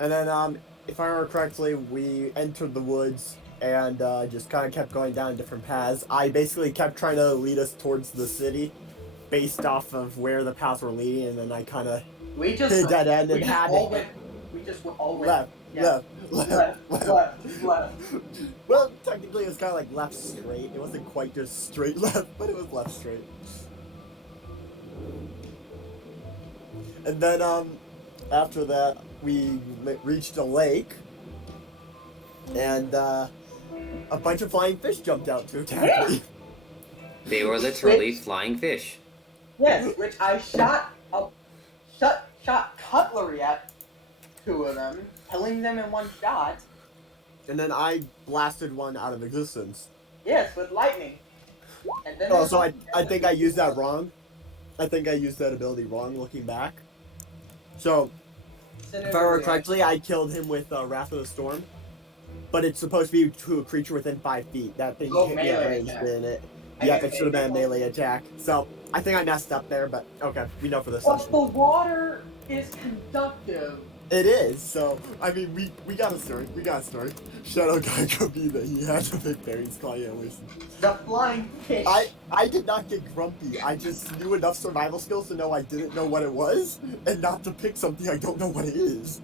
And then, if I remember correctly, we entered the woods and just kind of kept going down different paths. I basically kept trying to lead us towards the city based off of where the paths were leading, and then I kind of We hit just a dead end and had all to went. We just all went. left, Yeah. left. Left. Well, technically, it was kind of like left straight. It wasn't quite just straight left, but it was left straight. And then, after that, we reached a lake, and a bunch of flying fish jumped out to attack me. They were literally flying fish. Yes, which I shot cutlery at two of them, killing them in one shot. And then I blasted one out of existence. Yes, with lightning. And then Oh, so I think I used that wrong. I think I used that ability wrong looking back. So, if I remember correctly, I killed him with Wrath of the Storm. But it's supposed to be to a creature within 5 feet. That thing hit me at range, didn't it? Yep, it should have been a melee attack. So, I think I messed up there, but okay, we know for this But session. the water is conductive. It is, so, I mean, we got a story. We got a story. Shadow Guy could be that he had to pick berries, calling it wasted. The flying fish. I did not get grumpy. I just knew enough survival skills to know I didn't know what it was, and not to pick something I don't know what it is.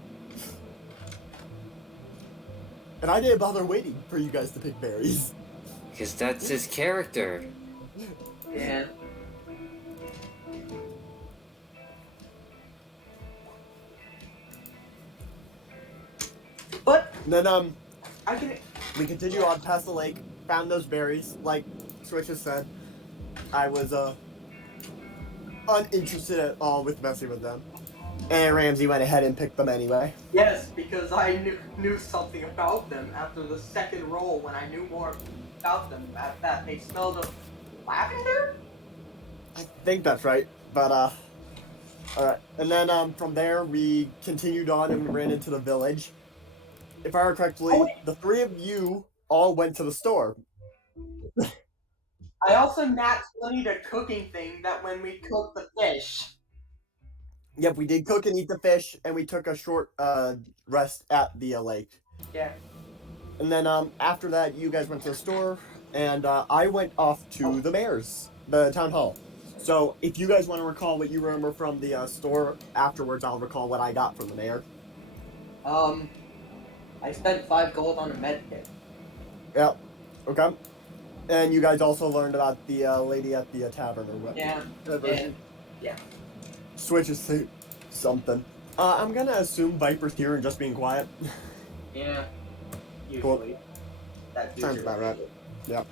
And I didn't bother waiting for you guys to pick berries. Because that's his character. Yeah. But And then, I can. we continue on past the lake, found those berries, like Switch has said. I was, uninterested at all with messing with them. And Ramsey went ahead and picked them anyway. Yes, because I knew something about them after the second roll when I knew more about them. At that they smelled of lavender? I think that's right, but, alright. And then, from there, we continued on and we ran into the village. If I remember correctly, the three of you all went to the store. I also nat 20'd a cooking thing that when we cooked the fish. Yep, we did cook and eat the fish, and we took a short rest at the lake. Yeah. And then after that, you guys went to the store, and I went off to the mayor's, the town hall. So if you guys want to recall what you remember from the store afterwards, I'll recall what I got from the mayor. I spent 5 gold on a med kit. Yep. Okay. And you guys also learned about the lady at the tavern or what? Yeah. And, yeah. Switches to something. I'm gonna assume Viper's here and just being quiet. Yeah. Usually. Cool. That's Sounds about right. Yep.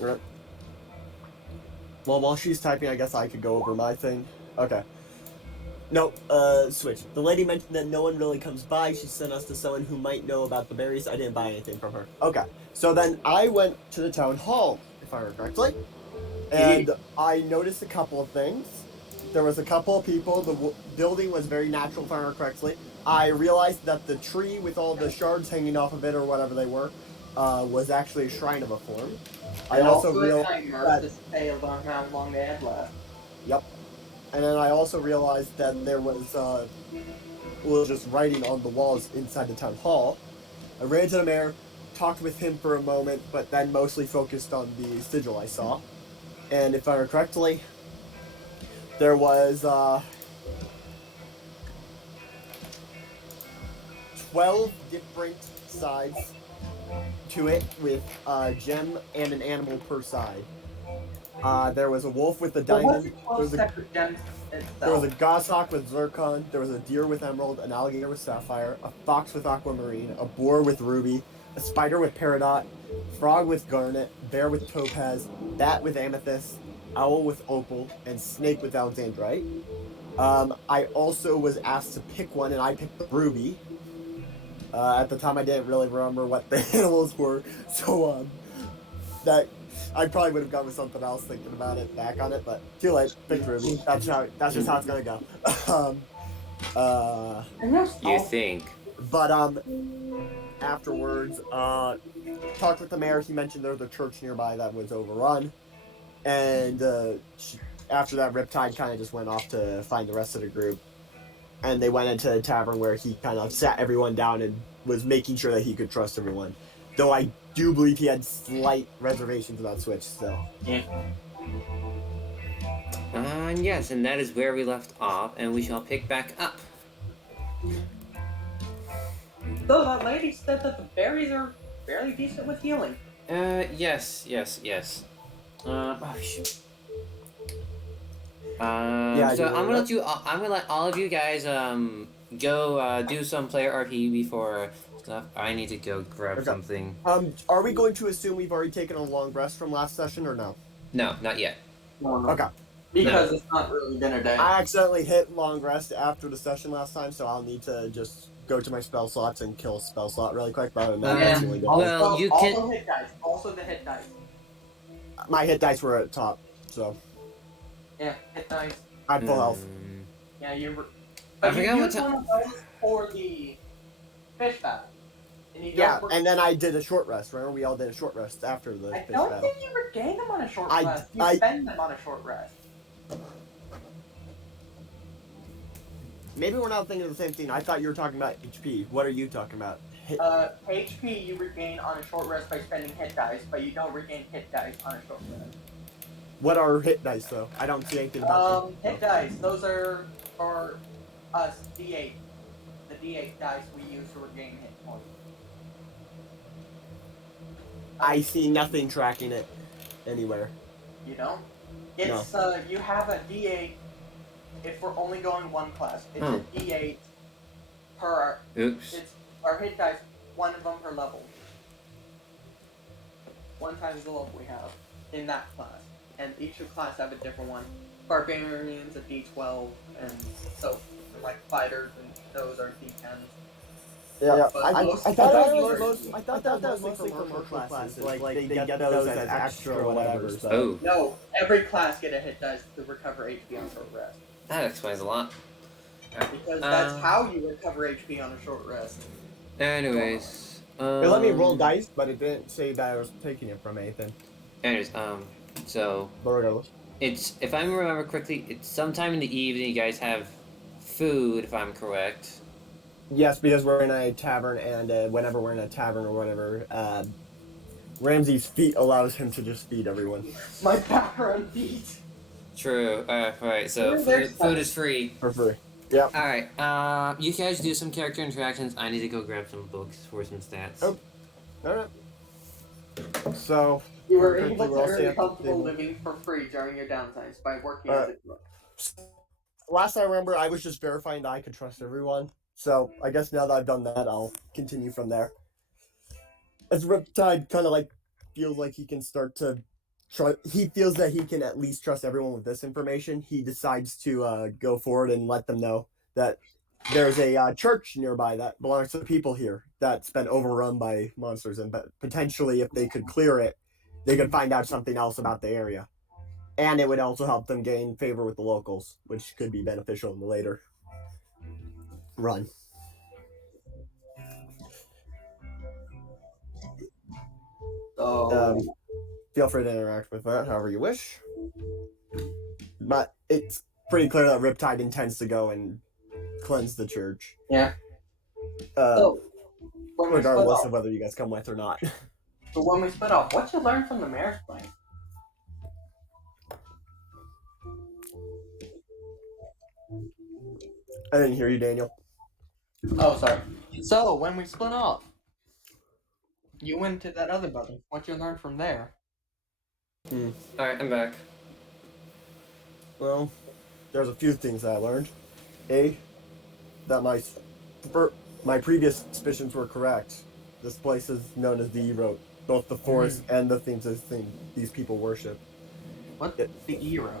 Right. Well, while she's typing, I guess I could go over my thing. Okay. No, Switch. The lady mentioned that no one really comes by. She sent us to someone who might know about the berries. I didn't buy anything from her. Okay. So then I went to the town hall, if I remember correctly. And I noticed a couple of things. There was a couple of people. The building was very natural, if I remember correctly. I realized that the tree with all the shards hanging off of it, or whatever they were, was actually a shrine of a form. I also realized that... to say about how long they had left. Yep. And then I also realized that there was just writing on the walls inside the town hall. I ran to the mayor, talked with him for a moment, but then mostly focused on the sigil I saw. And if I remember correctly, there was 12 different sides to it, with a gem and an animal per side. There was a wolf with a diamond. There was a goshawk with zircon. There was a deer with emerald, an alligator with sapphire, a fox with aquamarine, a boar with ruby, a spider with peridot, frog with garnet, bear with topaz, bat with amethyst, owl with opal, and snake with alexandrite. I also was asked to pick one, and I picked the ruby. At the time, I didn't really remember what the animals were, so that I probably would have gone with something else thinking about it, back on it, but too late. Picked ruby. That's just how it's gonna go. You think? But afterwards, talked with the mayor. He mentioned there was a church nearby that was overrun, and after that, Riptide kind of just went off to find the rest of the group. and they went into a tavern where he kind of sat everyone down and was making sure that he could trust everyone. Though I do believe he had slight reservations about Switch still. Yeah. Yes, and that is where we left off, and we shall pick back up. So that lady said that the berries are fairly decent with healing. Yes. Oh, shoot. Yeah, so you I'm gonna know let you. I'm gonna let all of you guys go do some player RP before stuff. I need to go grab Okay. something. Are we going to assume we've already taken a long rest from last session or no? No, not yet. No. Okay. Because it's not really dinner day. I accidentally hit long rest after the session last time, so I'll need to just go to my spell slots and kill a spell slot really quick. But Yeah. Well, you can. Also hit dice. Also the hit dice. My hit dice were at top, so Yeah, hit dice. I had full health. Yeah, you were. I But you forgot what used one of those for the fish battle. And you Yeah, don't and then I did a short rest. Remember, we all did a short rest after the I fish don't battle. think you regain them on a short I- rest. You I- spend them on a short rest. Maybe we're not thinking of the same thing. I thought you were talking about HP. What are you talking about? HP you regain on a short rest by spending hit dice, but you don't regain hit dice on a short rest. What are hit dice though? I don't see anything about them. Hit dice. Those are for us D8. The D8 dice we use to regain hit points. I see nothing tracking it anywhere. You don't? It's you have a D8 if we're only going one class. It's a D8 per Oops. it's our hit dice, one of them per level. One times the level we have in that class. And each of class have a different one. Barbarians a D12 and so like fighters and those are D10s. Yeah, But I most- thought that most- was I thought that was mostly for martial classes. Like they get those as extra or whatever. So. Oh, No, every class get a hit dice to recover HP on short rest. that explains a lot. Because that's how you recover HP on a short rest. Anyways, It let me roll dice, but it didn't say that I was taking it from anything. Anyways, so But regardless. it's, if I remember correctly, it's sometime in the evening. You guys have food, if I'm correct. Yes, because we're in a tavern, and whenever we're in a tavern or whatever, Ramsey's feat allows him to just feed everyone. My background beat. True. Right. So food is free. For free. Yep. All right. You guys do some character interactions. I need to go grab some books for some stats. Oh. Alright. So You were currently able we're to all earn staying a at the comfortable table. living for free during your downtimes by working as a cook. Last I remember, I was just verifying that I could trust everyone. So I guess now that I've done that, I'll continue from there. As Riptide kind of like feels like he can start to try, he feels that he can at least trust everyone with this information. He decides to go forward and let them know that there's a church nearby that belongs to the people here that's been overrun by monsters, and potentially if they could clear it, they could find out something else about the area. And it would also help them gain favor with the locals, which could be beneficial in the later run. So Feel free to interact with that however you wish. But it's pretty clear that Riptide intends to go and cleanse the church. yeah. When we split Regardless off, of whether you guys come with or not. so when we split off, what you learn from the mayor's plan? I didn't hear you, Daniel. Oh, sorry. So when we split off, you went to that other building. What you learned from there? Alright, I'm back. Well, there's a few things I learned. A, that my previous suspicions were correct. This place is known as the Erote, both the forest and the things these people worship. What's the hero?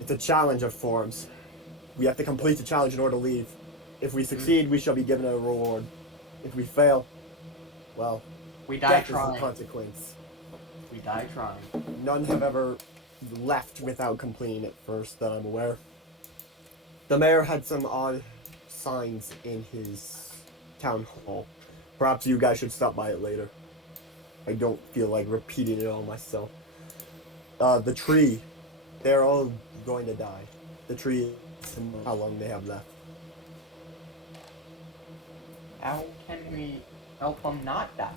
It's a challenge of forms. We have to complete the challenge in order to leave. If we succeed, we shall be given a reward. If we fail, well, We die death is the trying. consequence. We die trying. None have ever left without completing it first, that I'm aware. The mayor had some odd signs in his town hall. Perhaps you guys should stop by it later. I don't feel like repeating it all myself. The tree, they're all going to die. The tree, how long they have left. How can we help them not die?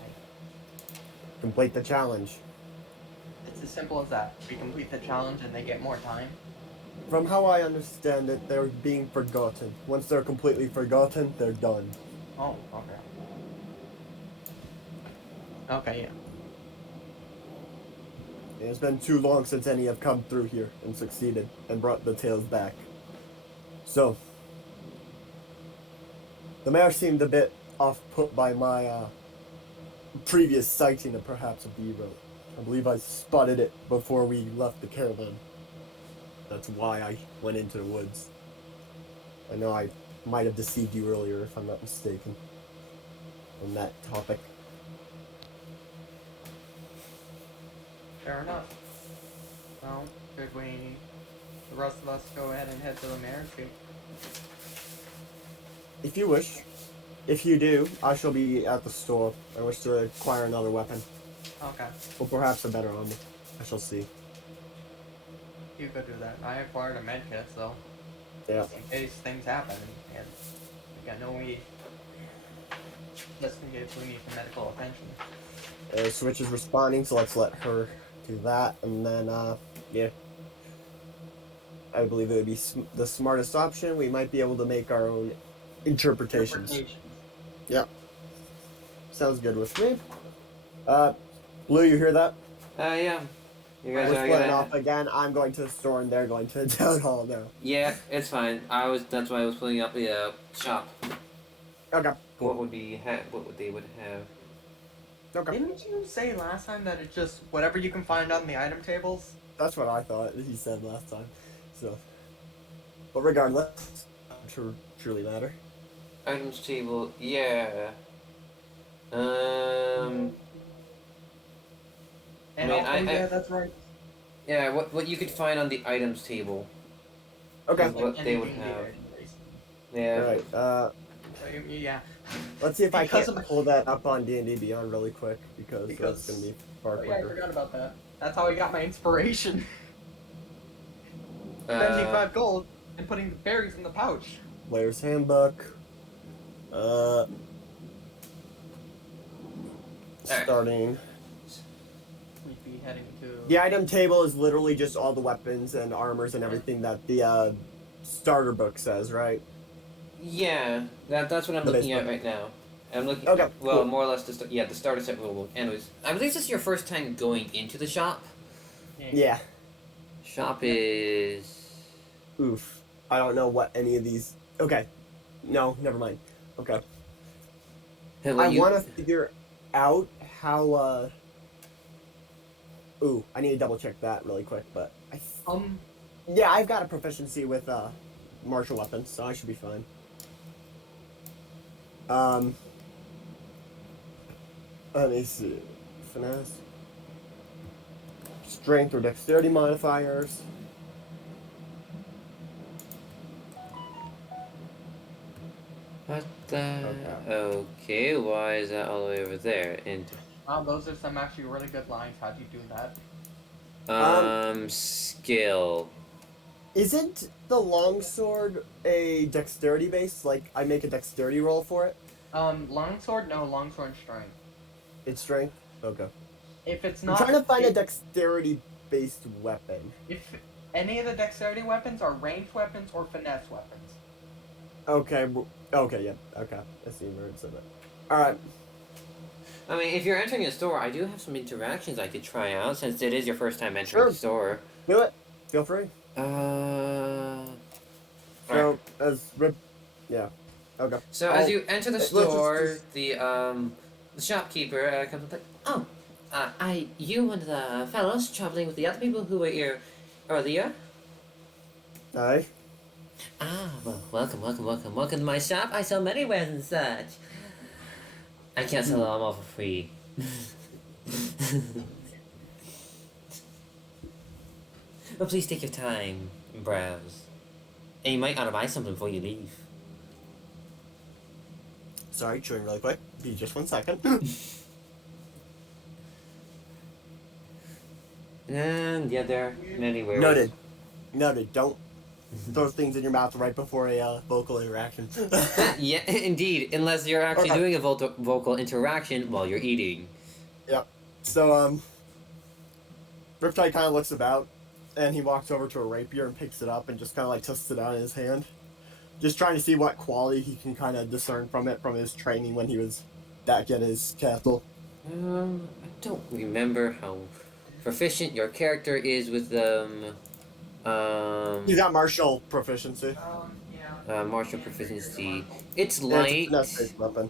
Complete the challenge. It's as simple as that. We complete the challenge and they get more time. From how I understand it, they're being forgotten. Once they're completely forgotten, they're done. Oh, okay. Okay, yeah. It's been too long since any have come through here and succeeded and brought the tales back. So, the mayor seemed a bit off-put by my previous sighting of perhaps a Erote. I believe I spotted it before we left the caravan. That's why I went into the woods. I know I might have deceived you earlier, if I'm not mistaken, on that topic. Fair enough. Well, could we, the rest of us, go ahead and head to the mayor's gate? If you wish. If you do, I shall be at the store. I wish to acquire another weapon. Okay, Or perhaps a better armor. I shall see. you could do that. I acquired a medkit, so Yeah. in case things happen, and again, no we just in case we need some medical attention. Switch is responding, so let's let her do that. And then, yeah. I believe it would be the smartest option. We might be able to make our own interpretations. Yeah. Sounds good with me. Blue, you hear that? Yeah. You guys We're are splitting gonna. off again. I'm going to the store and they're going to the town hall now. Yeah, it's fine. That's why I was pulling up the shop. Okay. Cool. What would they would have? Okay. Didn't you say last time that it's just whatever you can find on the item tables? That's what I thought he said last time. So, but regardless, truly matter. Items table, yeah. And I mean, also, yeah, that's right. Yeah, what you could find on the items table. Okay. Is what they would Anything have. there. Yeah. All right. Yeah. Let's see if I Because can of- pull that up on D&D Beyond really quick because that's gonna be far Oh yeah, I quicker. forgot about that. That's how I got my inspiration. Spending 5 gold and putting the berries in the pouch. Player's handbook. Starting. We'd be heading to. The item table is literally just all the weapons and armors and everything that the starter book says, right? Yeah, that's what I'm The looking base at right now. I'm looking. Okay, Well, cool. more or less the starter set rulebook. Anyways, I believe this is your first time going into the shop. Yeah. Shop is. Oof. I don't know what any of these. Okay. No, never mind. Okay. Hey, I want to figure out how. Ooh, I need to double check that really quick, but yeah, I've got a proficiency with martial weapons, so I should be fine. Let me see. Finesse. Strength or dexterity modifiers. What the? Okay, why is that all the way over there? Into. Wow, those are some actually really good lines. How'd you do that? Skill. Isn't the longsword a dexterity base? Like, I make a dexterity roll for it? Longsword? No, longsword strength. It's strength? Okay. If it's I'm not. trying to find a dexterity-based weapon. If any of the dexterity weapons are ranged weapons or finesse weapons. Okay, okay, yeah, okay. I see where it's in it. Alright. I mean, if you're entering a store, I do have some interactions I could try out since it is your first time entering the store. Do it. Feel free. Alright. Yeah. Okay. So as you enter the let's store, just- the shopkeeper comes up like, "Oh, you and the fellows traveling with the other people who were here earlier? Aye. Ah, well, welcome to my shop. I sell many wares and such. I can't sell them all for free." But please take your time and browse. And you might want to buy something before you leave. Sorry, chewing really quick. Be just 1 second. And yeah, there are many wares. Noted. Noted. Don't throw things in your mouth right before a vocal interaction. Yeah, indeed. Unless you're actually Okay. doing a vocal interaction while you're eating. Yep. So Riptide kind of looks about, and he walks over to a rapier and picks it up and just kind of like tests it out in his hand, just trying to see what quality he can kind of discern from it from his training when he was back at his castle. I don't remember how proficient your character is with He's got martial proficiency. Yeah. martial proficiency. It's And light. it's a finesse-based weapon.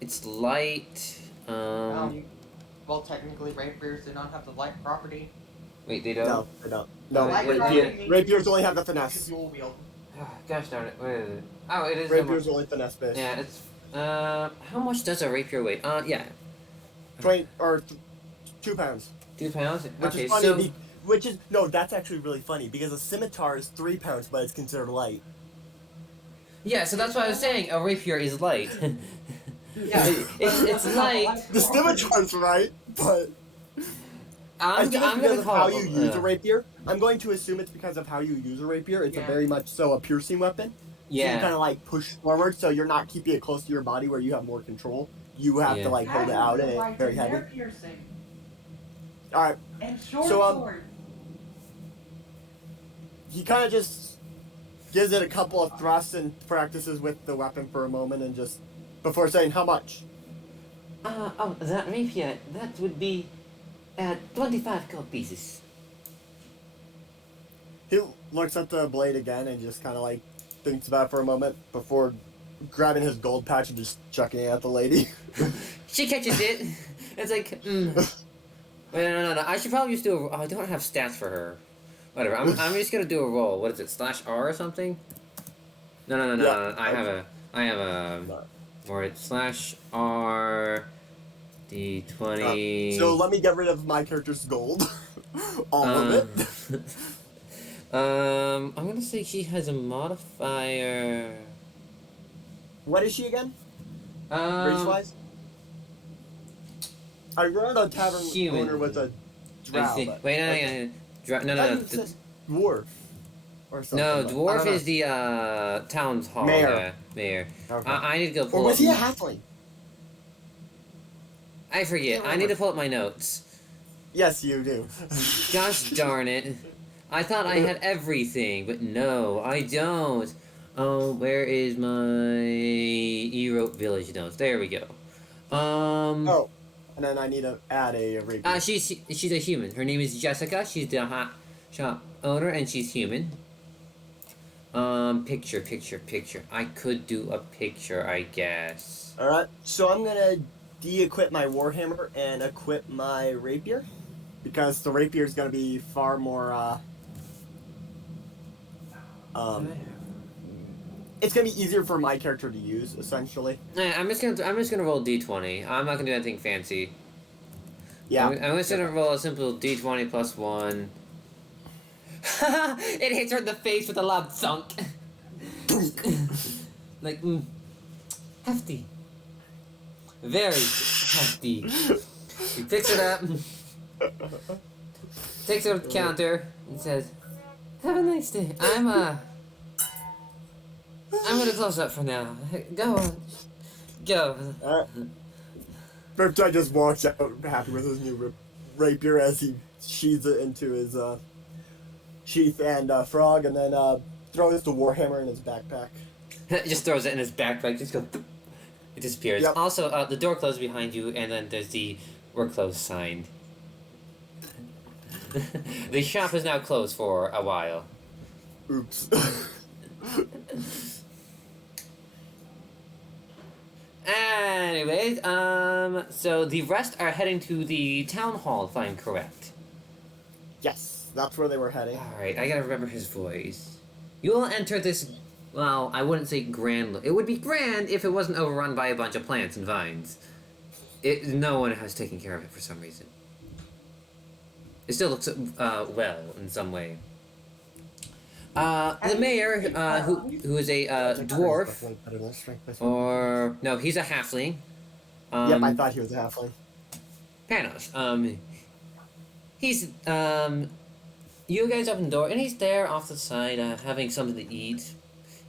It's light. Well, technically, rapiers do not have the light property. Wait, they don't. No, they don't. No, Light rapiers only have the You can finesse. dual wield. Gosh darn it! Where is it? Oh, it is. Rapiers only finesse based. Yeah, it's. How much does a rapier weigh? Yeah. 20 or 2 pounds. 2 pounds. Which Okay, is funny. so Which is no, that's actually really funny because a scimitar is 3 pounds, but it's considered light. yeah, so that's why I was saying a rapier is light. Yeah. it's light. The scimitar's right, but I I'm think it's gonna because of call how it, you use a rapier. I'm going to assume it's because of how you use a rapier. It's a Yeah. very much so a piercing weapon. So you Yeah. kind of like push forward, so you're not keeping it close to your body where you have more control. You have Yeah. to like hold it out, and it's very heavy. Piercing All right, and short So, sword. he kind of just gives it a couple of thrusts and practices with the weapon for a moment, and just before saying how much. That rapier, that would be 25 gold pieces. He looks at the blade again and just kind of like thinks about it for a moment before grabbing his gold patch and just chucking it at the lady. She catches it. It's like, Wait, no. I should probably just do a. Oh, I don't have stats for her. Whatever. I'm just gonna do a roll. What is it? /R or something? No. Yeah. I have a. Or it's /R. D20. So let me get rid of my character's gold. All of it. I'm gonna say she has a modifier. What is she again? Race wise? I read a tavern Human. owner with a I see. drow. but- Wait, no. I thought you said dwarf. Or something. No, but I dwarf don't know. is the town hall Mayor. mayor. Okay. I need to go Or pull was up. he a halfling? I forget. I need to pull up my notes. Yes, you do. Gosh darn it! I thought I had everything, but no, I don't. Oh, where is my Erote village notes? There we go. Oh, and then I need to add a rapier. She's a human. Her name is Jessica. She's the hot shop owner, and she's human. Picture. I could do a picture, I guess. Alright, so I'm gonna de-equip my warhammer and equip my rapier. Because the rapier is gonna be far more, it's gonna be easier for my character to use, essentially. I'm just gonna roll d20. I'm not gonna do anything fancy. Yeah. I'm just gonna roll a simple d20 plus 1. It hits her in the face with a loud thunk. Like, hefty. Very hefty. He picks it up, takes it to the counter, and says, "Have a nice day. I'm gonna close up for now. Go on. Go." Alright. Riptide just walks out happy with his new rapier as he sheathes it into his sheath and frog, and then throws the warhammer in his backpack. Just throws it in his backpack. Just go. It disappears. Yep. Also, the door closes behind you, and then there's the "We're closed" sign. The shop is now closed for a while. Oops. Anyways, so the rest are heading to the town hall, if I'm correct. Yes, that's where they were heading. Alright, I gotta remember his voice. You will enter this, well, I wouldn't say grand. It would be grand if it wasn't overrun by a bunch of plants and vines. No one has taken care of it for some reason. It still looks, well, in some way. The mayor, who is a, dwarf, or, no, he's a halfling. Yep, I thought he was a halfling. Panos. He's, You guys open the door, and he's there off the side, having something to eat.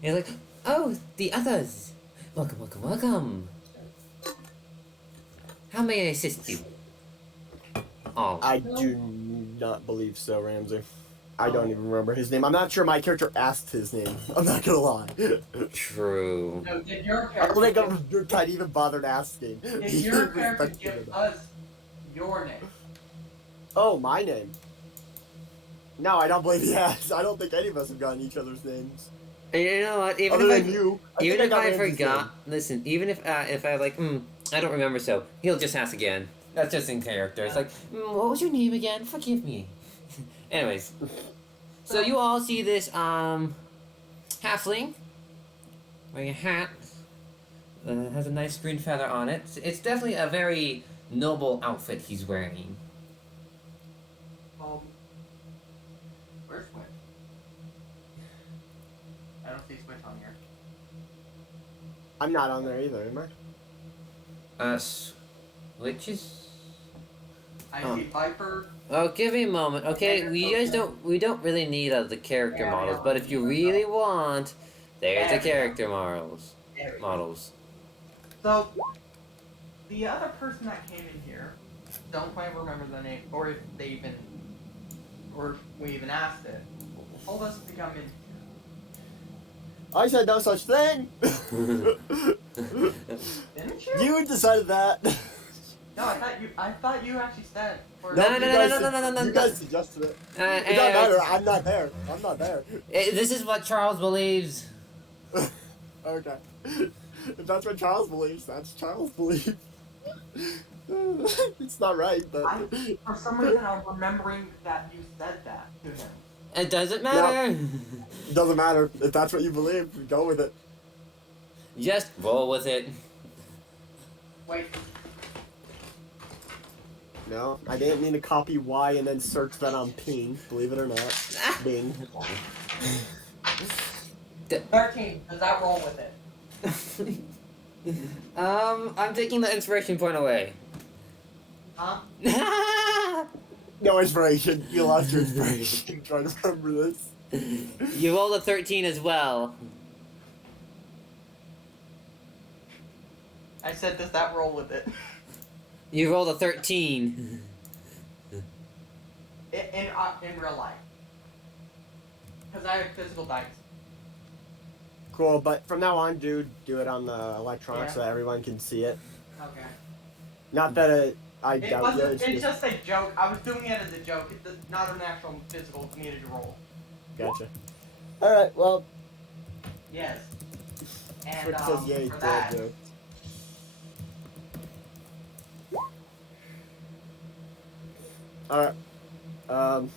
And he's like, "Oh, the others! Welcome, welcome, welcome! How may I assist you?" Oh, I do not believe so, Ramsey. I don't even remember his name. I'm not sure my character asked his name. I'm not gonna lie. true. No, did your I don't character think I'd even bothered asking. did He your was character expecting give it. us your name? Oh, my name. No, I don't believe he has. I don't think any of us have gotten each other's names. And you know what? Even Other if than you. even think if I got Ramsey's forgot, listen. Even if I like, I don't remember. So he'll just ask again. That's just in character. It's like, what was your name again? Forgive me. Anyways, so you all see this halfling wearing a hat. Has a nice green feather on it. It's definitely a very noble outfit he's wearing. Where's Switch? I don't see Switch on here. I'm not on there either, am I? Witches. I see Viper. Oh, give me a moment, okay? We don't really need the character models, but if you really want, there's the character models. There we go. Models. So, the other person that came in here, don't quite remember the name, or if they even, or we even asked it, told us to come in here. I said no such thing. Didn't you? You decided that. No, I thought you actually said. Or No, you guys no. You guys suggested it. It doesn't matter. I'm not there. I'm not there. This is what Charles believes. Okay. If that's what Charles believes, that's Charles' belief. It's not right, but For some reason, I'm remembering that you said that to him. It doesn't matter. it doesn't matter. If that's what you believe, go with it. Just roll with it. Wait, No, I didn't mean to copy Y and then search that on Ping. Believe it or not, Bing. 13. Does that roll with it? I'm taking the inspiration point away. Huh? No inspiration. You lost your inspiration. Trying to remember this. You rolled a 13 as well. I said, does that roll with it? You rolled a 13. In real life. Because I have physical dice. Cool, but from now on, dude, do it on the electronic so that everyone can see it. Okay. Not that I It doubt wasn't. it. It's just a joke. I was doing it as a joke. It's not an actual physical needed to roll. Gotcha. All right, well. Yes. And Switch says yay, for that, Joe. All right.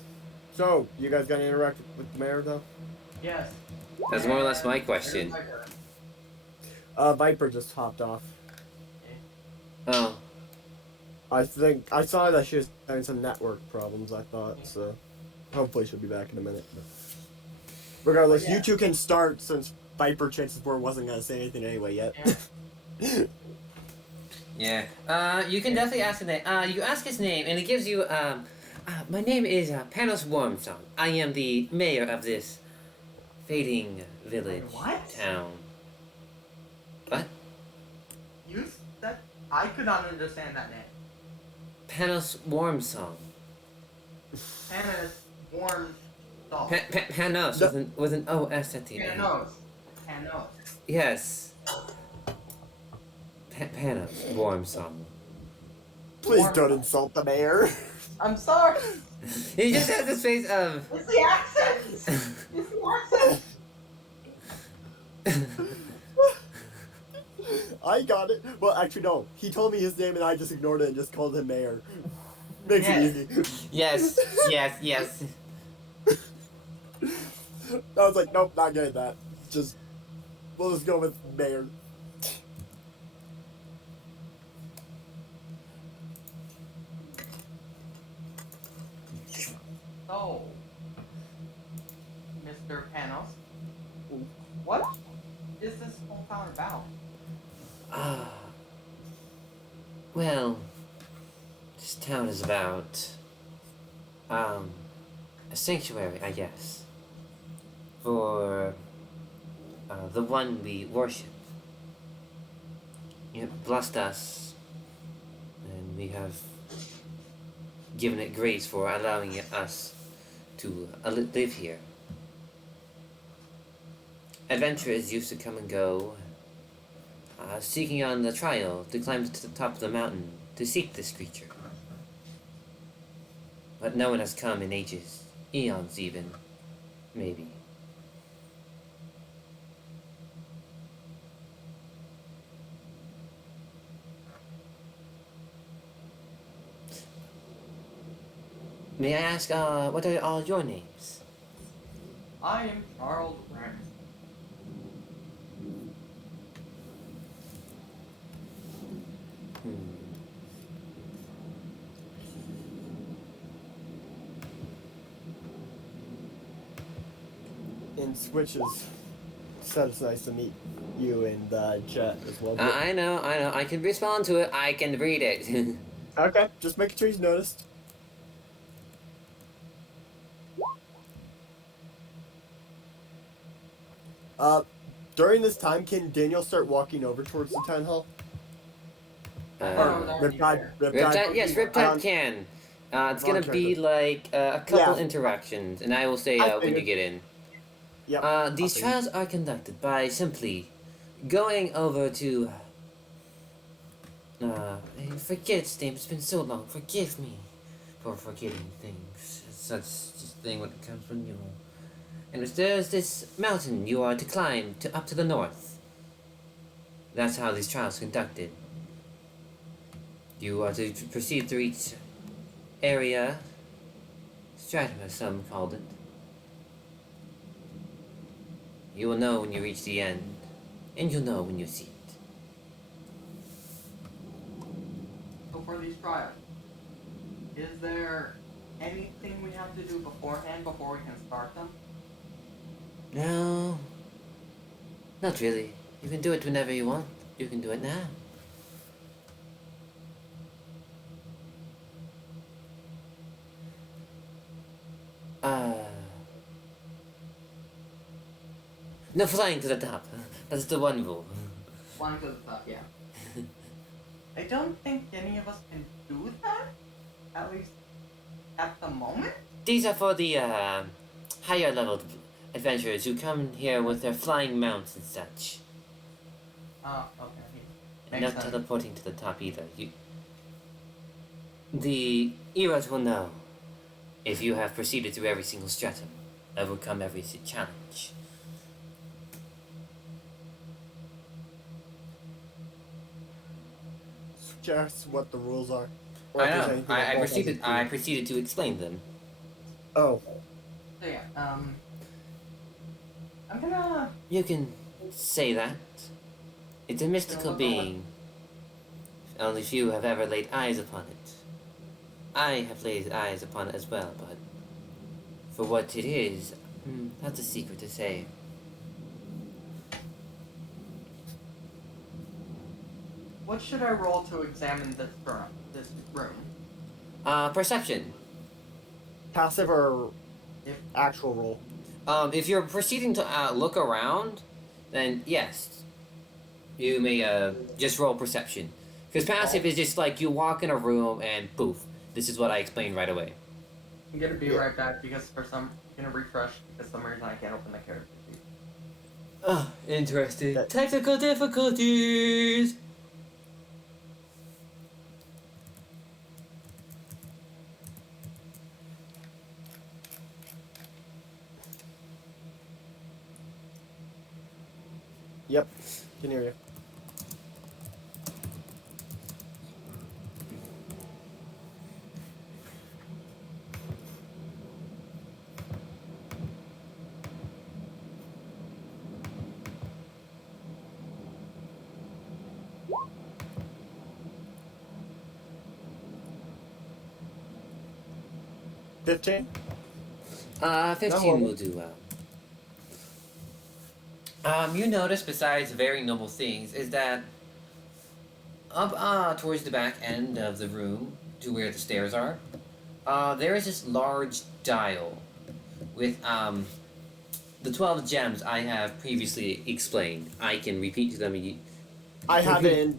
So you guys got to interact with the mayor though? yes. That's more or less my question. Viper just hopped off. Oh. I think I saw that she was having some network problems. I thought so. Hopefully she'll be back in a minute. But regardless, you two can start since Viper chances were wasn't gonna say anything anyway yet. Yeah. You can definitely ask his name. You ask his name, and it gives you, my name is, Panos Wormsong. I am the mayor of this fading village. What? Town. What? You said I could not understand that name. Panos Wormsong. Hannah's warm salt. Panos with an O-S at the end. Panos. Yes. Panos Wormsong. Please don't insult the mayor. I'm sorry. He just has this face of... It's the accent. It's the accent. I got it. Well, actually, no. He told me his name and I just ignored it and just called him mayor. Makes it easy. Yes. I was like, nope, not getting that. We'll just go with mayor. So, Mr. Panos, what is this whole town about? Well, this town is about, a sanctuary, I guess, for the one we worship. You have blessed us, and we have given it grace for allowing us to live here. Adventurers used to come and go, seeking on the trail to climb to the top of the mountain to seek this creature. But no one has come in ages, eons even, maybe. May I ask, what are all your names? I am Charles Grant. Hmm. In Switches, said it's nice to meet you in the chat as well. I know, I can respond to it, I can read it. Okay, just making sure he's noticed. During this time, can Daniel start walking over towards the town hall? Riptide, Yes, Riptide can. It's gonna be like a couple interactions, and I will say when you get in. Yep. These trials are conducted by simply going over to. I forget its name. It's been so long. Forgive me for forgetting things. It's such a thing when it comes from you. And there's this mountain you are to climb up to the north. That's how these trials are conducted. You are to proceed through each area, stratum as some called it. You will know when you reach the end, and you'll know when you see it. So for these trials, is there anything we have to do beforehand before we can start them? No, not really. You can do it whenever you want. You can do it now. No flying to the top. That's the one rule. Flying to the top, yeah. I don't think any of us can do that, at least at the moment. These are for the higher level adventurers who come here with their flying mounts and such. Oh, okay. And Makes not sense. teleporting to the top either. The Erote will know if you have proceeded through every single stratum, overcome every challenge. Just what the rules are. Or I if there's know. anything I that proceeded. doesn't I proceeded to explain them. Oh. So yeah, I'm gonna. You can say that. It's a mystical being. Only few have ever laid eyes upon it. I have laid eyes upon it as well, but for what it is, that's a secret to say. What should I roll to examine this room? Perception. Passive or If actual roll? If you're proceeding to look around, then yes, you may just roll perception. Because passive is just like you walk in a room and poof, this is what I explained right away. I'm gonna be right back because I'm gonna refresh because for some reason I can't open the character sheet. Ah, interesting. Technical difficulties! Yep. Can hear you. $15? 15 will do well. You notice, besides very noble things, is that up towards the back end of the room, to where the stairs are, there is this large dial with the 12 gems I have previously explained. I can repeat to them. I have it in.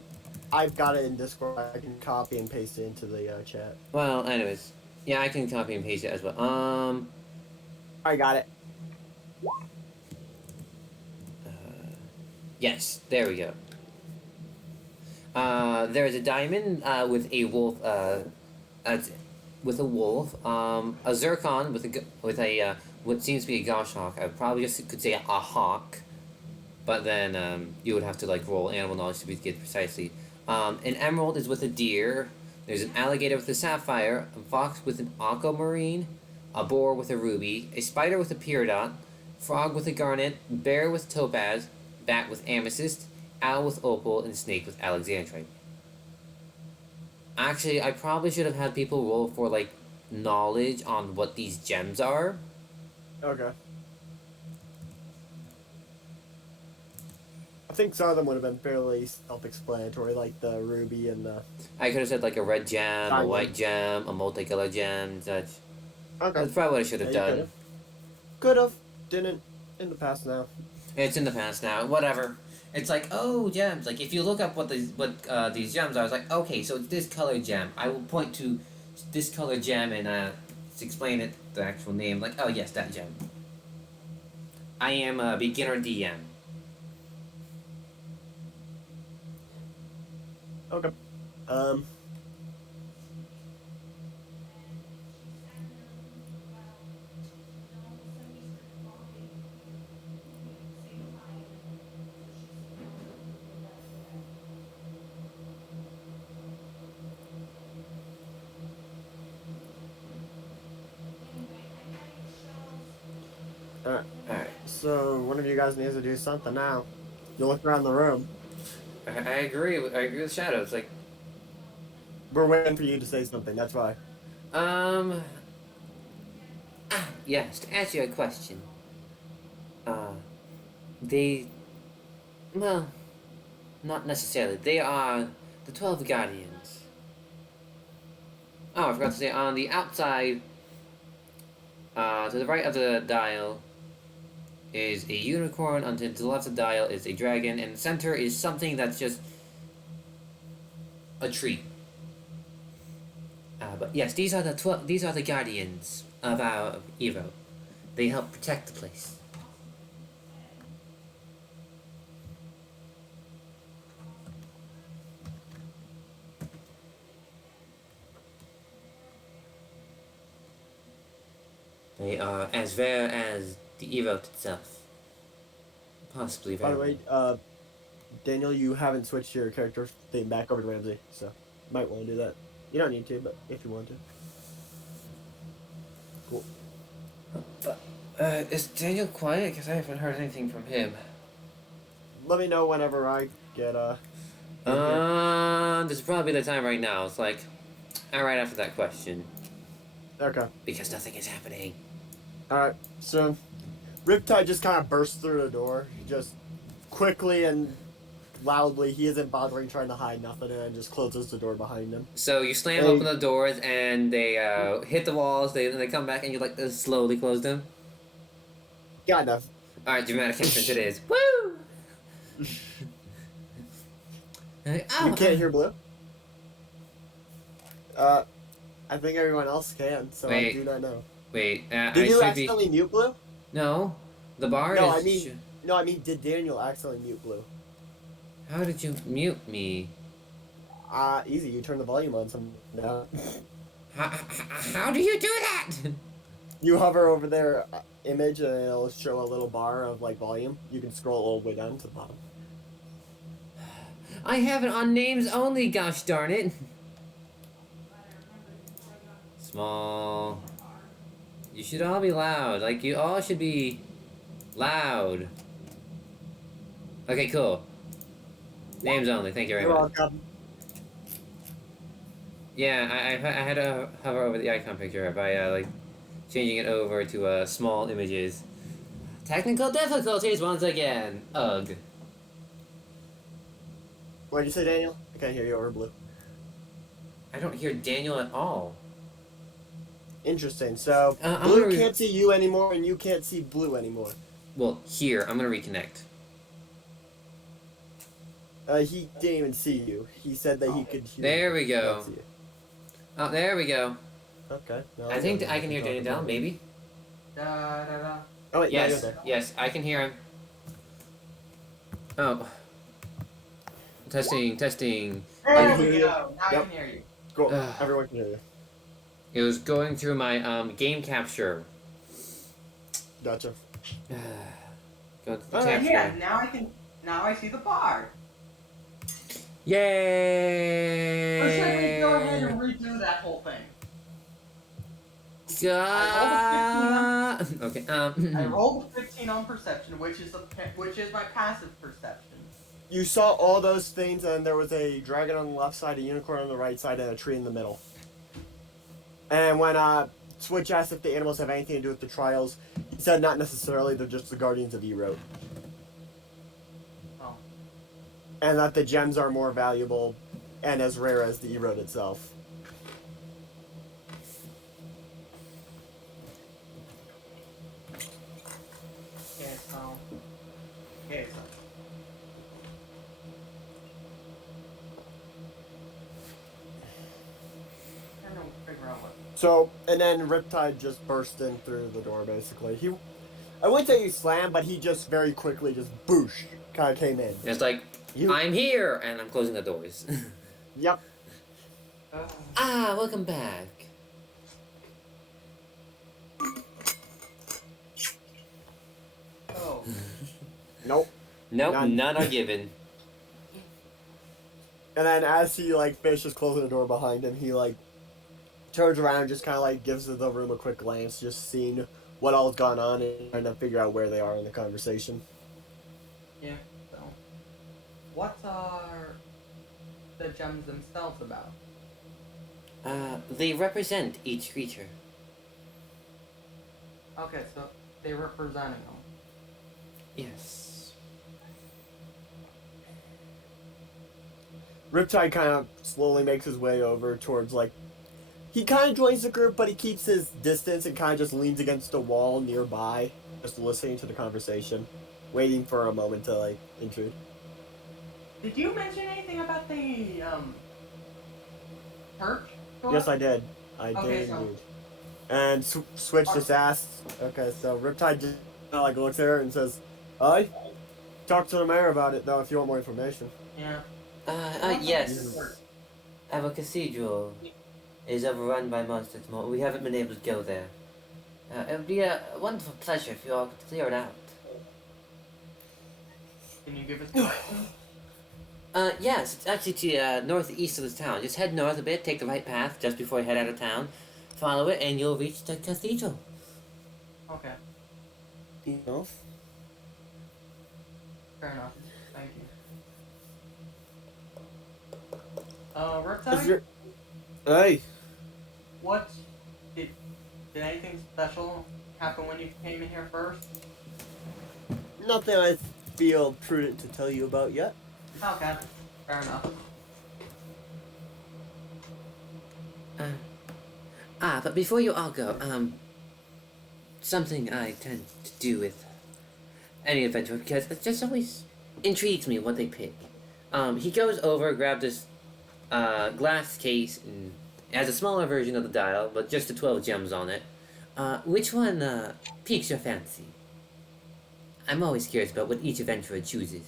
I've got it in Discord. I can copy and paste it into the chat. Well, anyways, yeah, I can copy and paste it as well. I got it. Yes, there we go. There is a diamond with a wolf. With a wolf. A zircon with a what seems to be a goshawk. I probably just could say a hawk, but then you would have to like roll animal knowledge to get precisely. An emerald is with a deer. There's an alligator with a sapphire, a fox with an aquamarine, a boar with a ruby, a spider with a peridot, frog with a garnet, bear with topaz, bat with amethyst, owl with opal, and snake with alexandrite. Actually, I probably should have had people roll for like knowledge on what these gems are. Okay. I think some of them would have been fairly self-explanatory, like the ruby and the. I could have said like a red gem, Diamond. a white gem, a multicolored gem, and such. Okay. That's probably what I should have done. Could have. Didn't. In the past now. It's in the past now. Whatever. It's like, oh, gems. Like if you look up what these gems are, I was like, okay, so it's this color gem. I will point to this color gem and explain it the actual name. Like, oh yes, that gem. I am a beginner DM. Okay. Alright. Alright. So one of you guys needs to do something now. You look around the room. I agree. I agree with Shadow. It's like, We're waiting for you to say something. That's why. yes. To answer your question, they, well, not necessarily. They are the 12 Guardians. Oh, I forgot to say, on the outside, to the right of the dial is a unicorn, to the left of the dial is a dragon, and the center is something that's just a tree. But yes, these are the guardians of our Evo. They help protect the place. They are as rare as the Erote itself. Possibly By very. the way, Daniel, you haven't switched your character thing back over to Ramsey, so you might want to do that. You don't need to, but if you want to. Cool. Is Daniel quiet? Because I haven't heard anything from him. Let me know whenever I get This is probably the time right now. It's like, right after that question. Okay. Because nothing is happening. Alright, so Riptide just kind of bursts through the door, just quickly and loudly. He isn't bothering trying to hide nothing, and then just closes the door behind him. So you slam open the doors, and they hit the walls. They come back, and you like slowly close them. Kind of. All right, dramatic entrance it is. Woo! You can't hear Blue? I think everyone else can, so Wait. I do not know. Wait, Did you accidentally mute Blue? No, the bar No, is. I mean, did Daniel accidentally mute Blue? How did you mute me? Easy. You turn the volume on some now. How do you do that? You hover over their image, and it'll show a little bar of like volume. You can scroll all the way down to the bottom. I have it on names only. Gosh darn it. Small. You should all be loud. Like, you all should be loud. Okay, cool. Names only. Thank you very You're much. welcome. Yeah, I had to hover over the icon picture by, like, changing it over to, small images. Technical difficulties once again. Ugh. What did you say, Daniel? I can't hear you over Blue. I don't hear Daniel at all. Interesting. So I'm blue gonna can't see you anymore, and you can't see blue anymore. Well, here, I'm gonna reconnect. He didn't even see you. He said that he could hear There we you, not go. see you. Oh, there we go. Okay. No, I think I can hear Daniel down, maybe? Da, da, da. Oh wait, no, you're Yes, there. yes, I can hear him. Oh. Testing, testing. There I we hear you. go. Now I Yep. can hear you. Cool. Everyone can hear you. It was going through my game capture. Gotcha. Go to the Alright, capture. Yeah, now I can. Now I see the bar. Yay! Or should we go ahead and redo that whole thing? Okay. I rolled a 15 on perception, which is my passive perception. You saw all those things, and there was a dragon on the left side, a unicorn on the right side, and a tree in the middle. And when Switch asked if the animals have anything to do with the trials, he said not necessarily, they're just the guardians of Erote. Oh. And that the gems are more valuable and as rare as the Erote itself. Okay, so. Okay, so. I don't figure out what. So, and then Riptide just burst in through the door, basically. I wouldn't say he slammed, but he just very quickly just boosh, kind of came in. It's like, I'm here, and I'm closing the doors. Yep. Welcome back. Oh. Nope. Nope, None. none are given. And then as he, finishes closing the door behind him, he, turns around and just kind of, gives the room a quick glance, just seeing what all's gone on and trying to figure out where they are in the conversation. Yeah, so. What are the gems themselves about? They represent each creature. Okay, so they're representing them. Yes. Riptide kind of slowly makes his way over towards, he kind of joins the group, but he keeps his distance and kind of just leans against a wall nearby, just listening to the conversation, waiting for a moment to, intrude. Did you mention anything about the, perch? Yes, I did. I Okay, did so- indeed. And Switch just asked, okay, so Riptide just looks at her and says, "Aye, talk to the mayor about it, though, if you want more information." Yeah. Yes. Our cathedral is overrun by monsters. We haven't been able to go there. It would be a wonderful pleasure if you all could clear it out. Can you give us directions? Yes, it's actually to northeast of this town. Just head north a bit, take the right path just before you head out of town. Follow it, and you'll reach the cathedral. Okay, Enough. fair enough. Thank you. Is Riptide? your... Hey. What did anything special happen when you came in here first? Nothing I feel prudent to tell you about yet. Okay, fair enough. But before you all go, something I tend to do with any adventure, because it just always intrigues me what they pick. He goes over, grabs this glass case, and has a smaller version of the dial, but just the 12 gems on it. Which one piques your fancy? I'm always curious about what each adventurer chooses.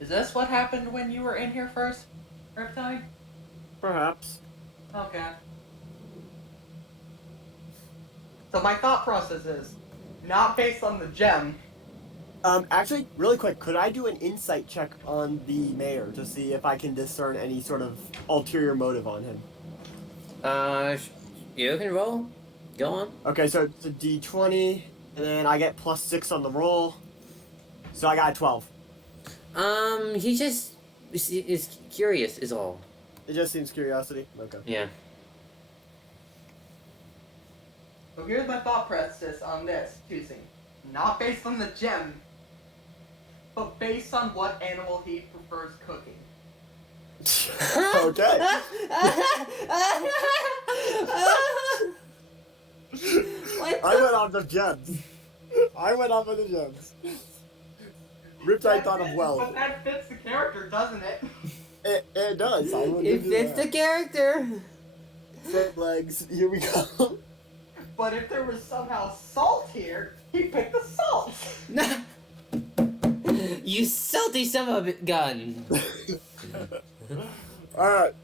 Is this what happened when you were in here first, Riptide? Perhaps. Okay. So my thought process is, not based on the gem. Actually, really quick, could I do an insight check on the mayor to see if I can discern any sort of ulterior motive on him? You can roll. Go on. Okay, so it's a d20, and then I get +6 on the roll. So I got a 12. He just is curious, is all. It just seems curiosity. Okay. Yeah. So here's my thought process on this choosing. Not based on the gem, but based on what animal he prefers cooking. Okay. What I the- went off the gems. I went off of the gems. Riptide thought of But wealth. that fits the character, doesn't it? It does. I will It give you fits the that. character. Front legs. Here we go. But if there was somehow salt here, he picked the salt. You salty son of a gun. All right.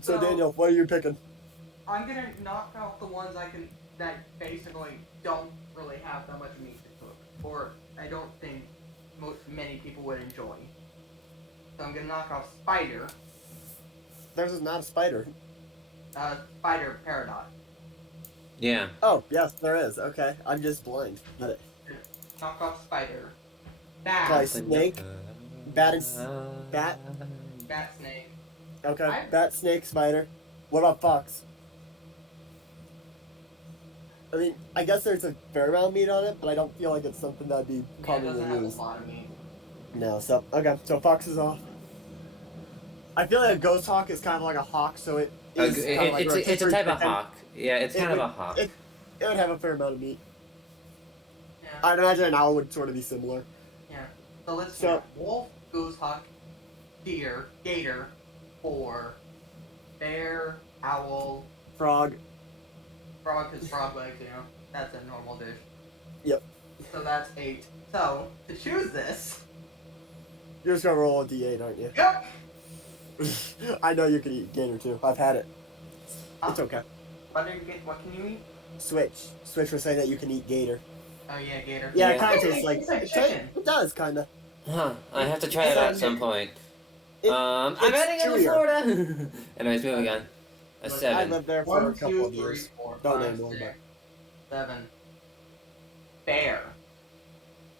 So So- Daniel, what are you picking? I'm gonna knock out the ones that basically don't really have that much meat to cook, or I don't think many people would enjoy. So I'm gonna knock off Spider, Theirs is not a spider. Spider Paradox. Yeah. Oh, yes, there is. Okay, I'm just blind. Got it. Knock off Spider. Try Bat. snake. Bat is bat. Bat Snake. Okay, bat, snake, spider. What about fox? I mean, I guess there's a fair amount of meat on it, but I don't feel like it's something that'd be Yeah, it commonly doesn't have a used. lot of meat. No, so okay, so fox is off. I feel like a ghost hawk is kind of like a hawk, so it is kind of like It's a type of and hawk. Yeah, it's kind of a hawk. It would have a fair amount of meat. Yeah. I'd imagine an owl would sort of be similar. Yeah. So let's So- see. Wolf, goose, hawk, deer, gator, boar, bear, owl, Frog. frog because frog legs, you know. That's a normal dish. Yep. So that's 8. So, to choose this. You're just gonna roll a d8, aren't you? Yep! I know you can eat gator too. I've had it. Huh? It's okay. What can you eat? Switch. Switch was saying that you can eat gator. Oh yeah, gator. Yeah, Yeah. it kind of tastes like chicken. it does kind of. Huh. I have to try that at some point. I'm it's heading into chewier. Florida. Anyways, moving on. A Look, I 7. lived there for a 1, couple 2, of 3, years. 4, Don't 5, anymore, 6, 7. Bear.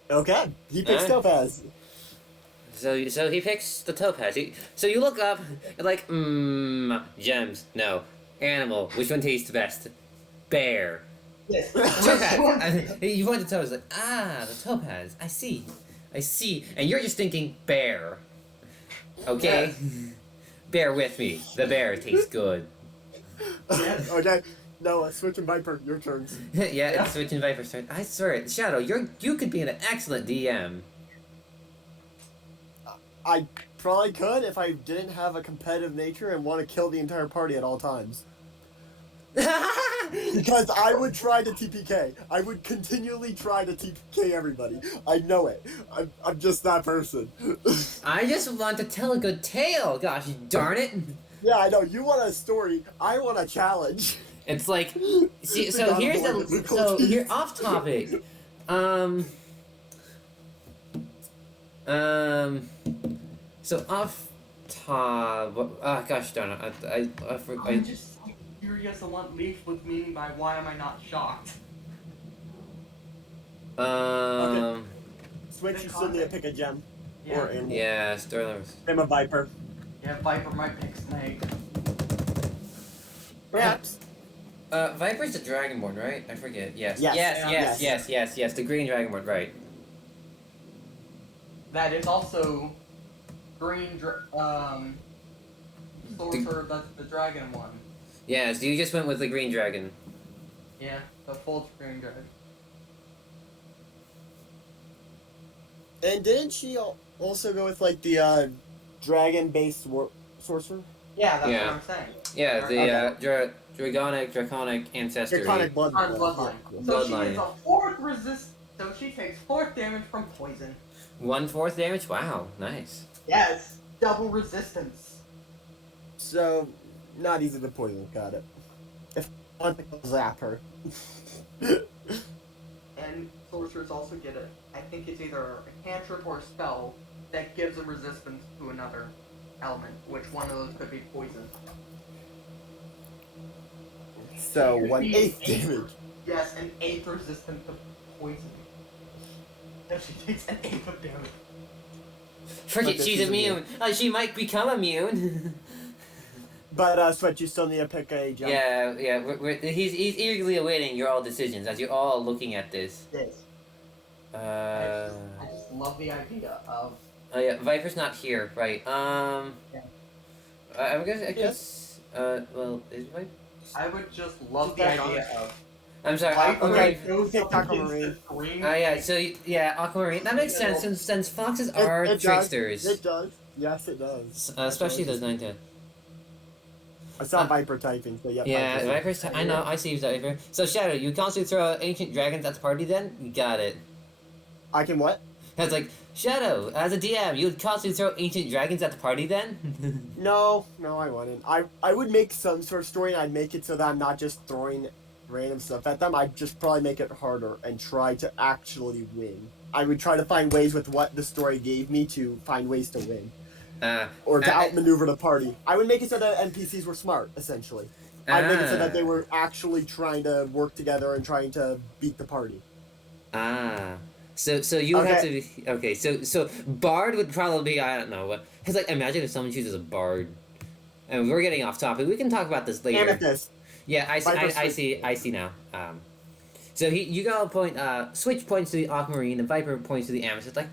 Okay, he picks Alright. topaz. So he picks the topaz. So you look up, you're like, gems. No. Animal. Which one tastes best? Bear. Yes. Topaz. You want the topaz. Like, the topaz. I see. And you're just thinking bear. Okay? Bear with me. The bear tastes good. Yes. Okay, Noah, switch and Viper, your turns. Yeah, it's switching Viper's turn. I swear it. Shadow, you could be an excellent DM. I probably could if I didn't have a competitive nature and want to kill the entire party at all times. Because I would try to TPK. I would continually try to TPK everybody. I know it. I'm just that person. I just want to tell a good tale. Gosh darn it. Yeah, I know. You want a story. I want a challenge. It's like, see, Big so on here's board the, with so difficulties. here off topic. So off top. Gosh darn it. I'm just so curious on what Leaf was meaning by why am I not shocked? Switch, you still need to pick a gem. Or animal. Yeah, Sterling. I'm a Viper. Yeah, Viper might pick Snake. Perhaps. Viper's the Dragonborn, right? I forget. Yes. Yes. Yes. The green Dragonborn, right? That is also green sorcerer, that's the dragon one. Yeah, so you just went with the green dragon. Yeah, the full green dragon. And didn't she also go with like the dragon-based sorcerer? Yeah, that's Yeah. what I'm saying. Yeah, the Okay. draconic ancestry. Draconic bloodline. On bloodline. Yeah. So she Bloodline. gets a 4th resist. So she takes 4th damage from poison. 1/4 damage. Wow, nice. Yes, double resistance. So, not easy to poison. Got it. If I want to zap her. And sorcerers also get it. I think it's either a cantrip or a spell that gives them resistance to another element. Which one of those could be poison? So, 1/8 damage. Yes, an 8th resistant to poison. No, she takes an 8th of damage. Forget But she's she's immune. She might become immune. But, Switch, you still need to pick a gem. yeah. He's eagerly awaiting your all decisions as you're all looking at this. Yes. I just love the idea of. Oh yeah, Viper's not here, right? Yeah. I guess I Yes. guess. Well, is Viper? I would just love the Just idea of I'm sorry, Viper Aquamarine. goes Pick up against Aquamarine. the screen. Yeah, so yeah, Aquamarine. That makes sense since foxes are It tricksters, does. It does. Yes, it does. especially those 9-10. I saw Viper typing, so yeah. Yeah, Viper's Viper's. I know. I see Viper. So Shadow, you constantly throw ancient dragons at the party. Then you got it. I can what? It's like Shadow, as a DM, you would constantly throw ancient dragons at the party. Then. No, I wouldn't. I would make some sort of story, and I'd make it so that I'm not just throwing random stuff at them. I'd just probably make it harder and try to actually win. I would try to find ways with what the story gave me to find ways to win. Or to outmaneuver the party. I would make it so that NPCs were smart, essentially. I'd make it so that they were actually trying to work together and trying to beat the party. So you would have to be okay. So Bard would probably be, I don't know what, because like imagine if someone chooses a Bard, and we're getting off topic. We can talk about this later. Amethyst. Yeah, I see now. So you go point. Switch points to the Aquamarine, and Viper points to the Amethyst. Like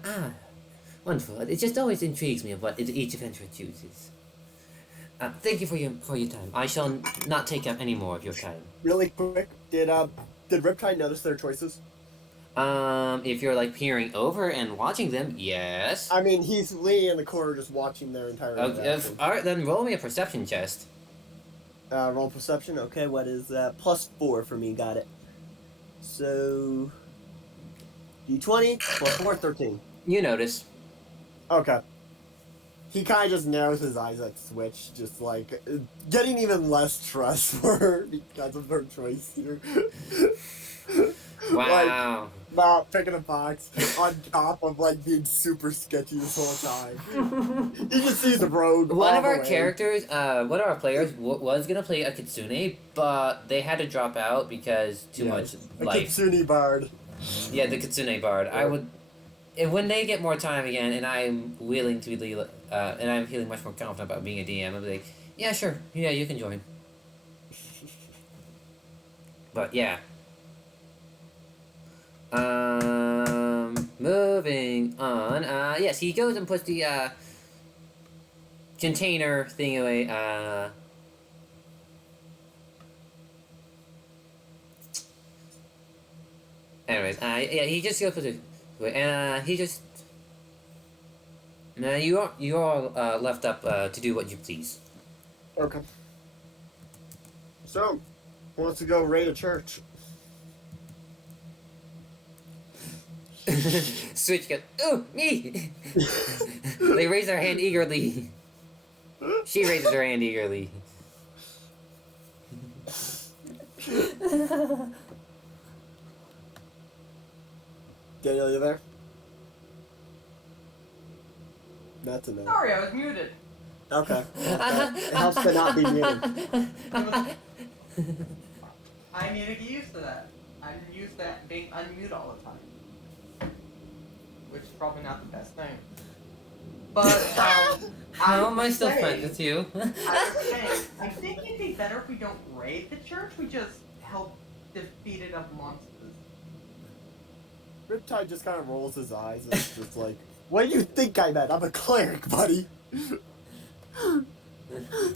wonderful. It just always intrigues me of what each adventurer chooses. Thank you for your time. I shall not take up any more of your time. Really quick, did Riptide notice their choices? If you're like peering over and watching them, yes. I mean, he's leaning in the corner just watching their entire interaction. Alright, then roll me a perception test. Roll perception. Okay, what is that? +4 for me. Got it. So, D20 +4, 13. You notice. Okay. He kind of just narrows his eyes at Switch, just like getting even less trust for her because of her choice here. Wow. Like, not picking a box on top of like being super sketchy this whole time. He just sees the road. One of our characters, one of our players was gonna play a Kitsune, but they had to drop out because too much life. Kitsune Bard. Yeah, the Kitsune Bard. I would, when they get more time again, and I'm willing to be, and I'm feeling much more confident about being a DM, I'll be like, yeah, sure, yeah, you can join. But yeah. Moving on. Yes, he goes and puts the container thing away. Anyways, yeah, he just goes put it away, and he just. Now you are left up to do what you please. Okay. So, who wants to go raid a church? Switch goes, ooh, me! They raise their hand eagerly. She raises her hand eagerly. Daniel, you there? That's a no. Sorry, I was muted. Okay. It helps to not be muted. I need to get used to that. I'm used to being unmuted all the time. Which is probably not the best thing. But, How am I still friends with you? I think it'd be better if we don't raid the church, we just help defeat it of monsters. Riptide just kind of rolls his eyes and is just like, what do you think I meant? I'm a cleric, buddy.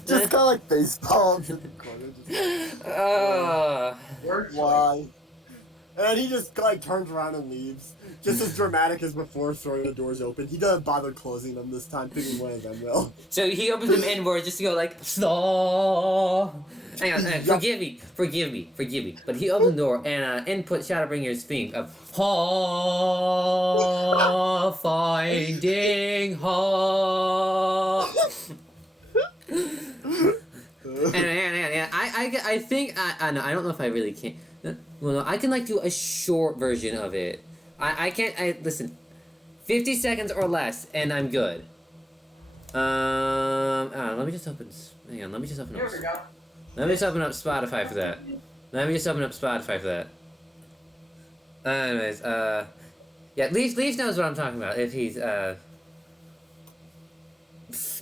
Just kind of like face palms in the corner. Why? And he just like turns around and leaves. Just as dramatic as before, throwing the doors open. He doesn't bother closing them this time, thinking one of them will. So he opens them inward just to go like, Saw. Hang on, forgive me. But he opens the door and input Shadowbringer's theme of finding and I think I don't know if I really can. Well, no, I can like do a short version of it. I can't. Listen, 50 seconds or less, and I'm good. Let me just open. Hang on, let me just open up. Here we go. Let me just open up Spotify for that. Anyways, yeah, Leaf knows what I'm talking about. If he's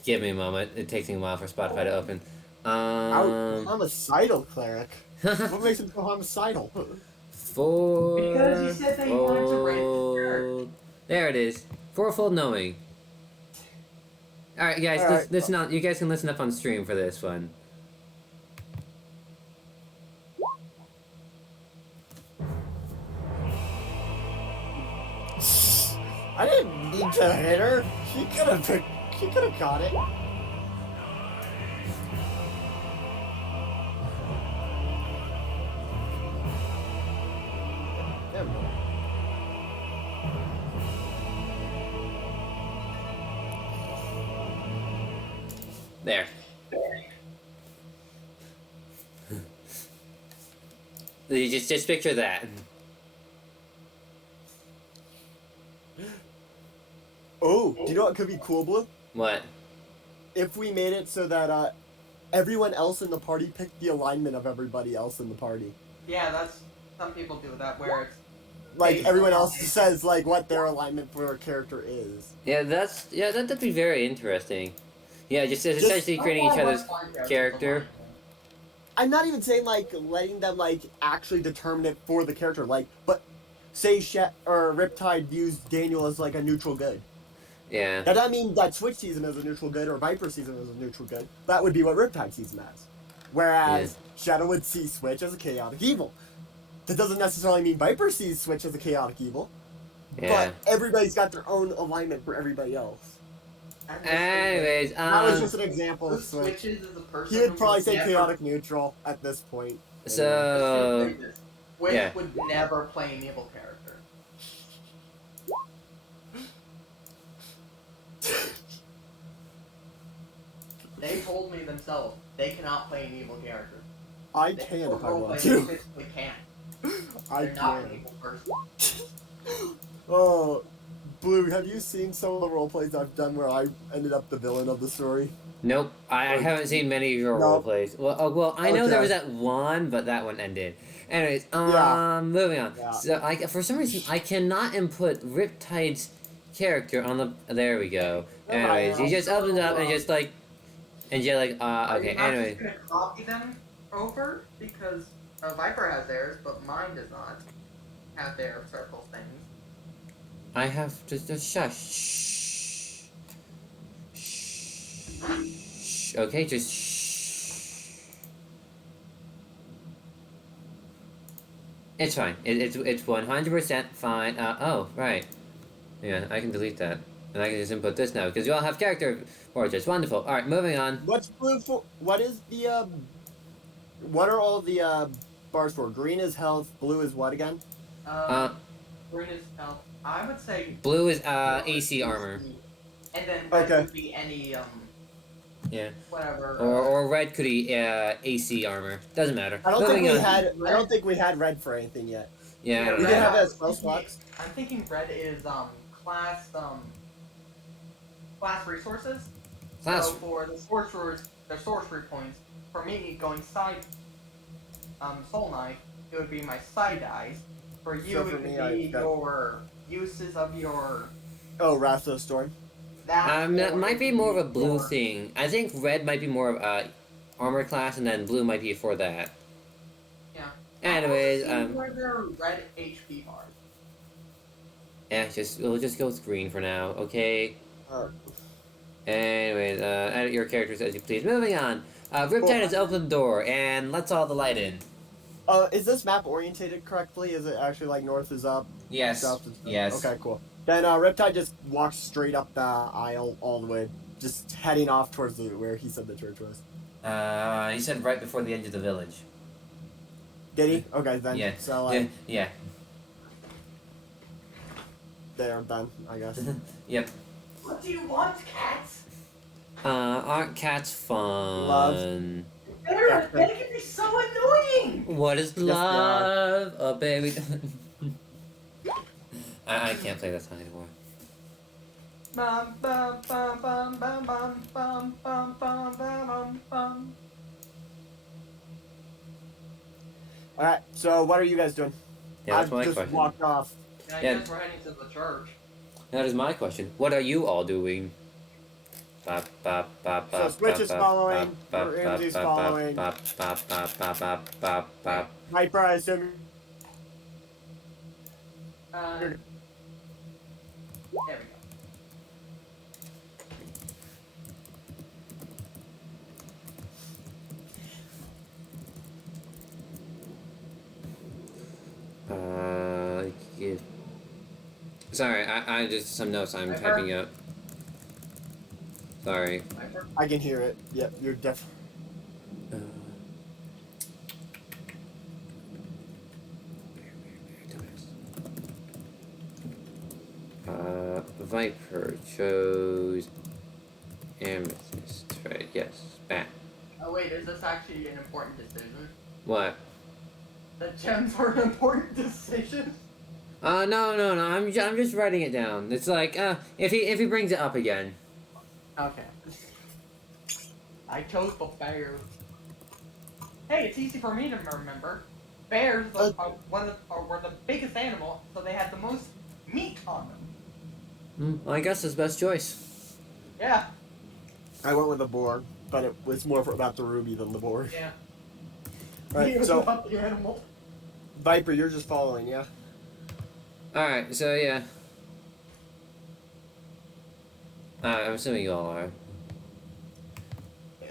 give me a moment. It takes me a while for Spotify to open. Homicidal cleric. What makes him so homicidal? Because he said that he wanted to raid the church. There it is. Fourfold knowing. Alright guys, listen on. You guys can listen up on stream for this one. didn't need to hit her. She could have caught it. There we go. There. You just picture that. Oh, do you know what could be cool, Blue? What? If we made it so that everyone else in the party picked the alignment of everybody else in the party. Yeah, that's some people do that where it's Like based everyone on- else says like what their alignment for a character is. Yeah, that'd be very interesting. Yeah, just essentially creating each other's character. I'm not even saying like letting them like actually determine it for the character, like, but say or Riptide views Daniel as like a neutral good. Yeah. That doesn't mean that Switch sees him as a neutral good or Viper sees him as a neutral good. That would be what Riptide sees him as. Whereas Shadow would see Switch as a chaotic evil. That doesn't necessarily mean Viper sees Switch as a chaotic evil. Yeah. But everybody's got their own alignment for everybody else. Anyways, That was just an example Who of Switch. switches as a person He would who probably say never- chaotic neutral at this point. so Switch yeah. would never play an evil character. They told me themselves they cannot play an evil character. I They can if I role want play, to. They physically can't. I They're not an can. evil person. Oh, Blue, have you seen some of the role plays I've done where I ended up the villain of the story? nope, I haven't seen many of your No. role plays. Well, I know there Okay. was that one, but that one ended. Anyways, Yeah. moving on. Yeah. So for some reason I cannot input Riptide's character on the. There we go. Anyways, you just opened up and just like, and you're like, okay. I'm Anyway, just gonna copy them over because Viper has theirs, but mine does not have their circle things. I have just shush. Shh. Okay, just shh. It's fine. It's 100% fine. Oh, right. Yeah, I can delete that. And I can just input this now, because you all have character portraits. Wonderful. Alright, moving on. What's Blue for? What is the, what are all the, bars for? Green is health, blue is what again? Green is health. I would say Blue is AC armor. and then red Okay. would be any Yeah. whatever. Or red could be AC armor. Doesn't matter. I don't think Moving we on. had. I don't think we had red for anything yet. Yeah, I don't We know. can have it as spell slots. I'm thinking red is class resources. Class. So for the sorcery points, for me going side soul knife, it would be my side eyes. For you, So it for would me, be I've got- your uses of your Oh, Wrath of the Storm. That or might be more of a blue your- thing. I think red might be more of armor class, and then blue might be for that. Yeah. Anyways, where there are red HP bars. yeah, we'll just go with green for now, okay? Anyways, edit your characters as you please. Moving on. Riptide has opened the door and lets all the light in. Is this map orientated correctly? Is it actually like north is up? Yes. South is down? Yes. Okay, cool. Then Riptide just walks straight up the aisle all the way, just heading off towards where he said the church was. He said right before the edge of the village. Did he? Okay, then. Yeah. So Yeah. they're done, I guess. Yep. What do you want, cats? Aren't cats fun? Love. They can be so annoying. What is Yes, they are. love? Oh, baby. I can't play that song anymore. Bum bum bum bum bum bum bum bum bum bum bum. All right. So what are you guys doing? Yeah, that's I've my just question. walked off. And I Yeah. guess we're heading to the church. That is my question. What are you all doing? So Switch is following, or Energy's following. Hyper, I assume. There we go. Yeah. Sorry, I just some notes I'm Viper? typing up. Sorry. Viper? I can hear it. Yep, you're Uh, Viper chose Amethyst. Right, yes. Bat. Oh wait, is this actually an important decision? What? The gems were an important decision? No. I'm just writing it down. It's like, if he brings it up again. Okay. I chose the bear. Hey, it's easy for me to remember. Bears were the biggest animal, so they had the most meat on them. Well, I guess it's best choice. Yeah. I went with the boar, but it was more about the ruby than the boar. Yeah. Right, It was so about the animal. Viper, you're just following, yeah? Alright, so yeah. I'm assuming you all are. Yeah.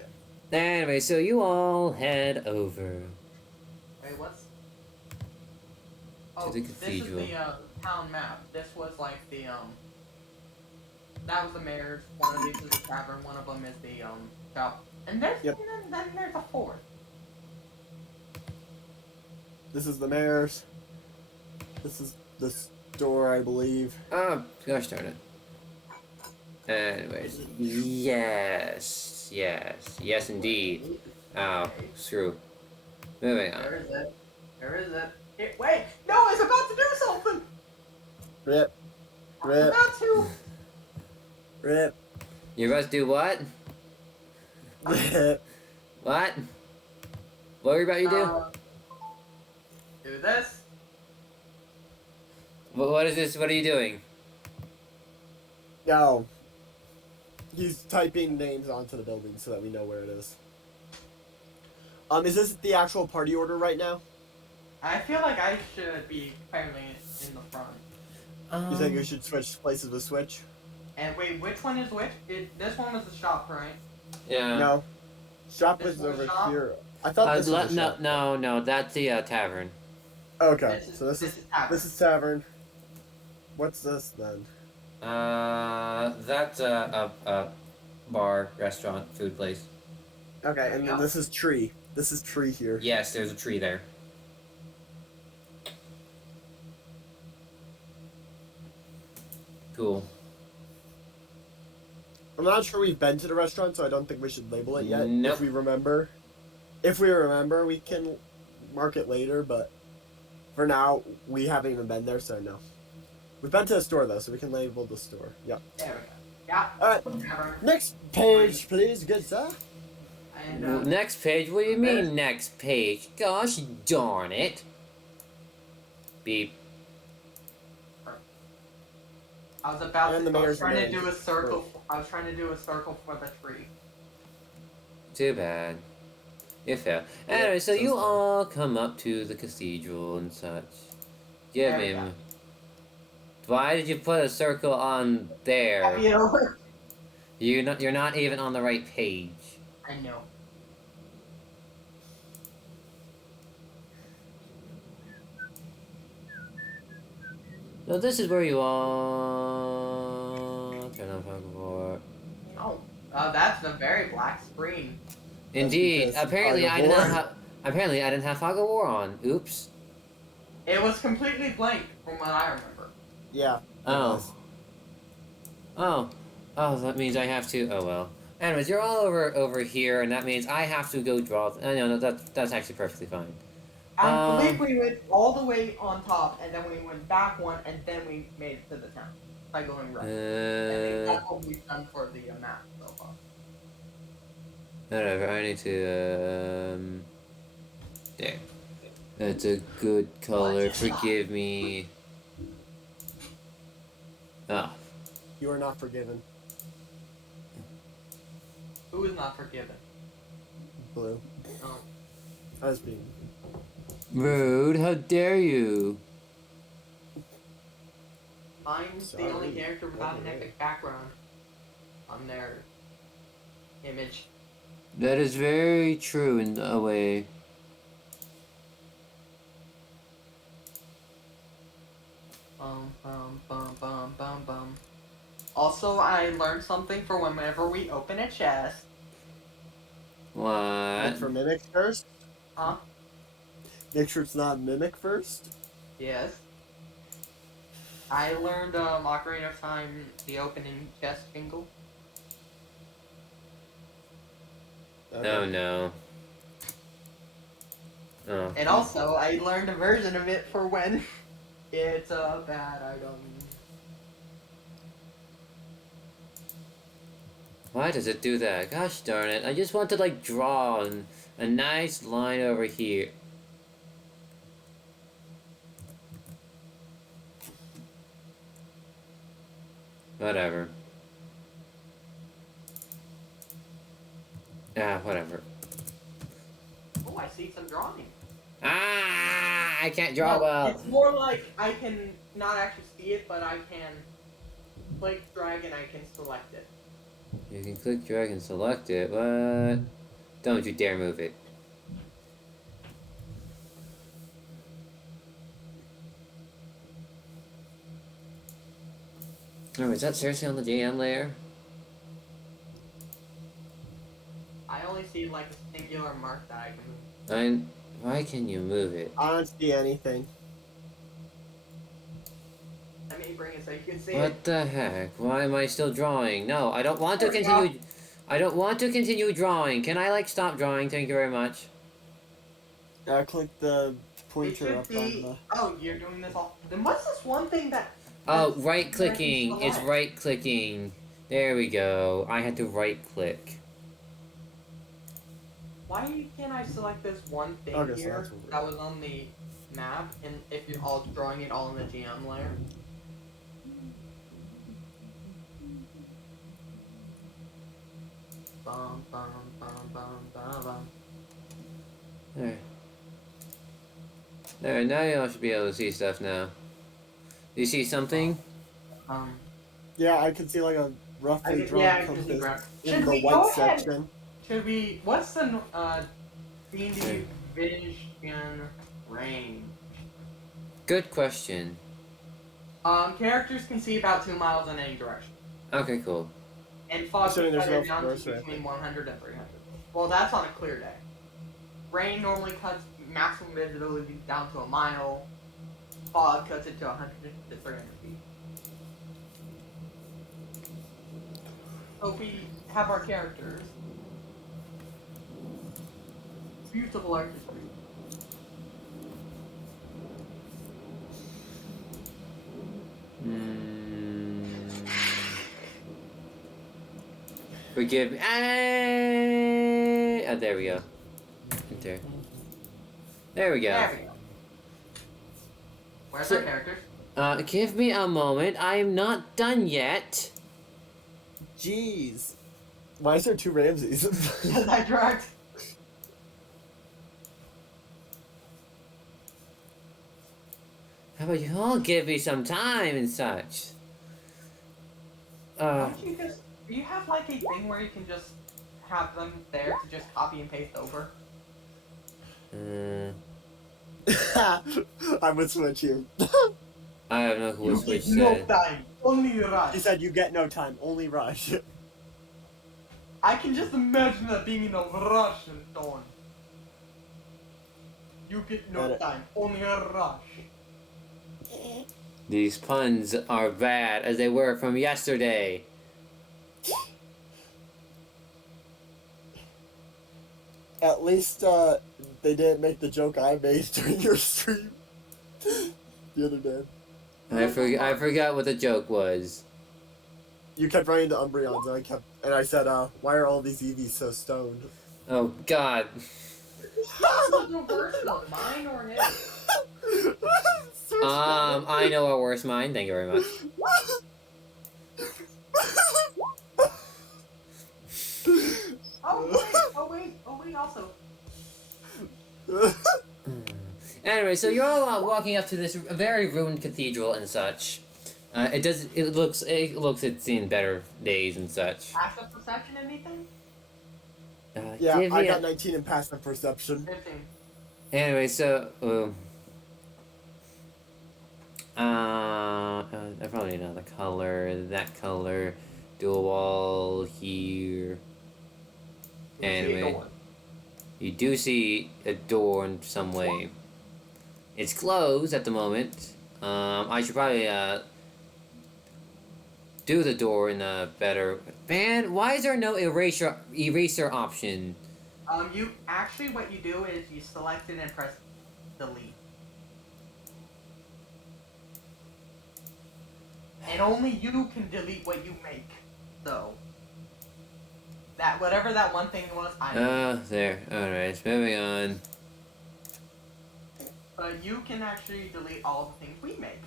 Anyway, so you all head over. Wait, what's? To Oh, the this cathedral. is the town map. This was like the That was the mayor's. One of these is the tavern. One of them is the shop. And there's Yep. then there's a fourth. This is the mayor's. This is the store, I believe. Oh, gosh darn it. Anyways, yes indeed. Oh, screw. Moving on. There is it. There is it. Wait! No, I was about to do something! Rip. I was Rip. about to! Rip. You're about to do what? Rip. What? What were you about to do? Do this. What is this? What are you doing? No. He's typing names onto the building so that we know where it is. Is this the actual party order right now? I feel like I should be fairly in the front. You think we should switch places with Switch? And wait, which one is which? This one was the shop, right? Yeah. No. Shop This was was over shop? here. I thought this was the shop. No, that's the that's Okay, This is- so this this is is tavern. this is tavern. What's this then? that's a bar, restaurant, food place. Okay, and then Yeah. this is tree. This is tree here. Yes, there's a tree there. Cool. I'm not sure we've been to the restaurant, so I don't think we should label it yet. Nope. If we remember. If we remember, we can mark it later, but for now, we haven't even been there, so no. We've been to the store, though, so we can label the store. Yep. There we go. Yeah. Alright, Tavern. next page, please, good sir. And Next page? What do you mean next page? Gosh darn it. Beep. I was about And to. the I was mayor's trying to name. do a circle. I was trying to do a circle for the tree. Too bad. You failed. Yeah, Anyway, so so you sorry. all come up to the cathedral and such. Give There we him. Why did you put a circle on there? You know. You're not even on the right page. I know. So this is where you are. Turn on Pokemon. Oh, that's a very black screen. Indeed. because Apparently Fog I of did not War. have. Apparently I didn't have Fog of War on. Oops. It was completely blank from what I remember. Yeah. it Oh. was. Oh, that means I have to. Oh well. Anyways, you're all over here, and that means I have to go draw. No, that's actually perfectly fine. I believe we went all the way on top, and then we went back one, and then we made it to the town by going right. I think that's what we've done for the map so far. Whatever. I need to. There. That's a good color. Forgive me. Ah. You are not forgiven. Who is not forgiven? Blue. Oh. I was being. Rude. How dare you? Mine's the only character without an epic background on their image. That is very true in a way. Bum. Also, I learned something for whenever we open a chest. Look What? for mimic first. Huh? Make sure it's not mimic first. Yes. I learned Ocarina of Time, the opening chest jingle. Okay. Oh no. Oh. And also, I learned a version of it for when it's a bad item. Why does it do that? Gosh darn it. I just want to like draw a nice line over here. Whatever. Ah, whatever. Oh, I see some drawing. Ah, I can't draw well. It's more like I can not actually see it, but I can click, drag, and I can select it. You can click, drag, and select it. What? Don't you dare move it. Oh, is that seriously on the DM layer? I only see like a singular mark that I can move. Why can you move it? I don't see anything. Let me bring it so you can see it. What the heck? Why am I still drawing? No, I don't want to There we continue. I don't want to continue drawing. Can I like stop drawing? Thank you very much. Click the It pointer should up be. on the. Oh, you're doing this all. Then what's this one thing that? Oh, that's right clicking. directly It's select? right clicking. There we go. I had to right click. Why can't I select this one thing Okay, so here that's what that was on the map, and if you're all drawing it all in the GM layer? Bum. There. There. Now y'all should be able to see stuff now. Do you see something? Yeah, I can see like a roughly drawn I can see compass graph. in Should the we white go ahead? section. Should we? What's the D&D vision range? Good question. Characters can see about 2 miles in any direction, Okay, cool. and fog Assuming can there's cut it no down to forest or between 100 and 300. Well, that's on a clear day. Rain normally cuts maximum visibility down to 1 mile. Fog cuts it to 100 to 300 feet. So if we have our characters, beautiful artistry. Forgive me. Oh, there we go. Enter. There we go. There we go. Where's So- our characters? Give me a moment. I am not done yet. Jeez. Why is there two Ramses? Because I dragged. How about you all give me some time and such? Don't you just? Do you have like a thing where you can just have them there to just copy and paste over? I would switch you. I have no clue You which get no said. time, only He rush. said you get no time, only rush. I can just imagine that being in a rush and so on. You get no Edit. time, only a rush. These puns are bad as they were from yesterday. At least they didn't make the joke I made during your stream the other day. I forgot what the joke was. You kept running to Umbreons, and I said, why are all these EVs so stoned? Oh God. What's the worst one, mine or his? I know a worse mine. Thank you very much. Oh wait, also. Anyway, so you're all walking up to this very ruined cathedral and such. It looks it's seen better days and such. Passive perception, anything? Yeah, give I me got a- 19 in passive perception. 15. Anyway, so I probably need another color. That color. Do a wall here. You see a Anyway, door. you do see a door in some way. It's closed at the moment. I should probably do the door in a better. Man, why is there no eraser option? You actually what you do is you select it and press delete. And only you can delete what you make, though. That whatever that one thing was, There. Alright, moving on. But you can actually delete all the things we make.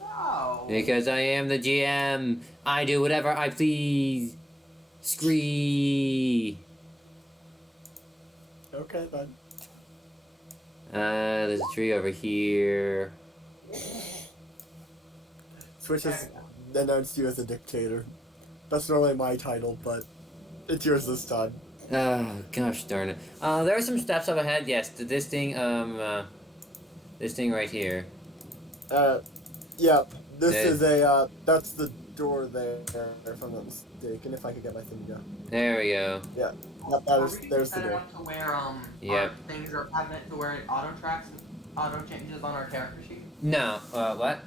Oh. Because I am the GM. I do whatever I please. Scree. Okay, then. There's a tree over here. Switch has announced you as a dictator. That's normally my title, but it's yours this time. Oh, gosh darn it. There are some steps up ahead. Yes, this thing, this thing right here. Yeah, this Hey. is that's the door there, if I'm not mistaken, if I could get my thing to go. There we go. Yep, there's the door. To where Yep. our things are cabinet to where it auto tracks, auto changes on our character sheet. No, what?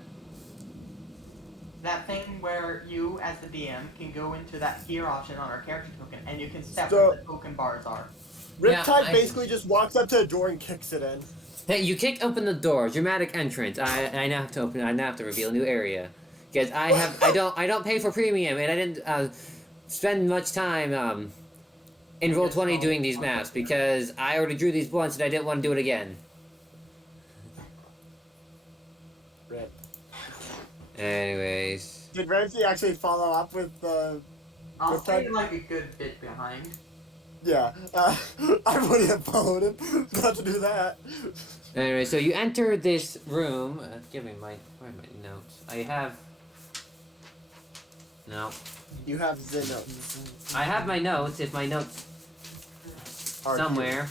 That thing where you, as the DM, can go into that gear option on our character token, and you can set So- where the token bars are. Yeah, Riptide I- basically just walks up to the door and kicks it in. Hey, you kick open the door. Dramatic entrance. I now have to open. I now have to reveal a new area. Because I don't pay for premium, and I didn't spend much time in Roll20 doing these maps because I already drew these once and I didn't want to do it again. Rip. Anyways, Did Ramsey actually follow up with the... I'll What stay type- like a good bit behind. Yeah, I wouldn't have followed him. Not to do that. anyway, so you enter this room. Give me where are my notes? I have. No, You have the notes. I have my notes. If my notes Are somewhere.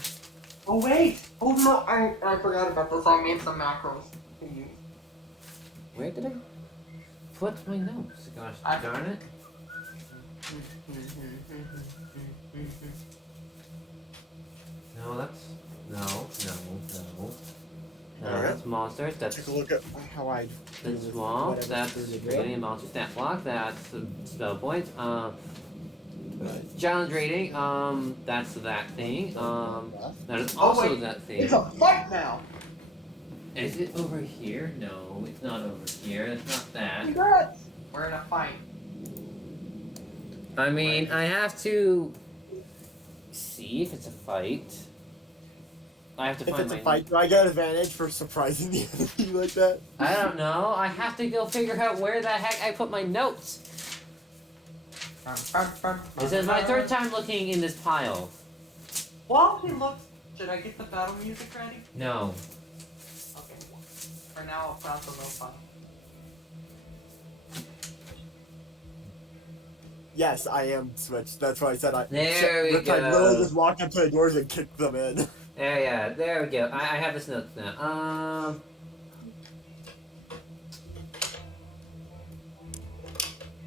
Oh wait! Oh no, I forgot about this. I made some macros to use. Where did I put my notes? Gosh I- darn it! No, that's no. Alright. That's monsters. That's Take a look at how I... that's swamp. whatever That's through the door. creating a monster stat block. That's a spell point. Challenge rating. That's that thing. That is Oh, also wait. that thing. It's a fight now! Is it over here? No, it's not over here. It's not that. Congrats! We're in a fight. I mean, I have to see if it's a fight. I have to If find it's a my. fight, do I get advantage for surprising the enemy like that? I don't know. I have to go figure out where the heck I put my notes. This is my third time looking in this pile. While we look, should I get the battle music ready? No. Okay. For now, I'll pass the low file. Yes, I am switched. That's why I said I... There we Riptide go. literally just walked up to the doors and kicked them in. There we go. I have this notes now.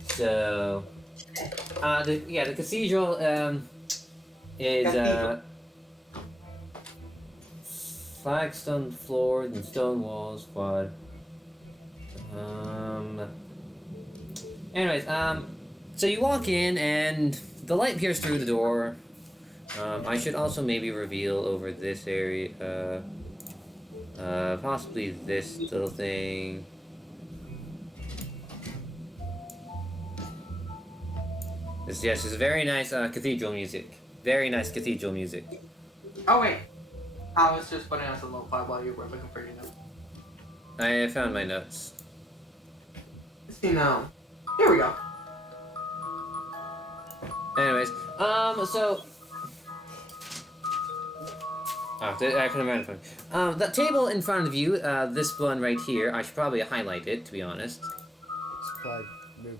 So, the cathedral is Cathedral. flagstone floors and stone walls. Quad. Anyways, so you walk in and the light peers through the door. I should also maybe reveal over this area, possibly this little thing. Yes, it's very nice cathedral music. Very nice cathedral music. Oh wait. I was just putting on some low file while you were looking for your notes. I found my notes. Let's see now. Here we go. Anyways, so. Oh, I put them right in front. The table in front of you, this one right here, I should probably highlight it, to be honest. Should probably move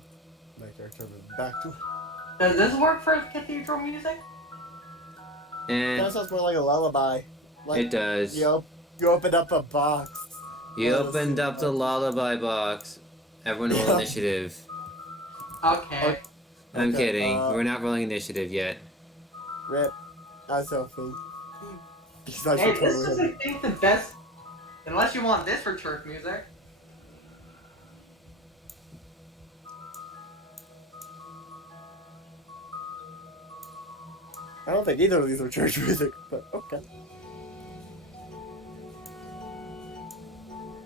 my character back to... Does this work for cathedral music? And That sounds more like a lullaby. Like, it does. you open up a box, You opened up the lullaby box. Everyone roll initiative. Okay. I'm Okay, kidding. We're not rolling initiative yet. Rip. That's selfie. Because I Hey, should this totally is, have. I think, the best. Unless you want this for church music. I don't think either of these are church music, but okay.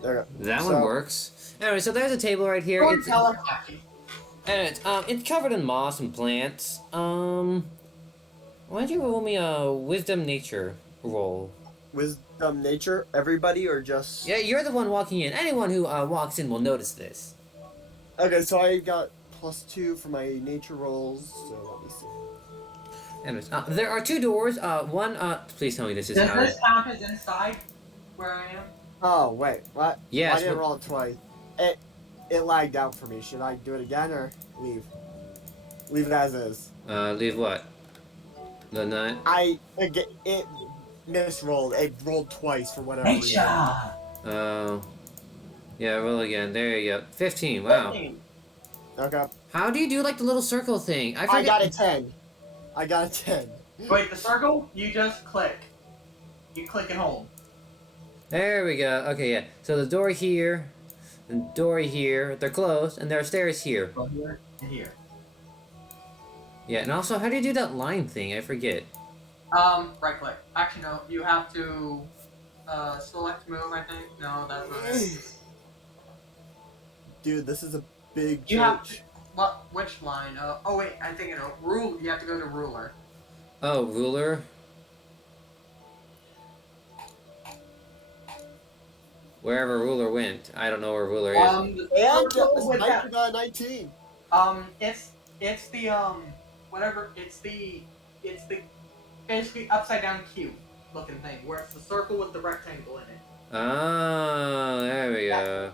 There we go. That one works. Anyway, so there's a table right here. Don't tell her, Kathy. And it's covered in moss and plants. Why don't you roll me a wisdom nature roll? Wisdom nature, everybody or just. Yeah, you're the one walking in. Anyone who walks in will notice this. Okay, so I got +2 for my nature rolls, so let me see. Anyways, there are 2 doors. One. Please tell me this is Does how. this count as inside where I am? Oh, wait, what? Yes. I didn't roll it twice. It lagged out for me. Should I do it again or leave? Leave it as is. Leave what? The 9. It misrolled. It rolled twice for whatever reason. Oh. Yeah, roll again. There you go. 15. Wow. 15. Okay. How do you do like the little circle thing? I got a 10. I got a 10. Wait, the circle? You just click. You click and hold. There we go. Okay, yeah. So the door here, the door here, they're closed, and there are stairs here. Go here and here. Yeah, and also, how do you do that line thing? I forget. Right click. Actually, no. You have to select move. I think. No, that's not it. Dude, this is a big You have church. what? Which line? Oh wait, I'm thinking of rule. You have to go to ruler. Oh, ruler. Wherever ruler went, I don't know where ruler is. The And circle with Sniper that. got 19. It's the whatever. It's the basically upside down cube looking thing where it's the circle with the rectangle in it. Oh, there we go.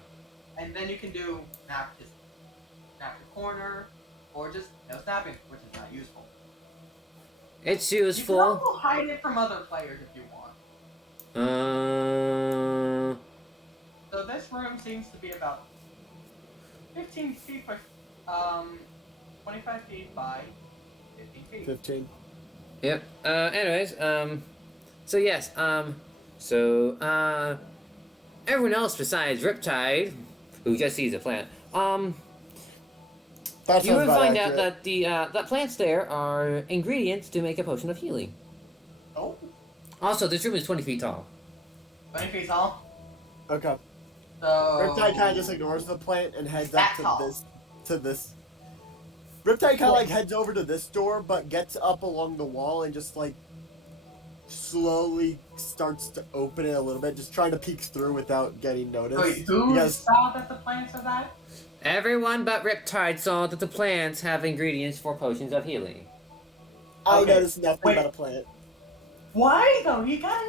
And then you can do snap the corner, or just no snapping, which is not useful. It's You can useful. also hide it from other players if you want. So this room seems to be about 15 feet by 25 feet by 15 feet. 15. Yep. Anyways, so yes, everyone else besides Riptide, who just sees a plant, That you sounds would about find out accurate. that the plants there are ingredients to make a potion of healing. Oh, Also, this room is 20 feet tall. 20 feet tall. Okay. So Riptide kind of just ignores the plant and heads up That to tall. this. Riptide kind of like heads over to this door, but gets up along the wall and just like slowly starts to open it a little bit, just trying to peek through without getting noticed. Wait, who Because saw that the plants are that? Everyone but Riptide saw that the plants have ingredients for potions of healing. I Okay, noticed nothing wait. but a plant. Why though? You got a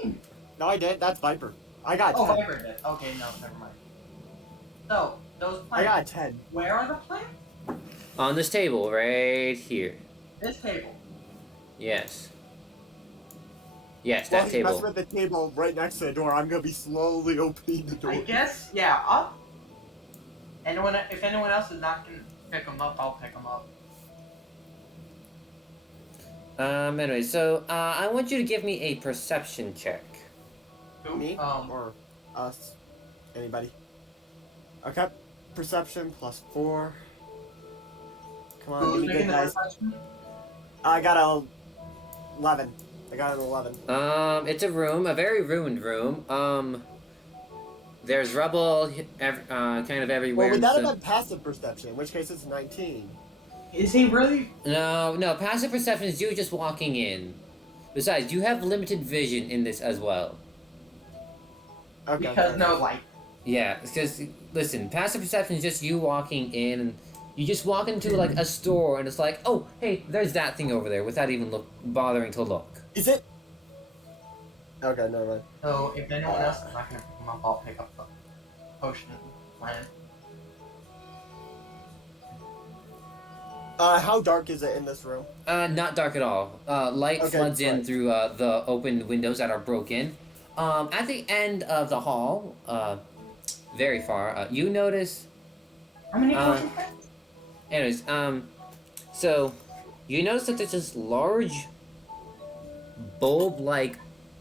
19. No, I didn't. That's Viper. I got 10. Oh, Viper did. Okay, no, never mind. So those I got a plants. 10. Where are the plants? On this table, right here. This table. Yes. Yes, While that he messes table. with the table right next to the door, I'm gonna be slowly opening the door. I guess, yeah, up. If anyone else is not gonna pick them up, I'll pick them up. Anyway, so, I want you to give me a perception check. Who? Me? Or us? Anybody? Okay. Perception +4. Come on, give who's me making good the dice. perception? I got a 11. I got an 11. It's a room, a very ruined room. There's rubble, kind of everywhere. Well, would and that have stuff. been passive perception? In which case it's 19. Is he really? No, passive perception is you just walking in. Besides, you have limited vision in this as well. Okay. Because no light. Yeah, because, listen, passive perception is just you walking in, and you just walk into, like, a store, and it's like, oh, hey, there's that thing over there, without even bothering to look. Is it? Okay, never mind. So if anyone else is not gonna pick them up, I'll pick up the potion plant. How dark is it in this room? Not dark at all. Light Okay, floods in fine. through, the open windows that are broken. At the end of the hall, very far, you notice. How many Uh, potion plants? anyways, so you notice that there's this large bulb-like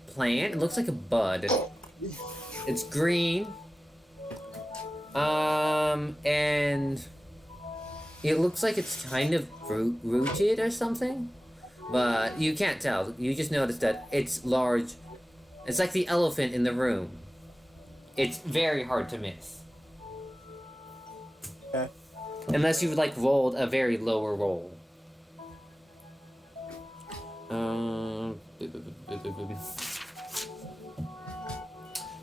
plant. It looks like a bud. It's green. And it looks like it's kind of rooted or something, but you can't tell. You just notice that it's large. It's like the elephant in the room. It's very hard to miss. Okay. Unless you've like rolled a very lower roll.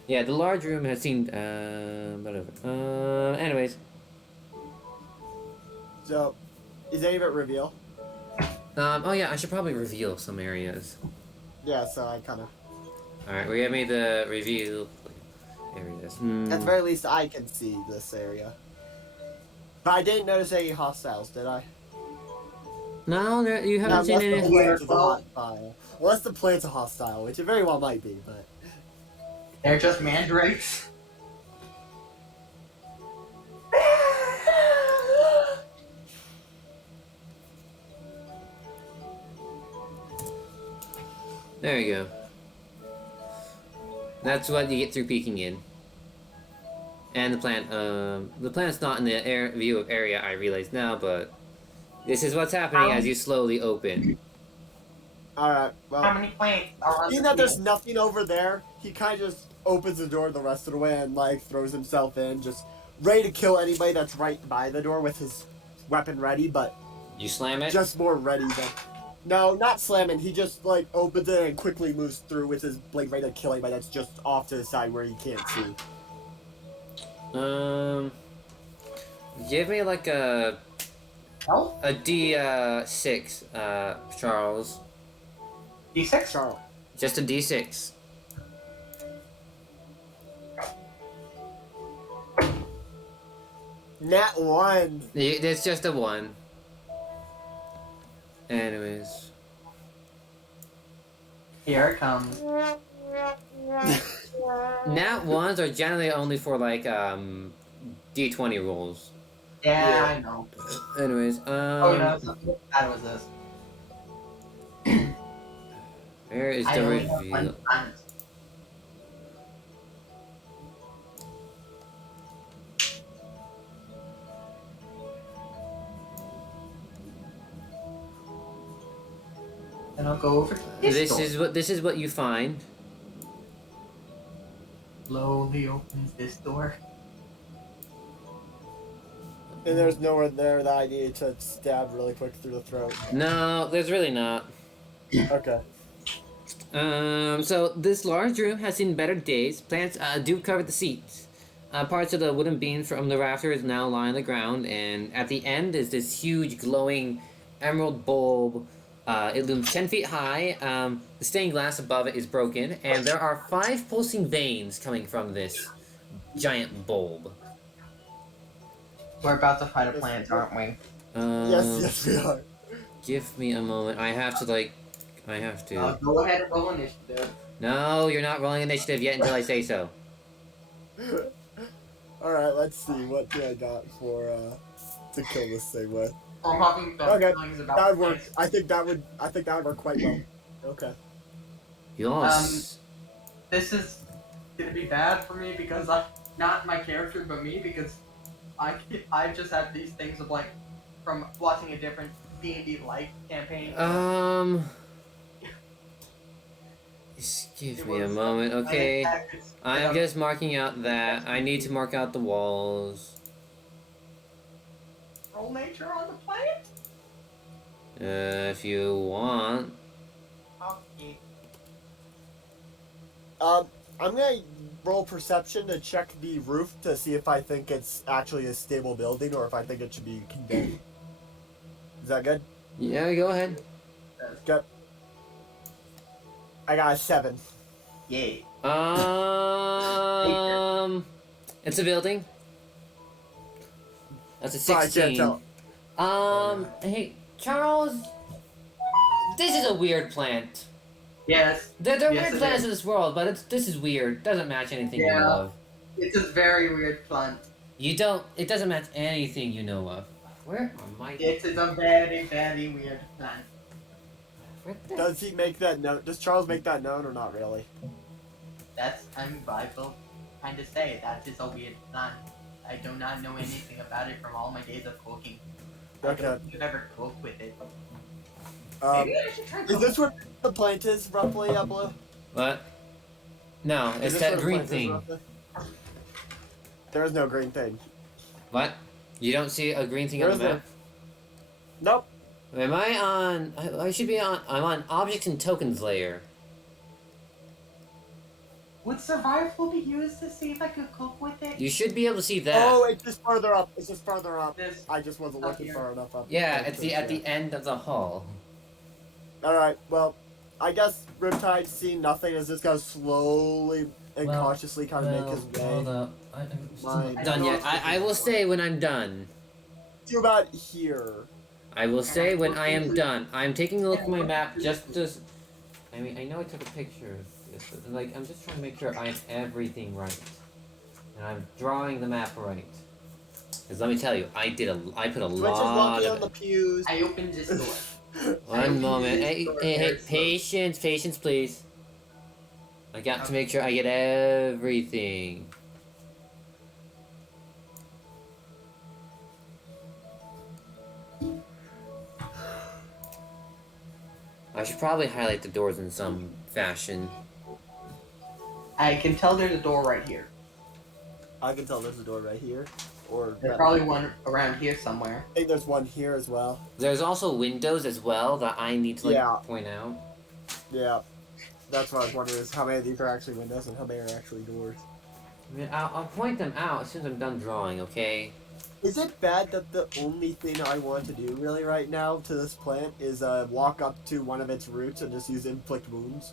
Yeah, the large room has seen whatever. Anyways. So, is any of it reveal? Oh yeah, I should probably reveal some areas. Yeah, so I kind of. Alright, we have made the review areas. At the very least, I can see this area. But I didn't notice any hostiles, did I? No, you haven't seen Unless the any. plants is a hostile. Unless the plant's a hostile, which it very well might be, but. They're just mandrakes. There you go. That's what you get through peeking in. And the plant's not in the view of area I realize now, but this is what's happening as you slowly open. Alright, well. How many plants are on Seeing the that there's field? nothing over there, he kind of just opens the door the rest of the way and, like, throws himself in, just ready to kill anybody that's right by the door with his weapon ready, but You slam it? just more ready than. No, not slamming. He just, like, opens it and quickly moves through with his blade ready to kill anybody that's just off to the side where he can't see. Give me like a Oh, D6, Charles. D6? Charles. Just a D6. Nat 1. It's just a 1. Anyways. Here it comes. Nat 1s are generally only for like, D20 rolls. Yeah, I know. Anyways, Oh no, that was this. where is I the only have reveal? one planet. And I'll go over to this door. This is what you find. Slowly opens this door. And there's nowhere there that I need to stab really quick through the throat. No, there's really not. Okay. So this large room has seen better days. Plants do cover the seats. Parts of the wooden beams from the rafters now lie on the ground, and at the end is this huge glowing emerald bulb. It looms 10 feet high. The stained glass above it is broken, and there are 5 pulsing veins coming from this giant bulb. We're about to fight a plant, aren't we? Yes, we are. Give me a moment. I have to. Go ahead and roll initiative. No, you're not rolling initiative yet until I say so. Alright, let's see. What do I got for, to kill this thing with? I'm having bad Okay, feelings about that would work. this. I think that would work quite well. Okay. Yes. This is gonna be bad for me because not my character, but me, because I just have these things of like from watching a different D&D like campaign. Just give me a moment, okay? I'm just marking out that. I need to mark out the walls. Roll nature on the plant. If you want. Okay. I'm gonna roll perception to check the roof to see if I think it's actually a stable building or if I think it should be condemned. Is that good? Yeah, go ahead. Good. I got a 7. Yay. It's a building. That's a Sorry, I can't 16. tell. Hey, Charles. This is a weird plant. Yes. There are Yes, weird it plants is. in this world, but this is weird. Doesn't match anything you know Yeah. of. It's a very weird plant. It doesn't match anything you know of. Where are my... It is a very, very weird plant. Where the... Does he make that note? Does Charles make that known or not really? I will kind of say that is a weird plant. I do not know anything about it from all my days of cooking. I Okay. don't think I've ever cooked with it. Um, Maybe I should try is cooking. this what the plant is roughly, Blue? What? No, Is it's this that what a green plant is, thing. roughly? There is no green thing. What? You don't see a green thing There on the is no- map? Nope. Am I on... I should be on... I'm on Objects and Tokens layer. Would survival be used to see if I could cook with it? You should be able to see that. Oh, it's just further up. It's just further up. This. I just wasn't Up looking here. far enough up. Yeah, it's at the end of the hall. Alright, well, I guess Riptide seeing nothing as this guy slowly and Well, cautiously kind of make his way. Hold up. I'm still Mine. not done yet. I will say when I'm done. To about here. I will say when I am done. I'm taking a look at my map just to... I mean, I know I took a picture of this, but like, I'm just trying to make sure I have everything right. And I'm drawing the map right. Because let me tell you, I put a Twitch is lot walking on of... the pews. I opened this door. One moment. Hey, patience, please. I got to make sure I get everything. I should probably highlight the doors in some fashion. I can tell there's a door right here. I can tell there's a door right here. Or There's probably one around here somewhere. I think there's one here as well. There's also windows as well that I need to point out. Yeah. That's what I was wondering is how many of these are actually windows and how many are actually doors. I mean, I'll point them out as soon as I'm done drawing, okay? Is it bad that the only thing I want to do really right now to this plant is walk up to one of its roots and just use inflict wounds?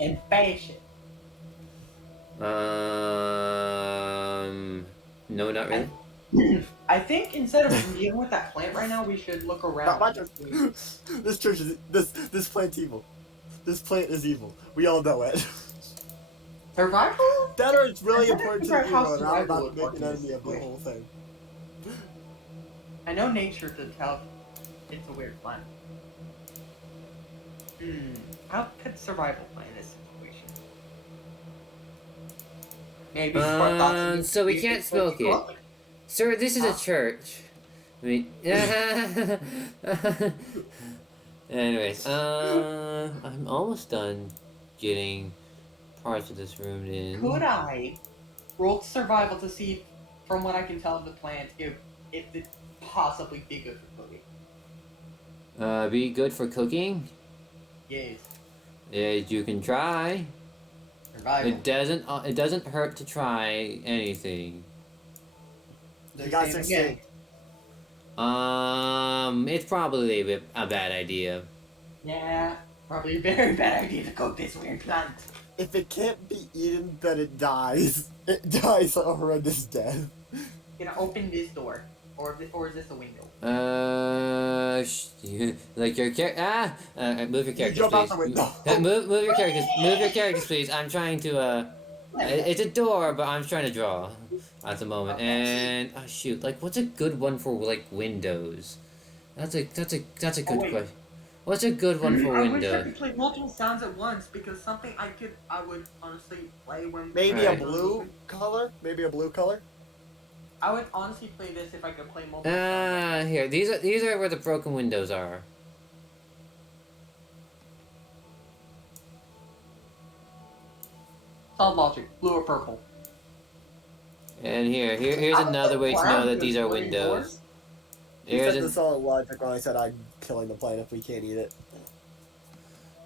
And bash it. No, not really. I think instead of dealing with that plant right now, we should look Not around. much of this church is this plant's evil. This plant is evil. We all know it. Survival? That or it's really I wonder important if to the our house hero, and I'm survival about would to make work an in enemy this of the way. whole thing. I know nature to tell it's a weird plant. How could survival play in this situation? Maybe So we can't smoke it. Sir, this is a church. I mean, anyways, I'm almost done getting parts of this room in. Could I roll survival to see, from what I can tell of the plant, if it possibly be good for cooking? Be good for cooking? Yes. Yeah, you can try. Survival. It doesn't hurt to try anything. You got 16. It's probably a bad idea. Yeah, probably a very bad idea to cook this weird plant. If it can't be eaten, then it dies. It dies a horrendous death. Can I open this door? Or is this a window? Like your character. Move your characters, jump out please. the window. Move your characters. Move your characters, please. I'm trying to. It's a door, but I'm trying to draw at the moment. And shoot, like, what's a good one for like windows? That's a good question. What's a good one for I wish I windows? could play multiple sounds at once because something I would honestly play when. Maybe Alright. a blue color? Maybe a blue color? I would honestly play this if I could play multiple. sounds. Here. These are where the broken windows are. Solid logic, blue or purple. And here's another way to know that these are windows. You Here's said a, the solid logic when I said I'm killing the plant if we can't eat it.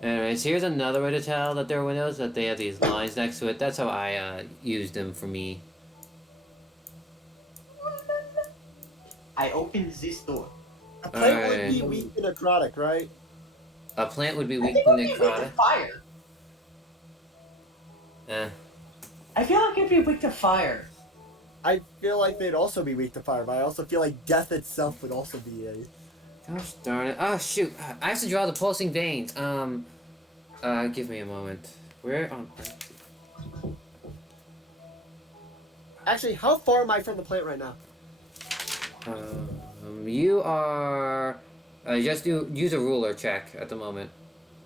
anyways, here's another way to tell that they're windows, that they have these lines next to it. That's how I used them for me. I opened this door. A plant would Alright. be weak and necrotic, right? A plant would be I weak think to it would be weak to necrotic. fire. I feel like it'd be weak to fire. I feel like they'd also be weak to fire, but I also feel like death itself would also be a... Gosh darn it. Oh shoot. I have to draw the pulsing veins. Give me a moment. Where on earth? Actually, how far am I from the plant right now? You are. Just use a ruler check at the moment.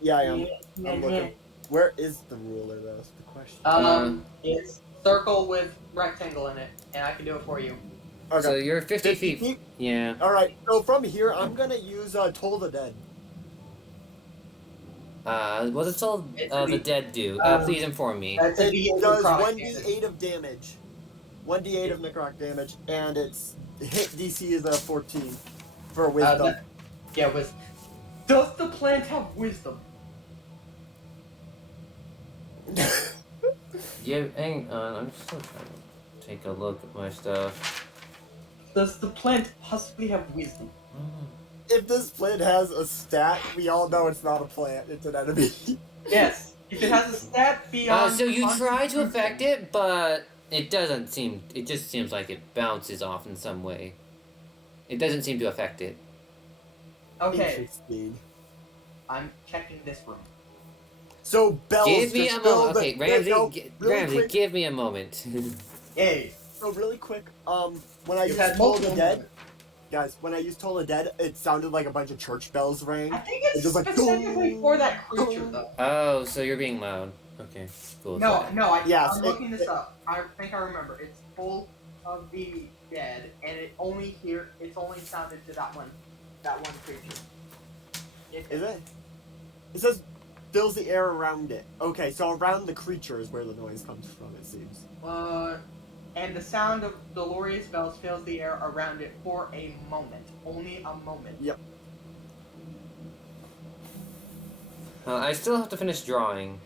Yeah, I am. I'm looking. Where is the ruler? That's the question. It's circle with rectangle in it, and I can do it for you. Okay. So you're 50 50 feet. feet? Yeah. All right. So from here, I'm gonna use Toll the Dead. What does all It's the the- dead do? Please inform me. That's a It D8 does necrotic 1d8 of damage. 1d8 of necrotic damage, and its hit DC is a 14 for wisdom. Yeah, wisdom. Does the plant have wisdom? Yeah, hang on. I'm still trying to take a look at my stuff. Does the plant possibly have wisdom? If this plant has a stat, we all know it's not a plant; it's an enemy. Yes. If it has a stat beyond. So you try to Constitution- affect it, but it doesn't seem. It just seems like it bounces off in some way. It doesn't seem to affect it. Okay, Interesting. I'm checking this room. So bells. Give me just a fill moment. the- Okay, yeah, Ramsey. no, really Ramsey, quick. give me a moment. Hey, So really quick, when I you've used had Toll the multiple Dead, moments. guys, when I used Toll the Dead, it sounded like a bunch of church bells rang. I think It's it's just like, specifically boom, for that creature, boom. though. Oh, so you're being loud. Okay, cool. No, Yes, I'm it- looking this up. I think I remember. It's full of the dead, and it's only sounded to that one creature. Is it? It says fills the air around it. Okay, so around the creature is where the noise comes from, it seems. And the sound of Dolores bells fills the air around it for a moment. Only a moment. Yep. I still have to finish drawing.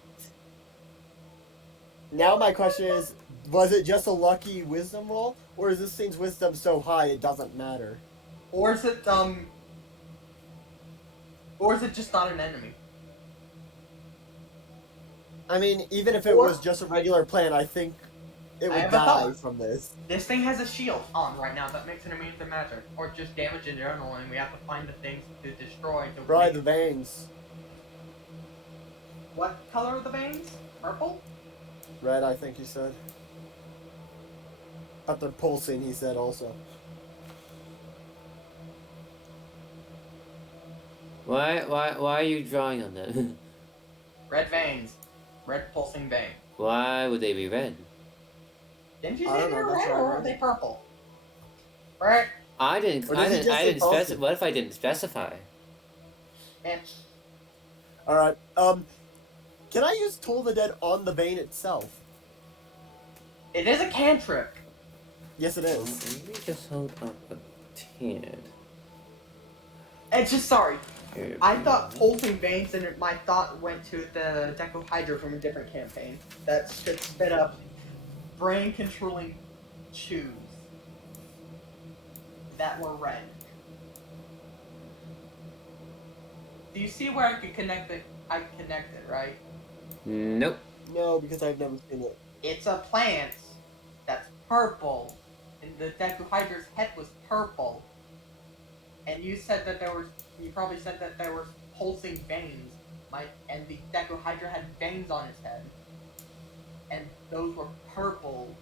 Now my question is, was it just a lucky wisdom roll, or is this thing's wisdom so high it doesn't matter? Or is it just not an enemy? I mean, even if it Or- was just a regular plant, I think it I would have a die thought. from this. This thing has a shield on right now that makes it immune to magic, or just damage in general, and we have to find the things to destroy. To Probably make- the veins. What color are the veins? Purple? Red, I think he said. But they're pulsing, he said also. Why are you drawing on that? Red veins. Red pulsing vein. Why would they be red? Didn't you I say don't they know, were that's red, what I or were heard. they purple? Right? I didn't. Or I does he didn't. just I say didn't specify. pulsing? What if I didn't specify? And Alright, can I use Toll the Dead on the vein itself? it is a cantrip. Yes, it Let is. me just hold up a tad. It's just sorry. Here. I thought pulsing veins, and my thought went to the Decohydra from a different campaign that could spit up brain controlling chews that were red. Do you see where I could connect it? I connect it, right? Nope. No, because I've never seen it. It's a plant that's purple, and the Decohydra's head was purple. And you said that you probably said that there were pulsing veins, and the Decohydra had veins on its head. And those were purple,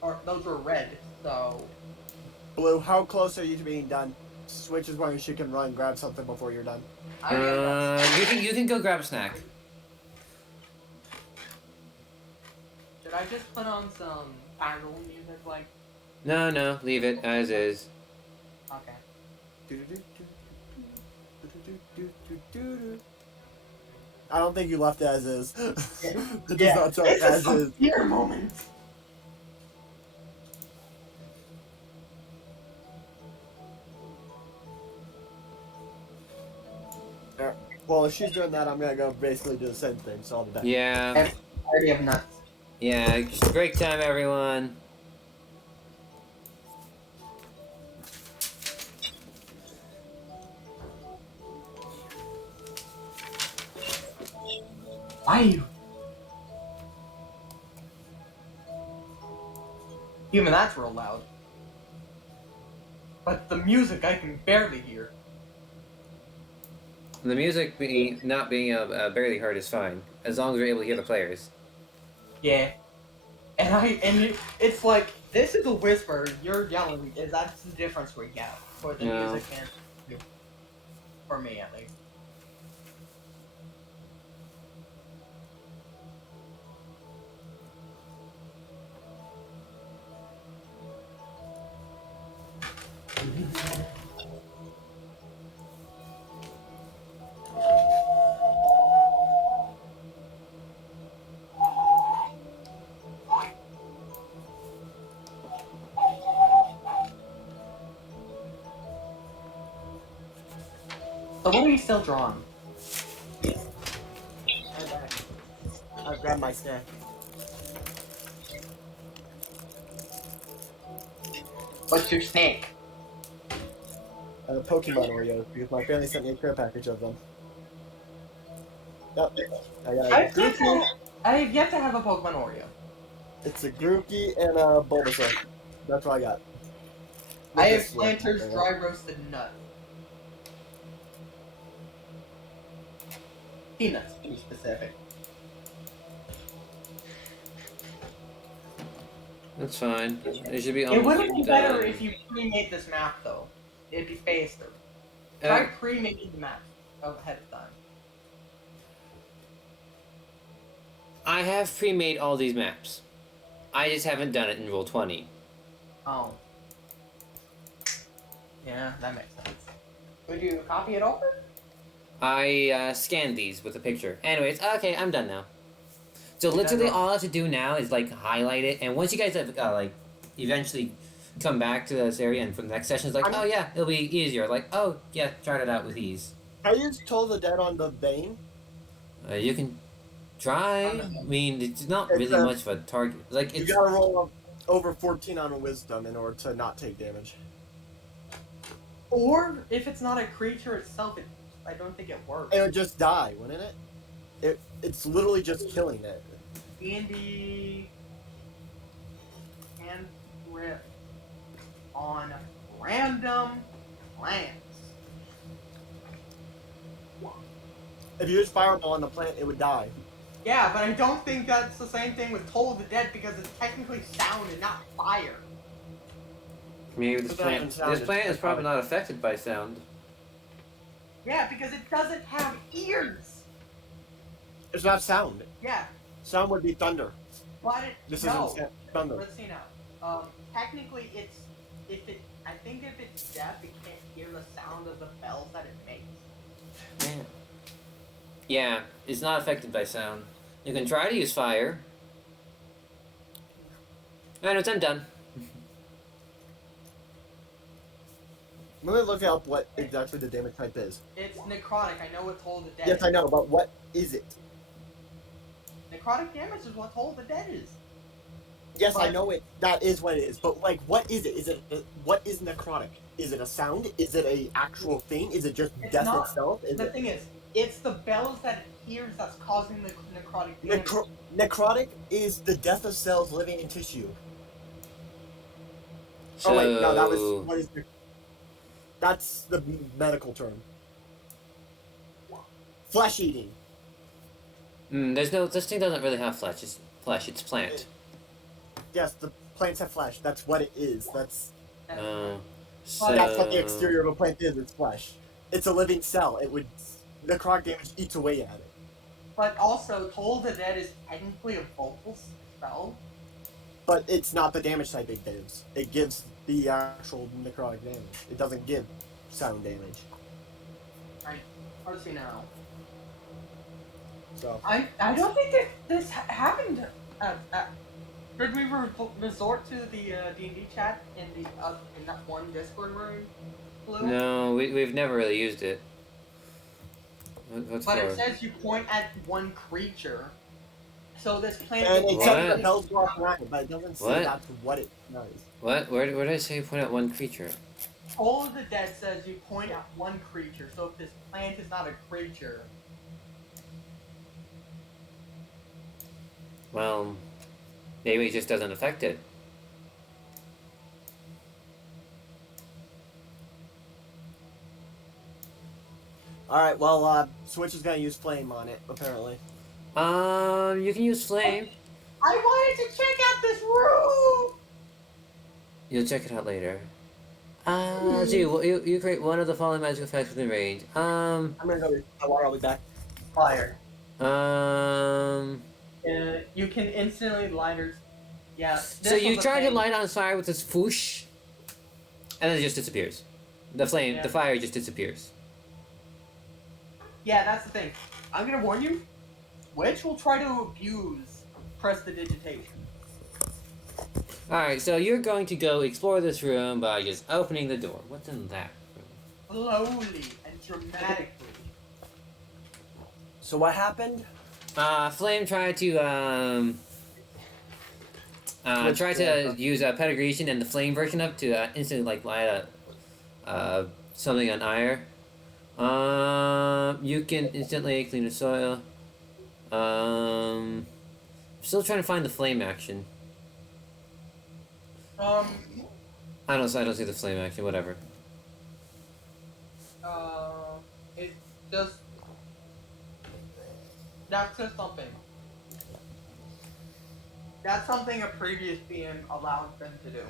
or those were red, so... Blue, how close are you to being done? Switch is where she can run, grab something before you're done. I don't know. You can go grab a snack. Should I just put on some casual music, like... No, leave it as is. Okay. I don't think you left as is. Yeah. It does not sound It's as a is. severe moment. Well, if she's doing that, I'm gonna go basically do the same thing, so I'll be back. Yeah. Party of nuts. Yeah. Break time, everyone. Why? Even that's real loud. But the music I can barely hear. The music not being barely heard is fine, as long as we're able to hear the players. Yeah. It's like this is a whisper. You're yelling. That's the difference we get for the No. music and for me at least. So what are you still drawing? I'm back. I've grabbed my snack. What's your snake? Pokemon Oreos because my family sent me a care package of them. Yep. I got a Grookey. I've yet to have a Pokemon Oreo. It's a Grookey and a Bulbasaur. That's what I got. I have This one. Planters dry roasted nut. Peanuts, to be specific. That's fine. It should be It almost would be better done. if you pre-made this map, though. It'd be faster. Try Uh, pre-making the map ahead of time. I have pre-made all these maps. I just haven't done it in Roll20. Oh. Yeah, that makes sense. Would you copy it over? I scanned these with a picture. Anyways, okay, I'm done now. So literally all I have to do now is like highlight it, and once you guys have like eventually come back to this area, and for the next session, it's like, oh yeah, it'll be easier. Like, oh yeah, try it out with ease. I used Toll the Dead on the Bane. You can try. I mean, it's not It's really a- much of a target. Like You it's gotta roll over 14 on a Wisdom in order to not take damage. Or if it's not a creature itself, I don't think it works. It would just die, wouldn't it? It's literally just killing it. D&D can rip on random plants. If you use Fireball on the plant, it would die. Yeah, but I don't think that's the same thing with Toll of the Dead because it's technically sound and not fire. maybe this But that plant. doesn't sound This plant is as probably fire. not affected by sound. Yeah, because it doesn't have ears. It's not sound. Yeah, Sound would be thunder. but it This no. isn't thunder. Let's see now. Technically, I think if it's deaf, it can't hear the sound of the bells that it makes. Yeah. Yeah, it's not affected by sound. You can try to use fire. Anyways, I'm done. Let me look up what exactly the damage type is. It's necrotic. I know what Toll of the Dead Yes, is. I know, but what is it? Necrotic damage is what Toll of the Dead is. Yes, I But- know it. That is what it is. But like, what is it? What is necrotic? Is it a sound? Is it a actual thing? Is it just It's death not. itself? Is The it thing is, it's the bells that it hears that's causing the necrotic damage. necrotic? Is the death of cells living in tissue? So, Oh wait, no, that was what is? That's the medical term. Flesh eating. there's no. This thing doesn't really have flesh. It's flesh. It's plant. Yes, the plants have flesh. That's what it is. That's So that's what the exterior of a plant is. It's flesh. It's a living cell. It would necrotic damage eats away at it. But also, Toll of the Dead is technically a vocal spell. But it's not the damage type it gives. It gives the actual necrotic damage. It doesn't give sound damage. Let's see now. So I don't think that this happened. Did we resort to the D&D chat in that one Discord room? Blue? no, we've never really used it. What's But for? it says you point at one creature. So this plant. and it says What? the bells go off around it, but it doesn't say What? that's what it does. What? Where did I say point at one creature? Toll of the Dead says you point at one creature. So if this plant is not a creature, Well, maybe it just doesn't affect it. Alright, well, Switch is gonna use flame on it, apparently. You can use flame. I wanted to check out this room. You'll check it out later. Let's see. Well, you create one of the following magical effects within range. I'm gonna go get my water, I'll be back. Fire. Um. You can instantly light her. Yeah. So you try to light on fire with this whoosh, and then it just disappears. The flame, Yeah. the fire just disappears. Yeah, that's the thing. I'm gonna warn you. Witch will try to abuse prestidigitation. Alright, so you're going to go explore this room by just opening the door. What's in that room? Slowly and dramatically. So what happened? Flame tried to, use Pedigration and the flame version of to instantly, like, light something on ire. You can instantly clean the soil. Still trying to find the flame action. I don't see the flame action, whatever. It's just that's just something. That's something a previous PM allowed them to do.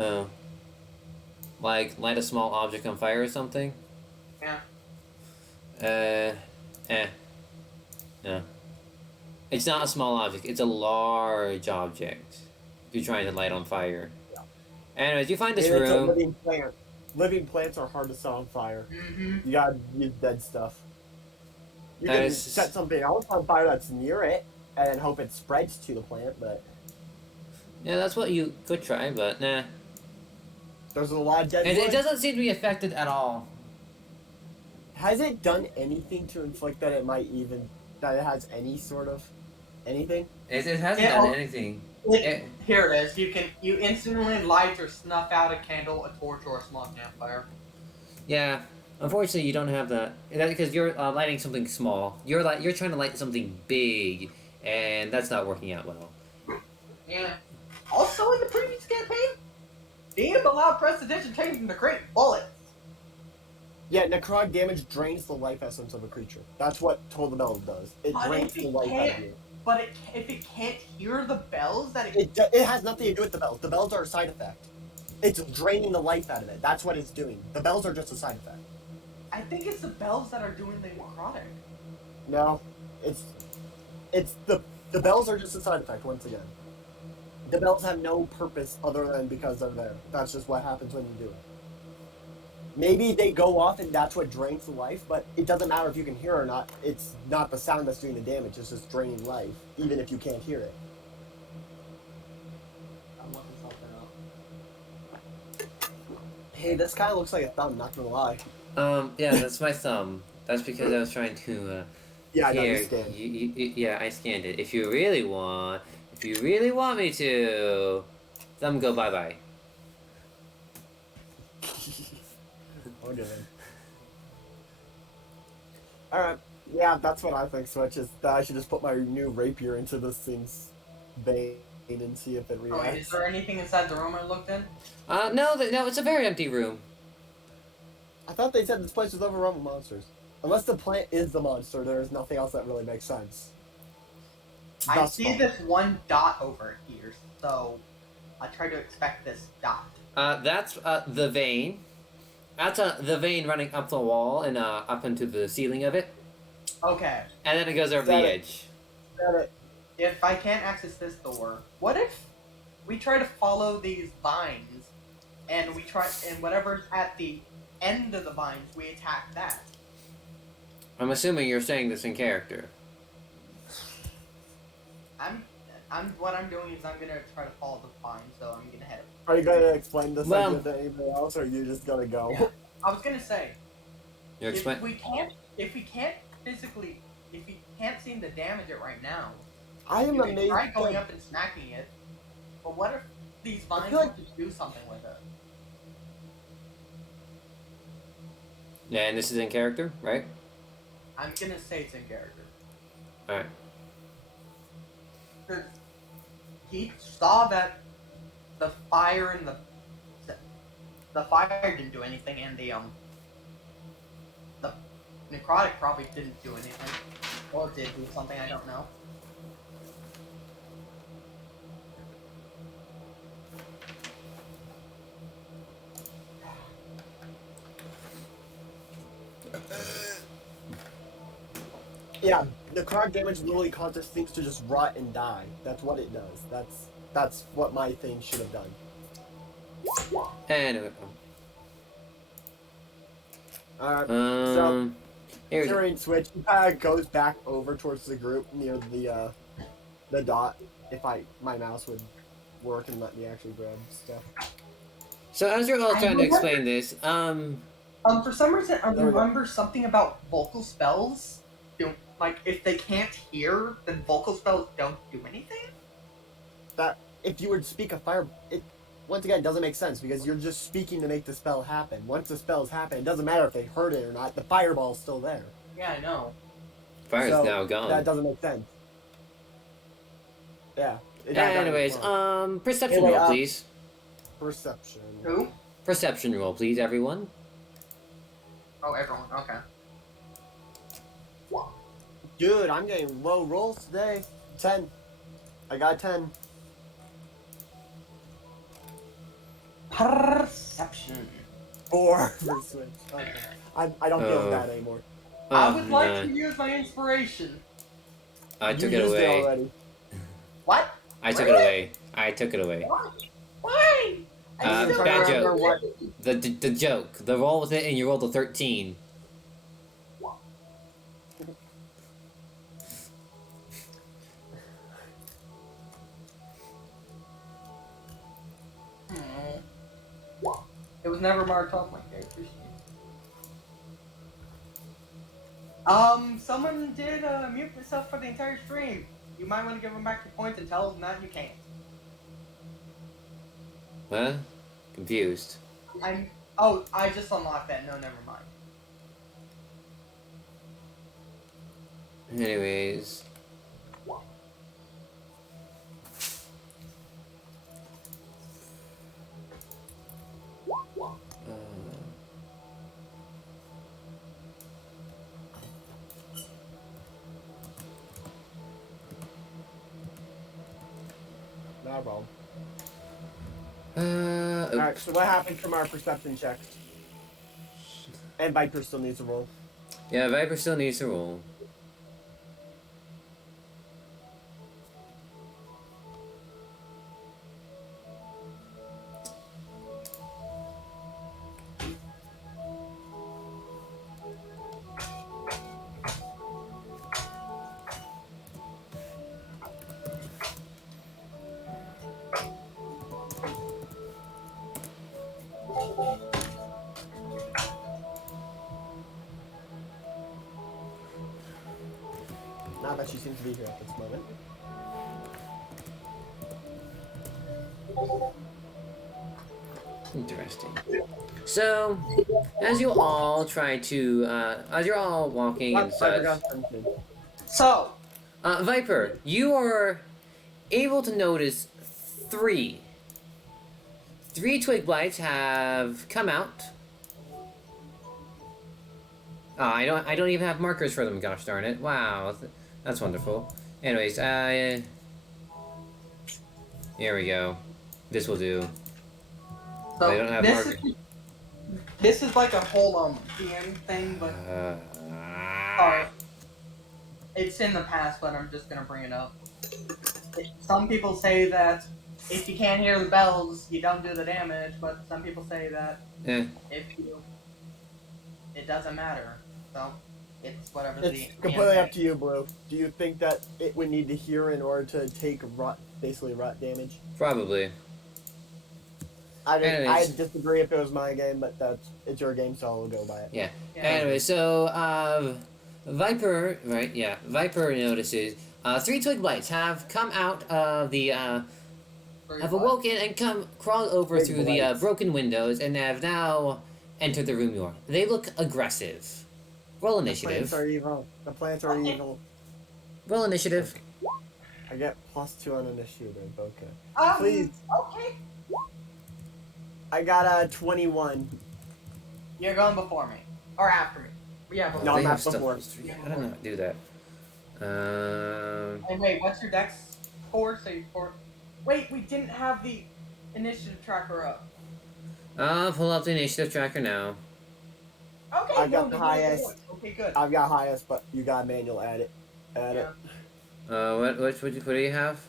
Oh. Like, light a small object on fire or something? Yeah. No. It's not a small object, it's a large object. You're trying to light on fire. Yeah. Anyways, you find this Maybe it's a room. living plant. Living plants are hard to set on fire. Mm-hmm. You gotta use dead stuff. You can set something else on fire that's near it, and then hope it spreads to the plant, but... Yeah, that's what you could try, but nah. There's a lot of dead wood. It doesn't seem to be affected at all. Has it done anything to inflict that it might even... that it has any sort of... anything? It hasn't done anything. Here it is. You instantly light or snuff out a candle, a torch, or a small campfire. Yeah, unfortunately you don't have that. Because you're lighting something small. You're trying to light something big, and that's not working out well. Yeah. Also, in the previous campaign, DM allowed prestidigitation to create bullets. Yeah, necrotic damage drains the life essence of a creature. That's what Toll the Bell does. It But drains if the it life out of can't- you. But if it can't hear the bells that It has nothing to do with the bells. The bells are a side effect. It's draining the life out of it. That's what it's doing. The bells are just a side effect. I think it's the bells that are doing the necrotic. No, it's the bells are just a side effect once again. The bells have no purpose other than because they're there. That's just what happens when you do it. Maybe they go off and that's what drains the life, but it doesn't matter if you can hear or not. It's not the sound that's doing the damage. It's just draining life, even if you can't hear it. I'm looking something up. Hey, this kind of looks like a thumb, not gonna lie. Yeah, that's my thumb. That's because I was trying to, Yeah, I know, here, you scanned. yeah, I scanned it. If you really want me to, thumb go bye-bye. Okay. Alright. Yeah, that's what I think, Switch, is that I should just put my new rapier into this thing's vein and see if it Oh, reacts. is there anything inside the room I looked in? No, it's a very empty room. I thought they said this place was overrun with monsters. Unless the plant is the monster, there is nothing else that really makes sense. I Thus see far. this one dot over here, so I try to expect this dot. That's the vein. That's the vein running up the wall and up into the ceiling of it, Okay. and then it goes over the Got it. edge. Is that it? If I can't access this door, what if we try to follow these vines, and whatever's at the end of the vines, we attack that? I'm assuming you're saying this in character. What I'm doing is I'm gonna try to follow the vines, so I'm gonna head. Are you going to explain this Well- idea to anybody else, or are you just going to go? Yeah. I was gonna say, You're if explain. we can't seem to damage it right now, I am you can amazed. try going that- up and smacking it. But what if these vines feel like- just do something with it? Yeah, and this is in character, right? I'm gonna say it's in character. All right. 'Cause he saw that the fire and the fire didn't do anything, and the Necrotic probably didn't do anything. Or did do something, I don't know. Yeah, the card damage literally causes things to just rot and die. That's what it does. That's what my thing should have done. Anyway. So Here's during switch, he kind of goes back over towards the group near the dot. If my mouse would work and let me actually grab stuff. so as you're all trying to explain this, For some reason, I There we go. remember something about vocal spells. Like, if they can't hear, then vocal spells don't do anything? That if you would speak a fire, it once again doesn't make sense because you're just speaking to make the spell happen. Once the spells happen, it doesn't matter if they heard it or not. The fireball's still there. Yeah, I know. fire's So, now gone. That doesn't make sense. Yeah. Anyways, perception Anyway, roll, please. Perception. Who? Perception roll, please, everyone. Oh, everyone. Okay. Dude, I'm getting low rolls today. 10. I got 10. Perception. 4 for switch. Okay. I don't feel bad anymore. I would like no. to use my inspiration. I took You it used away. already. What? I took it away. I took it away. Why? Why? I'm trying Bad to remember joke. what. The joke. The roll with it, and you rolled a 13. It was never marked off my character sheet. Someone did mute themselves for the entire stream. You might want to give them back your points and tell them that you can't. Huh? Confused. Oh, I just unlocked that. No, never mind. Anyways. Not wrong. Oops. Alright, so what happened from our perception checks? And Viper still needs a roll. Yeah, Viper still needs to roll. Not that she seems to be here at this moment. Interesting. So, as you all try to, as you're all walking and such, So, Viper, you are able to notice three twig blights have come out. Oh, I don't even have markers for them. Gosh darn it! Wow, that's wonderful. Anyways, here we go. This will do. so They don't have markers. this is like a whole DM thing, but it's in the past, but I'm just gonna bring it up. Some people say that if you can't hear the bells, you don't do the damage, but some people say that if you, it doesn't matter. So it's whatever It's completely up to you, Blue. Do you think that it would need to hear in order to take basically rot damage? Probably. I disagree if it was my game, but it's your game, so I'll go by it. Yeah. Anyway, so Viper, right? Yeah, Viper notices 3 twig blights have come out of the have awoken and crawled over Twig through the blights. broken windows and have now entered the room you're. They look aggressive. Roll initiative. The plants are evil. The plants are evil. Roll initiative. I get +2 on initiative. Okay. Please. Okay. I got a 21. You're going before me or after me. Yeah, but No, they I'm have at stuff before. plus 3. How did I not do that? Hey, wait, what's your dex score? So you score. Wait, we didn't have the initiative tracker up. I'll pull up the initiative tracker now. Okay, I've no, got the you have highest. voice. Okay, good. I've got highest, but you got manual add it. Add Yeah. What do you have?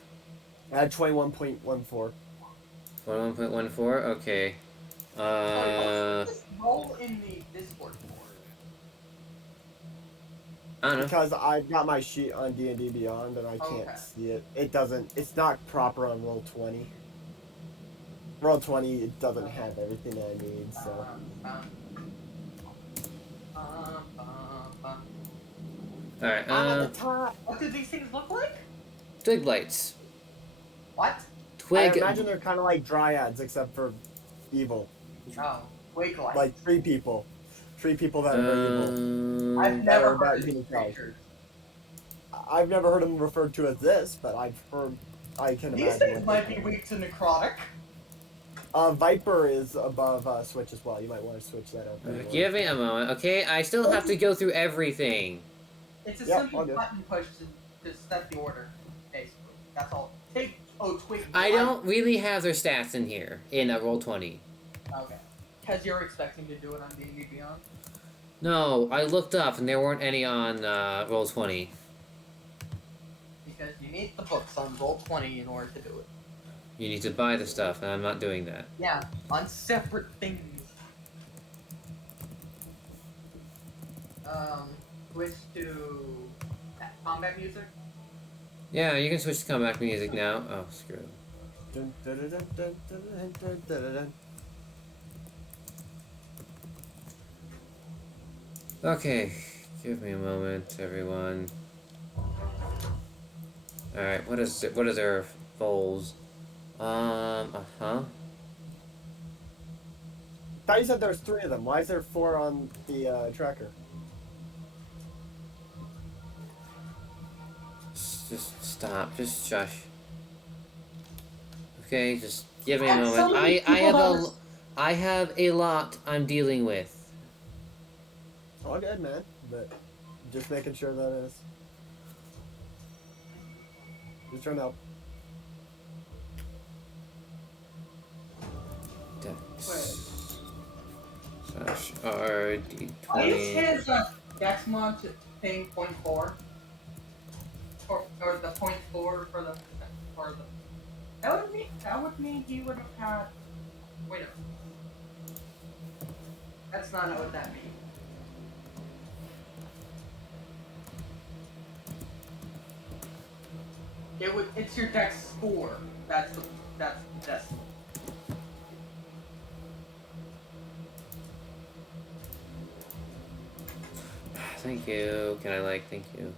Add 21.14. 1.14. Okay. Wait, what's this roll in the Discord for? I don't know. Because I've got my sheet on D&D Beyond and I can't Okay. see it. It doesn't. It's not proper on roll 20. Roll 20 it doesn't have everything I need. So Alright. I'm at the top. What do these things look like? Twig blights. What? I Twig. imagine they're kind of like dryads, except for evil. Oh, wake light. Like tree people. Tree people that are evil. I've that are never about heard of these human size. creatures. I've never heard them referred to as this, but I've heard. I can These imagine. things might be weak to necrotic. Viper is above Switch as well. You might want to switch that up. Give me a moment, okay? I still have to go through everything. It's a Yep, simple I'll do it. button push to set the order, basically. That's all. Take twig. I don't really have their stats in here in roll 20. Okay. Because you're expecting to do it on D&D Beyond. No, I looked up and there weren't any on roll 20. Because you need the books on roll 20 in order to do it. You need to buy the stuff, and I'm not doing that. Yeah, on separate things. Switch to combat music. Yeah, you can switch to combat music now. Oh, screw it. Dun, dun, dun, dun, dun, dun, dun, dun, dun, dun. Okay, give me a moment, everyone. Alright, what are their goals? Thought you said there's 3 of them. Why is there 4 on the tracker? Just stop, just shush. Okay, just give me a And moment. some people I have a lot I'm dealing with. All good, man. But just making sure that is. Just trying to help. Slash RD20. Is his dex mod to paying 0.4? Or the 0.4 for the that would mean he would have had wait a minute. That's not what that means. It's your dex score. That's the decimal. Thank you. Can I thank you?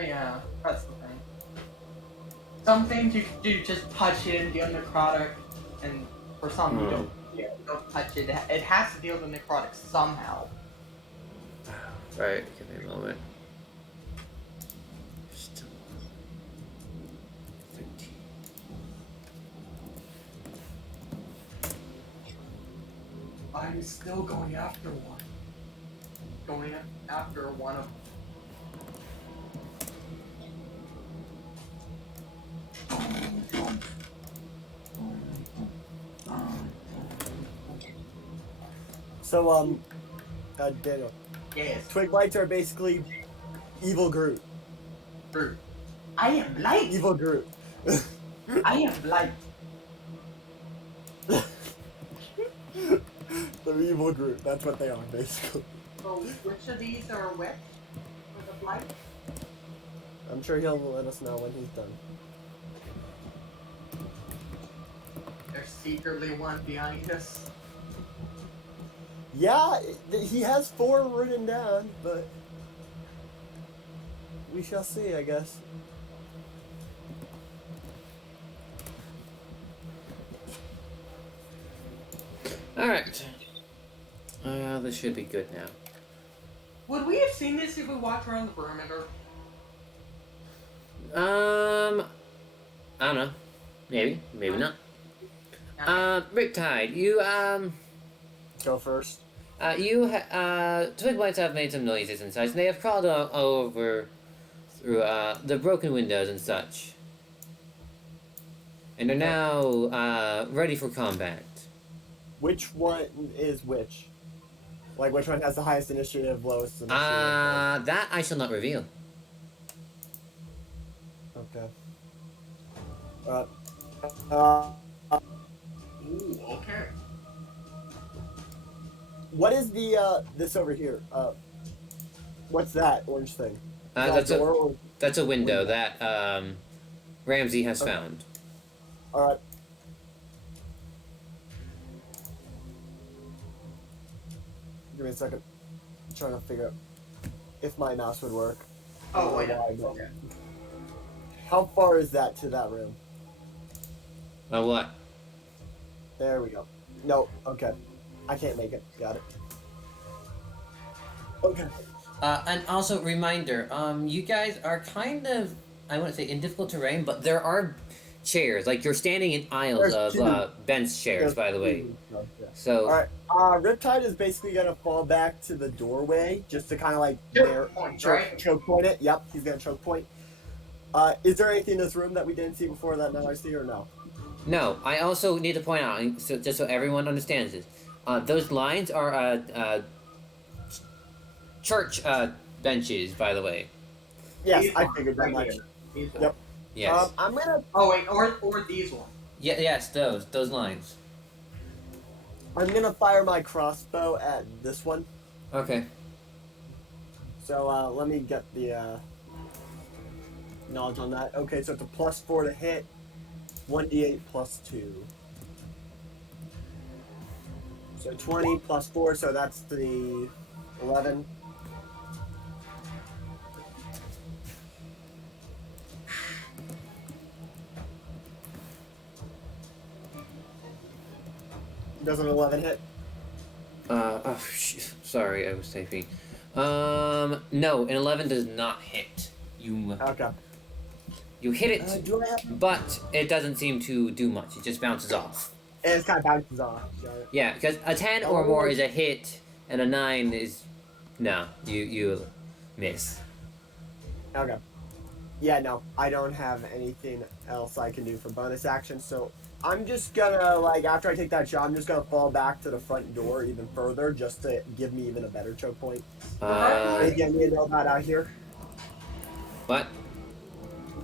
Yeah, that's the thing. Some things you can do just touch it and deal necrotic, and for some you don't. Yeah, you don't touch it. It has to deal with necrotic somehow. Right, give me a moment. Still 13. I'm still going after one. Going after one of. So, Daniel. Yes. Twig lights are basically evil Groot. Groot. I am light. Evil Groot. I am light. They're evil Groot. That's what they are, basically. So which of these are which for the blight? I'm sure he'll let us know when he's done. There's secretly one behind us. Yeah, he has 4 written down, but we shall see, I guess. Alright. This should be good now. Would we have seen this if we walked around the perimeter? I don't know. Maybe not. Okay. Riptide, you Go first. Twig Blights have made some noises and such. They have crawled over through the broken windows and such, and are now ready for combat. Which one is which? Like, which one has the highest initiative, lowest initiative? That I shall not reveal. Okay. Uh, Ooh, okay. what is the, this over here? What's that orange thing? That's door a or- that's a window window. that Ramsey has Okay. found. Alright. Give me a second. I'm trying to figure out if my mouse would work. Oh, wait. Why, but- Okay. How far is that to that room? What? There we go. No, okay. I can't make it. Got it. Okay. And also reminder, you guys are kind of, I wouldn't say in difficult terrain, but there are chairs. Like you're standing in aisles There's of bench chairs, by the way. So Alright, Riptide is basically gonna fall back to the doorway just to kind of like Choke point, right? choke point it. Yep, he's gonna choke point. Is there anything in this room that we didn't see before that now I see or no? no, I also need to point out, so just so everyone understands this, those lines are church benches, by the way. Yes, These I ones, figured that right much. here. These Yep. ones. Yes. I'm gonna Oh wait, or these ones. Yes, those lines. fire my crossbow at this one. Okay. So let me get the knowledge on that. Okay, so it's a +4 to hit, 1d8 +2. So 20 +4, so that's the 11. Does an 11 hit? Sorry, I was typing. No, an 11 does not hit. You Okay. hit it, Do I have? but it doesn't seem to do much. It just bounces off. And it kind of bounces off. Got it. Yeah, because a 10 or more is a hit, and a 9 is no. You miss. Okay. Yeah, no, I don't have anything else I can do for bonus action, so I'm just gonna, like, after I take that shot, I'm just gonna fall back to the front door even further, just to give me even a better choke point. Anything I need to know about out here? What?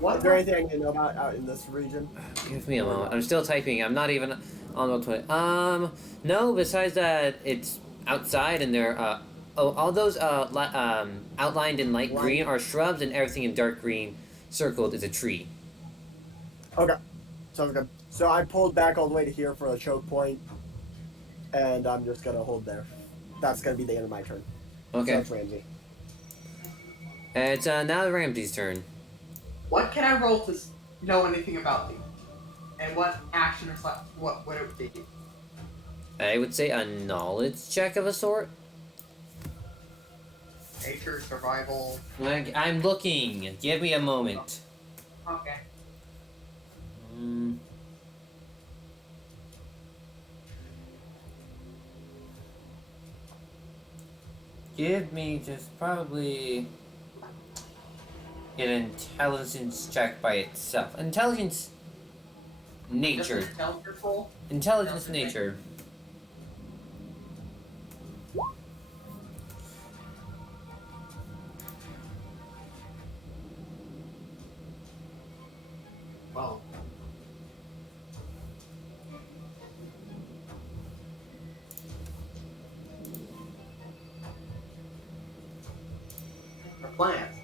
What? Is there anything I need to know about out in this region? Give me a moment. I'm still typing. I'm not even on roll 20. No. Besides that, it's outside, and there. All those outlined in light green are shrubs, and everything in dark green circled is a tree. Okay, sounds good. So I pulled back all the way to here for a choke point, and I'm just gonna hold there. That's gonna be the end of my turn. So Okay. that's Ramsey. It's now Ramsey's turn. What can I roll to know anything about these? And what action or what would it be? I would say a knowledge check of a sort. Nature, survival. I'm looking. Give me a moment. Okay. Give me just probably an intelligence check by itself. Intelligence, nature. Just intelligence roll? Intelligence, nature. Well. For plants.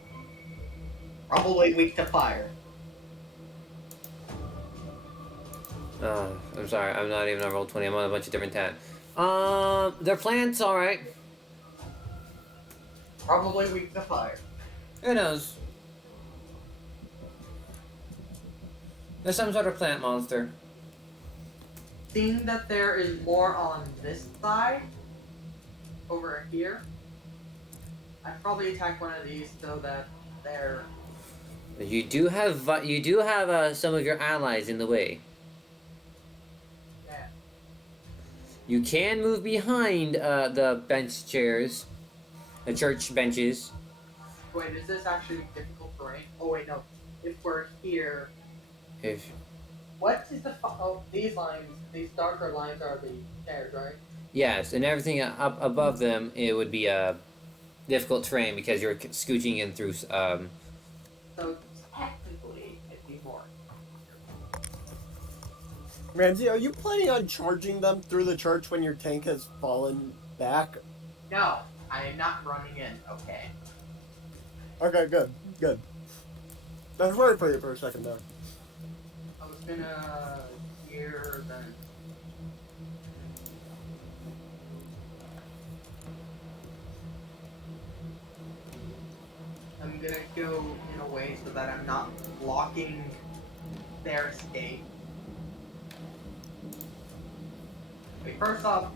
Probably weak to fire. I'm sorry. I'm not even on roll 20. I'm on a bunch of different tabs. Their plants, all right. Probably weak to fire. Who knows? There's some sort of plant monster. Seeing that there is more on this side, over here. I'd probably attack one of these so that they're. You do have some of your allies in the way. Yeah. You can move behind the bench chairs, the church benches. Wait, is this actually difficult terrain? Oh wait, no. If we're here, If what is the oh these lines? These darker lines are the chairs, right? yes, and everything up above them, it would be a difficult terrain because you're scooching in through. So technically, it'd be more. Ramsey, are you planning on charging them through the church when your tank has fallen back? No, I am not running in. Okay. Okay, good. I was worried for you for a second there. I was gonna here then. I'm gonna go in a way so that I'm not blocking their escape. Wait, first off,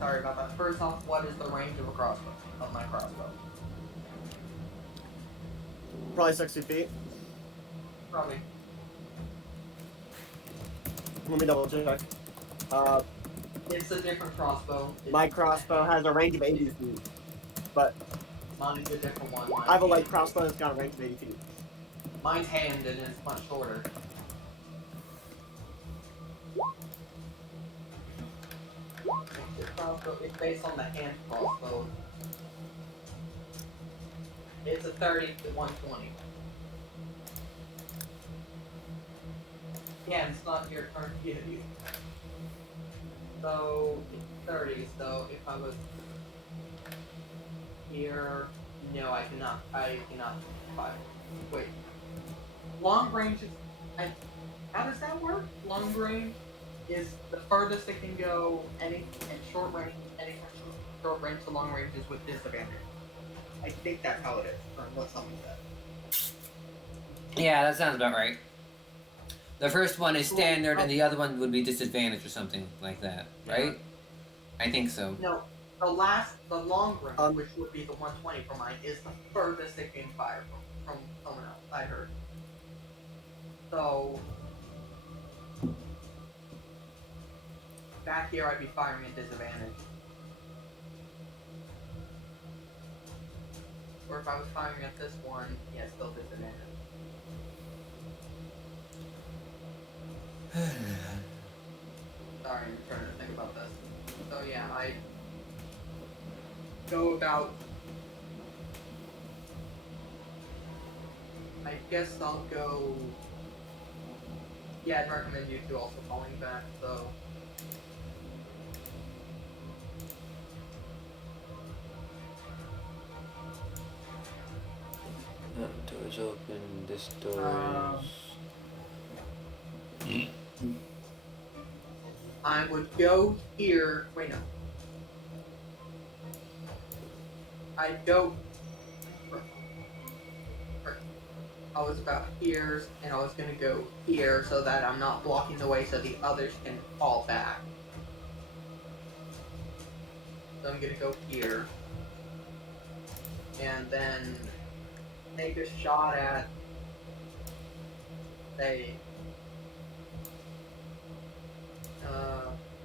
sorry about that. First off, what is the range of a crossbow? Of my crossbow? Probably 60 feet. Probably. Let me double check. It's a different crossbow. My crossbow has a range of 80 feet. But Mine's a different one. I have a light crossbow that's got a range of 80 feet. Mine's handed and it's much shorter. The crossbow is based on the hand crossbow. It's a 30 to 120. Yeah, it's not your turn to hit you. So it's 30. So if I was here, no, I cannot. I cannot fire. Wait. Long range is. How does that work? Long range is the furthest it can go. And short range, any short range to long range is with disadvantage. I think that's how it is, or what someone said. Yeah, that sounds about right. The first one is standard, and the other one would be disadvantage or something like that, right? I think so. No, the long range, which would be the 120 for mine, is the furthest it can fire from someone else. I heard. So back here, I'd be firing at disadvantage. Or if I was firing at this one, yeah, still disadvantage. Sorry, I'm trying to think about this. So yeah, I go about. I guess I'll go. Yeah, I'd recommend you two also falling back. So. That door's open. This door's. I would go here. Wait, no. I'd go. I was about here, and I was gonna go here so that I'm not blocking the way, so the others can fall back. So I'm gonna go here, and then take a shot at. Say.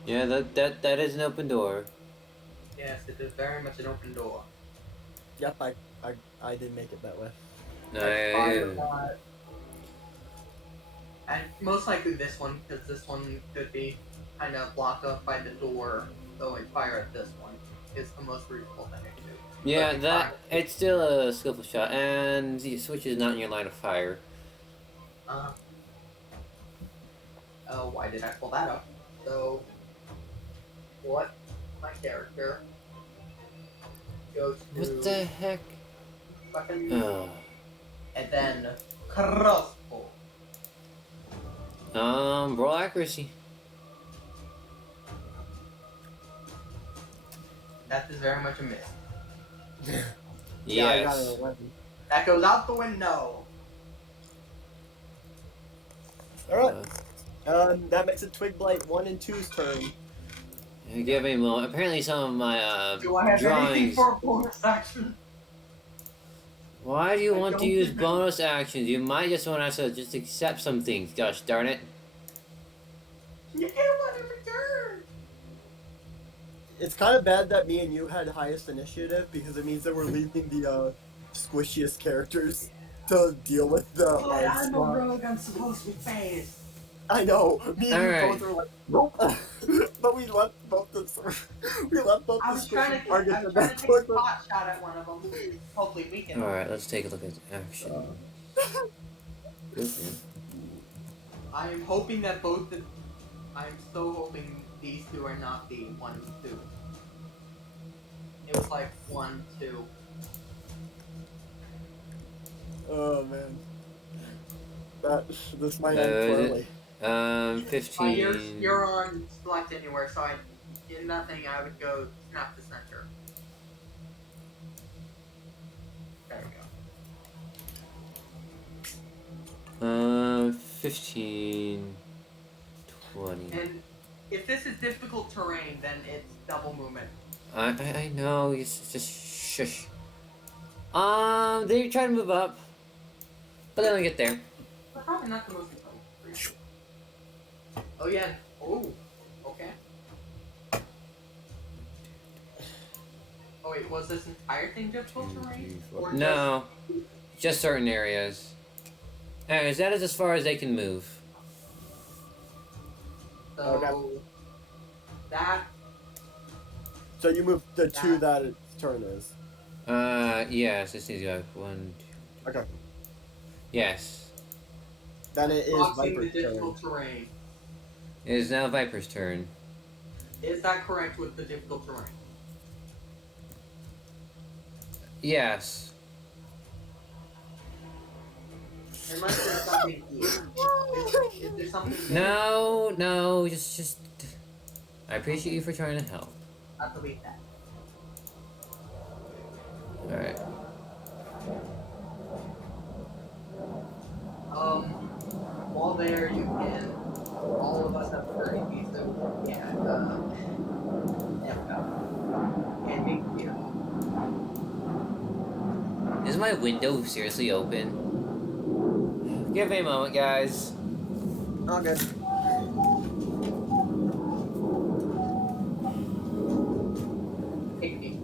Yeah, that is an open door. Yes, it is very much an open door. Yep, I did make it that way. And most likely this one, because this one could be kind of blocked up by the door, so I fire at this one is the most reasonable thing I can do. Yeah, it's still a skillful shot, and the switch is not in your line of fire. Oh, why did I pull that up? So, what my character goes to... What the heck? Fucking... Oh. And then, crossbow. Roll accuracy. That is very much a miss. Yeah, I got Yes. an 11. That goes out the window. Alright. That makes it Twig Blight 1 and 2's turn. Give me a moment. Apparently, some of my Do I have anything drawings. for a bonus action? Why do you I want to don't use think- bonus actions? You might just want to just accept some things. Gosh darn it! You get one every turn. It's kind of bad that me and you had highest initiative because it means that we're leaving the squishiest characters to deal with the. But I'm a slot. rogue. I'm supposed to be fast. I know. Me and you Alright. both are like, nope. But we left both the we left both I the was trying squishy to targets I was in trying that to take a quick. pot shot at one of them. Hopefully we can. All right, let's take a look at action. Good, man. I am hoping that both the. I'm so hoping these two are not the 1 and 2. It was like 1, 2. Oh man. This might end Is poorly. it? 15. You're on select anywhere, so in nothing I would go snap the center. There we go. 15, 20. And if this is difficult terrain, then it's double movement. I know. Just shush. They try to move up, but they don't get there. But probably not the most important. Oh yeah. Oh. Okay. Oh wait, was this entire thing difficult terrain? Or No, just certain areas. Anyways, that is as far as they can move. So Okay. that So you move the two that its turn is. Yes, this needs to go 1, 2. Okay. Yes. Then it is crossing the Viper's turn. difficult terrain. It is now Viper's turn. Is that correct with the difficult terrain? Yes. Unless there's something here. Is there something here? No, just. I appreciate you for trying to help. I believe that. Alright. While there, you can. All of us have 30 feet, so yeah. There we go. And make Is my window seriously open? Give me a moment, guys. Okay. take a peek.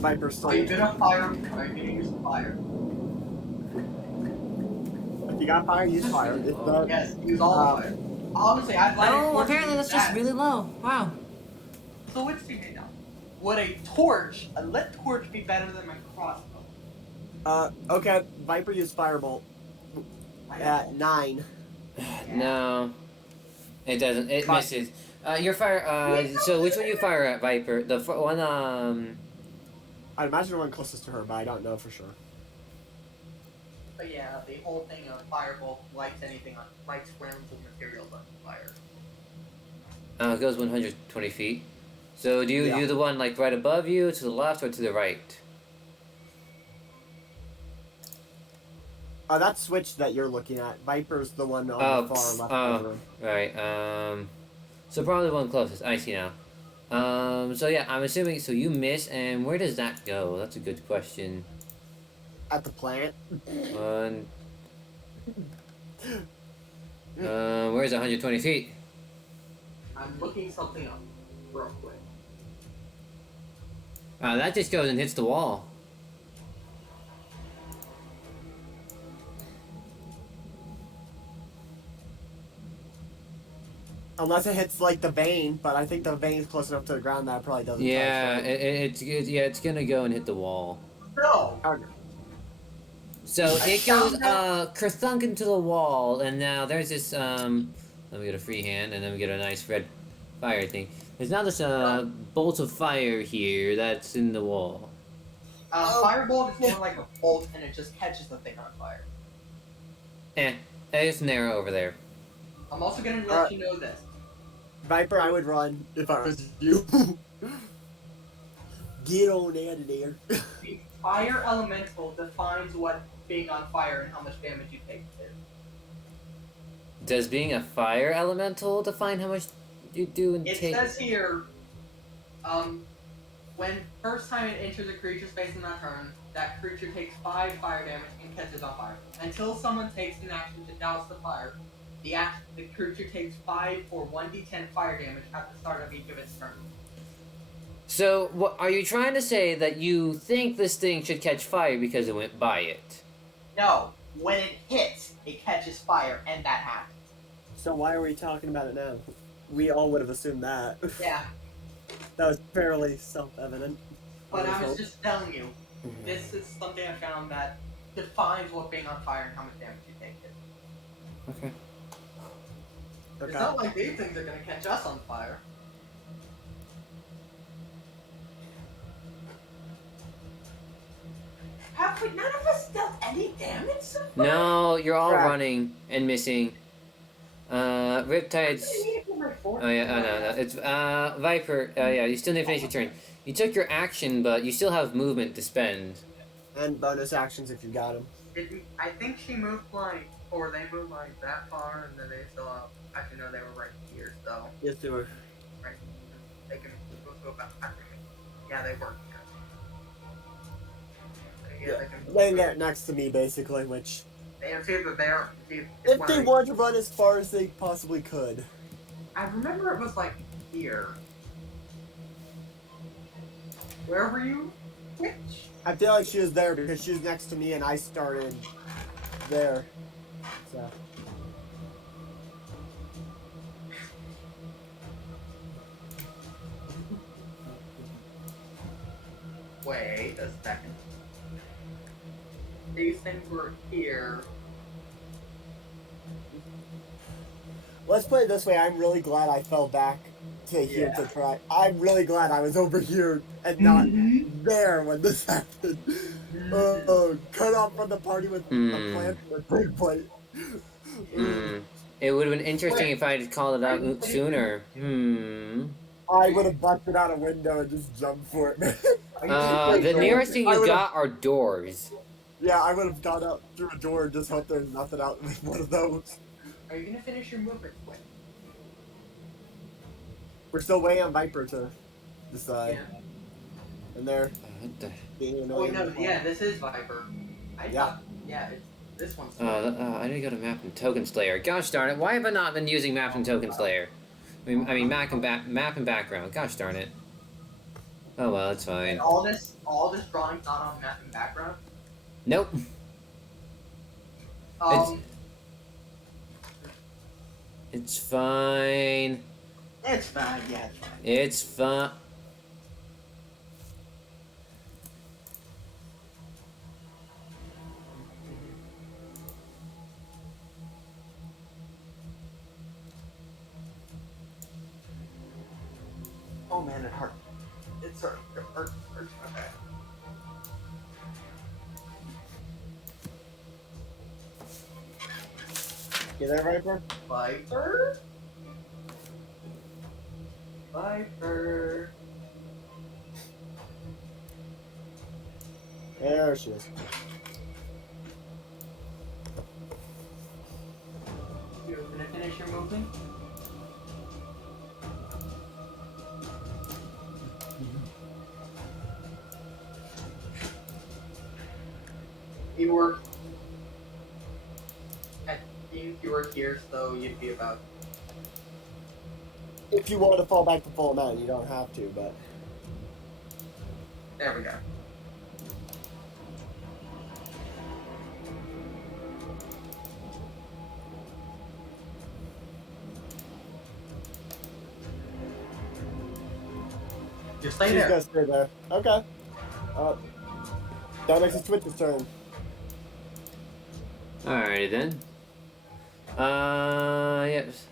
Viper's Are you turn. gonna fire? Are you gonna use fire? If you got fire, use fire. If not, Yes, use all the fire. Honestly, I'd like. Oh, apparently that's just really low. Wow. So which do you need now? Would a torch, a lit torch, be better than my crossbow? okay. Viper used firebolt at 9. No. It doesn't. It misses. Your fire. So which one you fire at, Viper? The one. I imagine the one closest to her, but I don't know for sure. But yeah, the whole thing of firebolt lights anything on lights flammable materials on fire. It goes 120 feet. So do you Yeah. do the one like right above you, to the left, or to the right? That switch that you're looking at, Viper's the one on Oh, the far left. oh. corner. Right. So probably the one closest. I see now. So yeah, I'm assuming. So you miss, and where does that go? That's a good question. At the plant. One. Where's 120 feet? I'm looking something up real quick. That just goes and hits the wall. Unless it hits like the vein, but I think the vein's close enough to the ground that it probably doesn't. Yeah, touch, right? it's gonna go and hit the wall. No! Okay. So it goes kerthunk into the wall, and now there's this let me get a free hand, and then we get a nice red fire thing. There's now this bolt of fire here that's in the wall. Firebolt is more like a bolt, and it just catches the thing on fire. There's an arrow over there. I'm also gonna let you know this. Viper, I would run if I was you. Get on out of there. The fire elemental defines what being on fire and how much damage you take is. Does being a fire elemental define how much You do and It take. says here, when first time it enters a creature's face in that turn, that creature takes 5 fire damage and catches on fire. Until someone takes an action to douse the fire, the creature takes 5 or 1d10 fire damage at the start of each of its turns. So, what are you trying to say that you think this thing should catch fire because it went by it? No, when it hits, it catches fire, and that happens. So why are we talking about it now? We all would have assumed that. Yeah, That was fairly self-evident. but I was just telling you, this is something I found that defines what being on fire and how much damage you take it. Okay. It's not like these things are gonna catch us on fire. Have we, none of us dealt any damage so far? No, you're all Crap. running and missing. Riptide's. Oh yeah, no. It's Viper. Yeah, you still need to finish your turn. You took your action, but you still have movement to spend. And bonus actions if you got them. I think she moved like, or they moved like that far, and then they still have. Actually, no, they were right here, so. Yes, they were. Right. They can go about after me. Yeah, they were. Yeah, they can. Laying there next to me, basically, which... It's either there. If they want to run as far as they possibly could. I remember it was like here. Where were you? Which? I feel like she was there because she was next to me and I started there. So. Wait a second. These things were here. Let's put it this way, I'm really glad I fell back to here to try. I'm really glad I was over here and not there when this happened. Cut off from the party with the plant and the big plate. It would have been interesting if I had called it out sooner. I would have busted out a window and just jumped for it, man. The nearest thing you got are doors. Yeah, I would have gone out through a door and just hoped there's nothing out with one of those. Are you gonna finish your movement quick? We're still waiting on Viper to decide. Yeah. And they're What the? being Oh annoying. no, yeah, this is Viper. Yeah. It's this one's. I need to go to Map and Token Slayer. Gosh darn it! Why have I not been using Map and Token Slayer? I mean map and background. Gosh darn it! Oh well, it's fine. And all this drawing's not on map and background. Nope. It's fine. It's fine. Yeah, it's fine. It's fun. Oh man, it hurt. It's hurt. It hurt. Okay. You there, Viper? Viper. Viper. There she is. You're gonna finish your movement? You were. You were here, so you'd be about. If you want to fall back to full amount, you don't have to, but... There we go. Just stay She's there. gonna stay there. Okay. Dominic's and Twitch's turn. Alrighty then. Yes.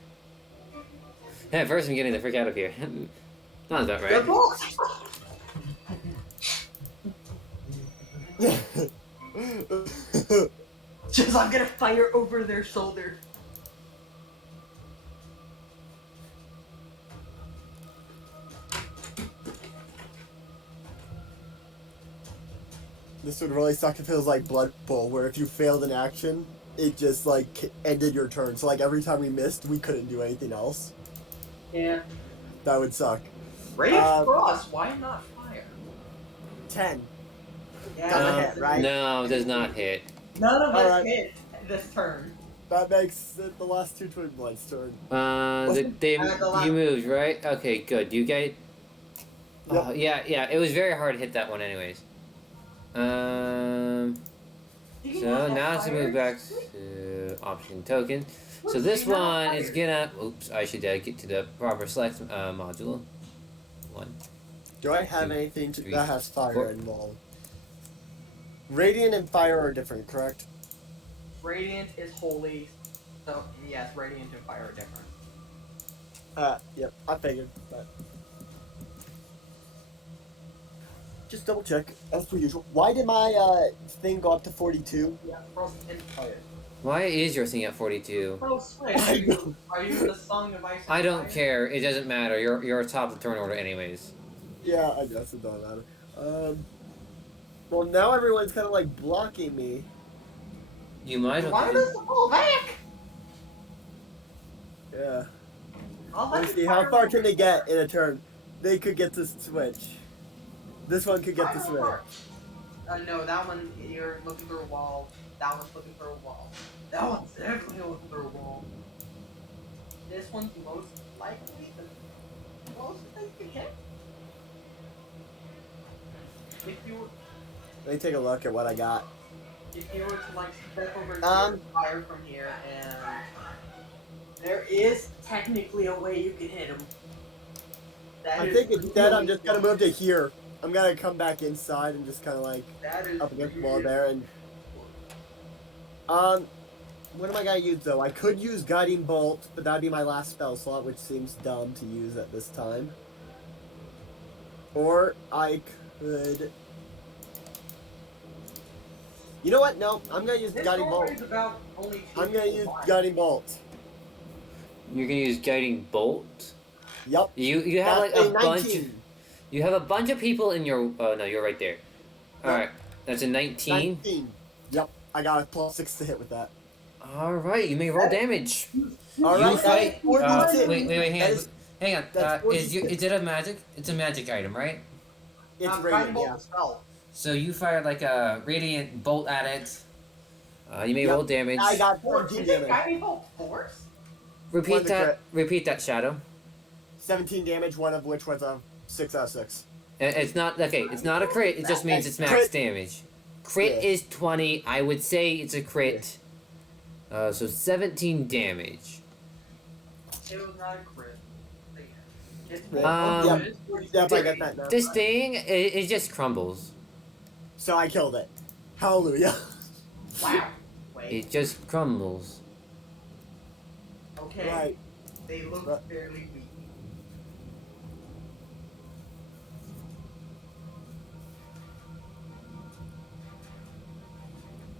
Yeah, first I'm getting the frick out of here. Not about right. Good luck. Just I'm gonna fire over their shoulder. This would really suck if it was like Blood Bowl, where if you failed an action, it just like ended your turn. So like every time we missed, we couldn't do anything else. Yeah. That would suck. Radiant Frost, why not fire? 10. Yeah, Doesn't hit, right? No, does not hit. None of us Alright. hit this turn. That makes it the last two Twin Blades turn. You moved, right? Okay, good. You get. Yep. Yeah. It was very hard to hit that one, anyways. So now it's to move back to option token. So this one is gonna. Oops, I should get to the proper select module. 1. Do I have 2, anything 3, that has fire 4. involved? Radiant and fire are different, correct? Radiant is holy, so yes, Radiant and fire are different. Yep, I figured, but just double check, as per usual. Why did my thing go up to 42? Yeah, Frost and fire. Why is your thing at 42? Oh, switch. Are you the Song of Ice and I don't Fire? care. It doesn't matter. You're top of the turn order, anyways. Yeah, I guess it doesn't matter. Well, now everyone's kind of like blocking me. You might have. Why does the ball back? Yeah. I'll Let's see, how far can they get in a turn? They could get to switch. This one could get to switch. No, that one, you're looking through a wall. That one's looking through a wall. That one's definitely looking through a wall. This one's most likely the closest they can hit. If you were, Let me take a look at what I got. if you were to like step over here, fire from here, and there is technically a way you can hit him. I think instead I'm just gonna move to here. I'm gonna come back inside and just kind of like up against the wall there and what am I gonna use though? I could use Guiding Bolt, but that'd be my last spell slot, which seems dumb to use at this time. Or I could. You know what? No, I'm gonna use Guiding Bolt. I'm gonna use Guiding Bolt. You're gonna use Guiding Bolt? Yep. You have like a bunch. 19. You have a bunch of people in your. Oh no, you're right there. All right, that's a 19. 19. Yep. I got a +6 to hit with that. All right, you may roll damage. All right. Fight. 42. Wait, hang on. That's Is it a magic? It's a magic item, right? It's radiant, yeah. So you fire like a radiant bolt at it. You may roll damage. I got 14 damage. Guiding Bolt force? Repeat that. Repeat that, Shadow. 17 damage, one of which was a 6 out of 6. It's not okay. It's not a crit. It just means it's max Crit. damage. Crit is 20. I would say it's a crit. So 17 damage. It was not a crit. It's Yep, I got that now. This thing, it just crumbles. So I killed it. Hallelujah. Wow. Wait. It just crumbles. Okay. Right. They look Right. fairly weak.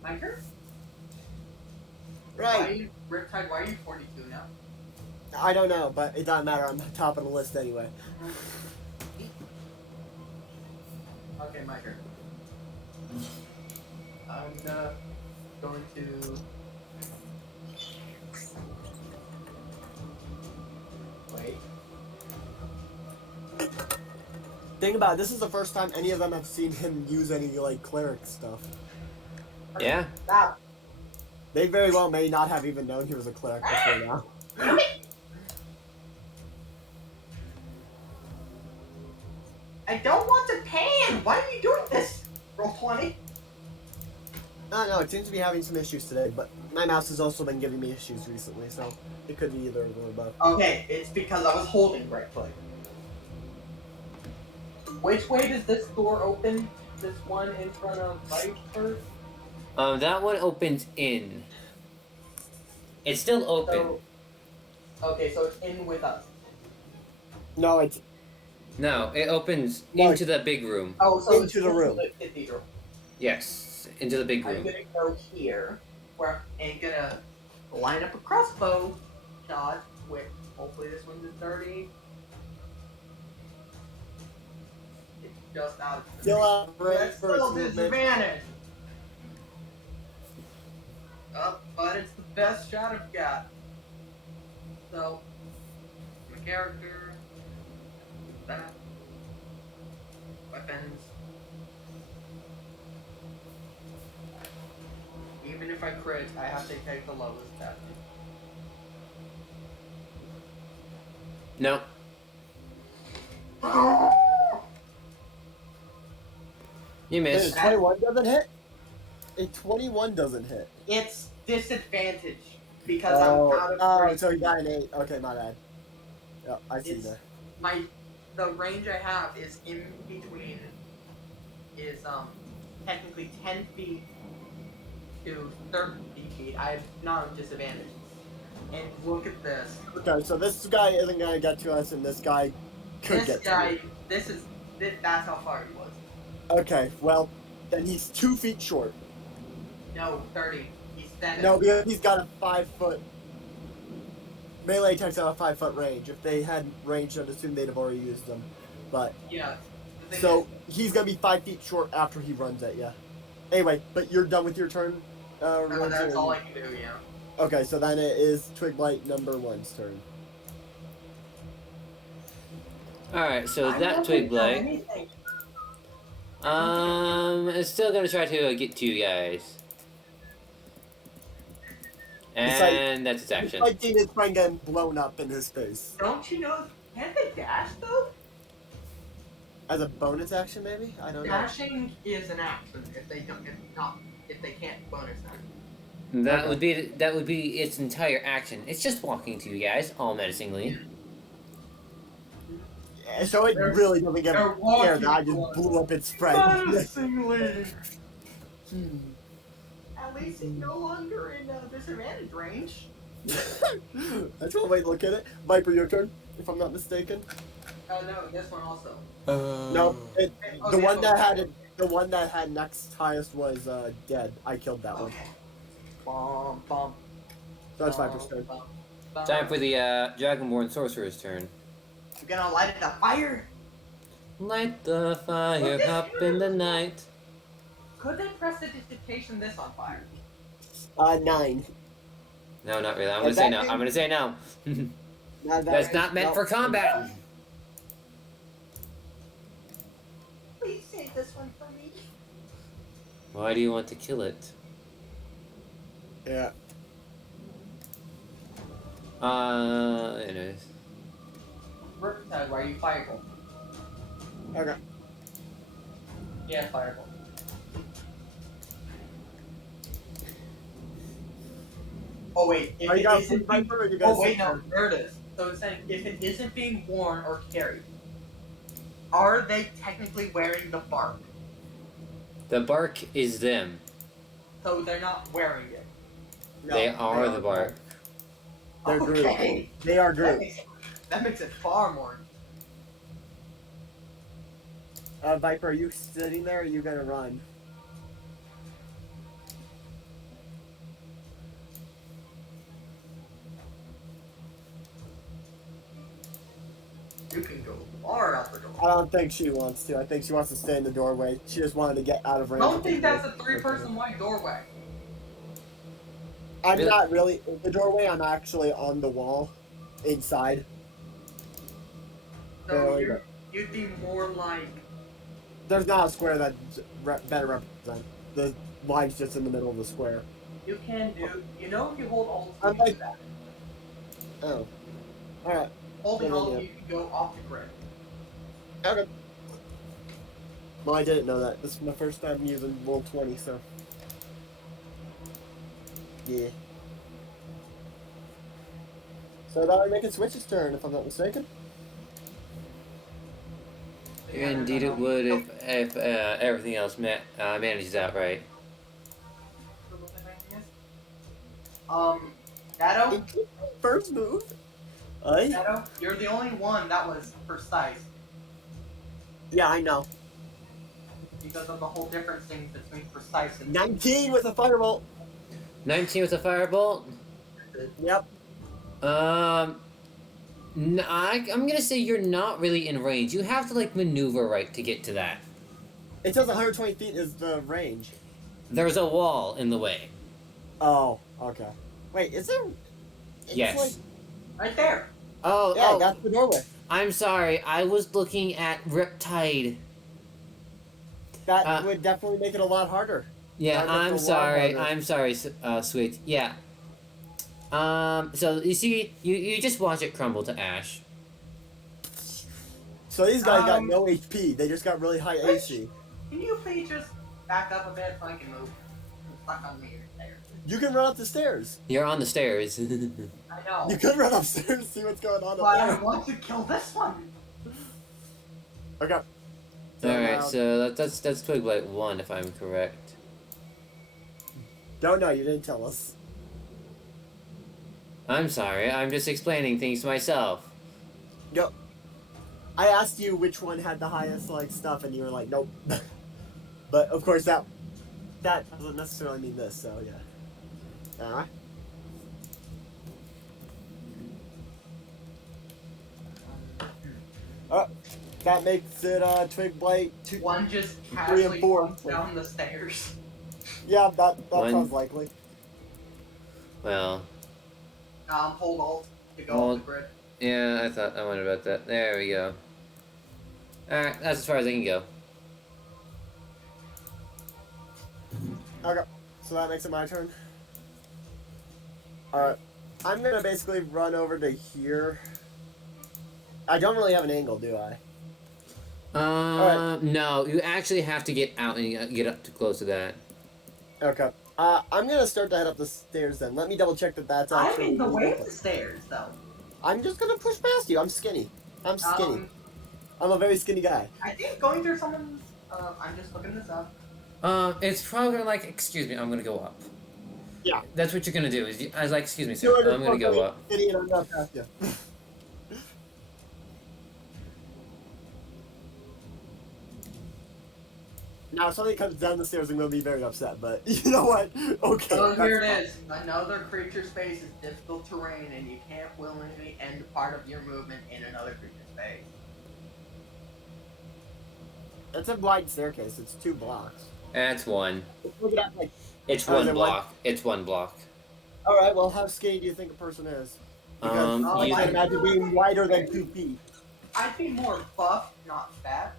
My turn? Right. Riptide, why are you 42 now? I don't know, but it doesn't matter. I'm top of the list anyway. Okay, my turn. I'm going to wait. Think about it. This is the first time any of them have seen him use any like cleric stuff. Yeah. Stop. They very well may not have even known he was a cleric before now. I don't want to pan! Why are you doing this? Roll 20. No, it seems to be having some issues today, but my mouse has also been giving me issues recently, so it could be either of them above. Okay, it's because I was holding right click. Which way does this door open? This one in front of Viper? That one opens in. It's still open. So, okay, so it's in with us. No, it's No, it opens No, into the big room. Oh, so Into the room. The cathedral. Yes, into the big I'm room. gonna go here, where I'm gonna line up a crossbow shot with, hopefully this one's a 30. It's just out of still out of range That's for its still movement. disadvantage. Oh, but it's the best shot I've got. So, I'm gonna character. That. Weapons. Even if I crit, I have to take the lowest stat. No. You Dude, missed. 21 doesn't hit? A 21 doesn't hit. It's disadvantage because I'm out of Oh, range. so you got an 8. Okay, my bad. Yep, I see It's there. the range I have is in between technically 10 feet to 30 feet. I'm not on disadvantage. And look at this. Okay, so this guy isn't gonna get to us, and this guy could This get guy, to us. that's how far he was. Okay, well, then he's 2 feet short. No, 30. He's standing. No, because he's got a 5-foot melee attacks out a 5-foot range. If they had range, I'd assume they'd have already used them. But Yeah. so he's gonna be 5 feet short after he runs at you. Anyway, but you're done with your turn. No, that's all I can do. Yeah. Okay, so then it is Twigblight number 1's turn. Alright, so I that don't Twig know Blight. anything. Is still gonna try to get to you guys. And that's its action. Like seeing his friend getting blown up in his face. Don't you know? Can't they dash though? As a bonus action, maybe? I don't know. Dashing is an action if they can't bonus action. That would be its entire action. It's just walking to you guys, all menacingly. Yeah, so it really doesn't give a care that I just blew up its friend. Menacingly. At least he's no longer in disadvantage range. That's one way to look at it. Viper, your turn, if I'm not mistaken. Oh no, this one also. No, Oh, the yeah, one that okay. had it, the one that had next highest was dead. I killed that one. Okay. Bum, bum, So that's Viper's turn. bum, bum. Time for the Dragonborn Sorcerer's turn. I'm gonna light it on fire. Light the fire up in the night. Could they press the dictation this on fire? 9. No, not really. I'm gonna say no. I'm gonna say no. That's not meant for combat. Please save this one for me. Why do you want to kill it? Yeah. Anyways. Riptide, why are you fireball? Okay. Yeah, fireball. Oh wait, if Are you it guys isn't Viper, or you guys? oh wait, no, there it is. So it's saying if it isn't being worn or carried, are they technically wearing the bark? The bark is them. So they're not wearing it. No, They are the bark. They're Groot. Okay. They are That Groot. makes it far more. Viper, are you sitting there, or are you gonna run? You can go far out the door. I don't think she wants to. I think she wants to stay in the doorway. She just wanted to get out of range. Don't think that's a three-person wide doorway. I'm Really? not really in the doorway. I'm actually on the wall, inside. So Barely. you'd be more like There's not a square that better represent. The line's just in the middle of the square. you can do. You know, if you hold Alt, I'm you can do like- that. Oh. Alright. Holding Yeah, Alt, yeah. you can go off the grid. Okay. Well, I didn't know that. This is my first time using roll 20, so. Yeah. So that would make it Switch's turn, if I'm not mistaken. Indeed, it would if everything else manages out right. Shadow, First move. Aye. Shadow, you're the only one that was precise Yeah, I know. because of the whole difference thing between precise and 19 with a firebolt. 19 with a firebolt. Yep. I'm gonna say you're not really in range. You have to like maneuver right to get to that. It says 120 feet is the range. There's a wall in the way. Oh, okay. Wait, is there? It's Yes. like- right there. Oh, Yeah, oh, that's the doorway. I'm sorry. I was looking at Riptide. That Uh, would definitely make it a lot harder. yeah, That would make it I'm a lot sorry. harder. I'm sorry, sweet. Yeah. So you see, you just watch it crumble to ash. So these guys got Um, no HP. They just got really high AC. Can you please just back up a bit so I can move? I'm stuck on the there. You can run up the stairs. You're on the stairs. I know. You could run upstairs, see what's going on But up I there. want to kill this one. Okay. Alright, now- so that's Twig Blight 1 if I'm correct. Don't know. You didn't tell us. I'm sorry, I'm just explaining things to myself. Yep. I asked you which one had the highest like stuff, and you were like, nope. But of course that doesn't necessarily mean this. So yeah. All right. That makes it Twig Blight 2. One just 3 casually and 4. comes down the stairs. Yeah, that One. sounds likely. Well, Hold Alt to go Hold. off the grid. yeah, I wondered about that. There we go. Alright, that's as far as I can go. Okay, so that makes it my turn. Alright, I'm gonna basically run over to here. I don't really have an angle, do I? Alright. No, you actually have to get out and get up too close to that. Okay. I'm gonna start to head up the stairs then. Let me double check that that's I'm actually. in the way of open. the stairs, though. I'm just gonna push past you. I'm skinny. I'm skinny. I'm a very skinny guy. I think going through someone's. I'm just looking this up. It's probably like, excuse me, I'm gonna go up. Yeah. That's what you're gonna do. I was like, excuse me, sir, I'm gonna go up. Skinny and I'm not past you. Now, if somebody comes down the stairs, I'm gonna be very upset. But you know what? Okay. So here that's it is. Another creature space is difficult terrain, and you can't willingly end part of your movement in another creature space. It's a wide staircase. It's 2 blocks. That's one. Look at that, like. It's Oh, is one it block. It's one block. All right. Well, how skinny do you think a person is? Because I You, can imagine being wider than 2 feet. I'd be more buff, not fat.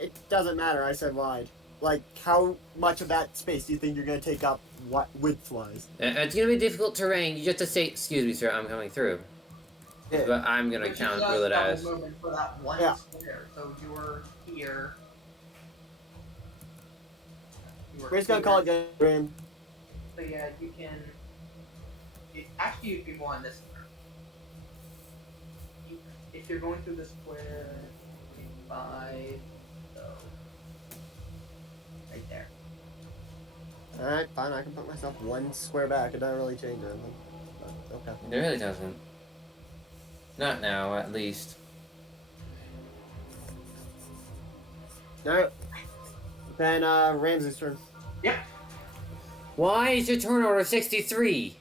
It doesn't matter. I said wide. Like, how much of that space do you think you're gonna take up width-wise? it's gonna be difficult terrain. You just have to say, excuse me, sir, I'm coming through. Yeah. But I'm gonna Which is count just rule it double as. movement for that one Yeah. square. So you're here. We're just gonna call it Grim. So yeah, you can. Actually, you'd be more on this square. If you're going through the square, 5, so right there. Alright, fine. I can put myself 1 square back. It doesn't really change anything. But, okay. It really doesn't. Not now, at least. Alright. Then, Ramsey's turn. Yep. Why is your turn order 63?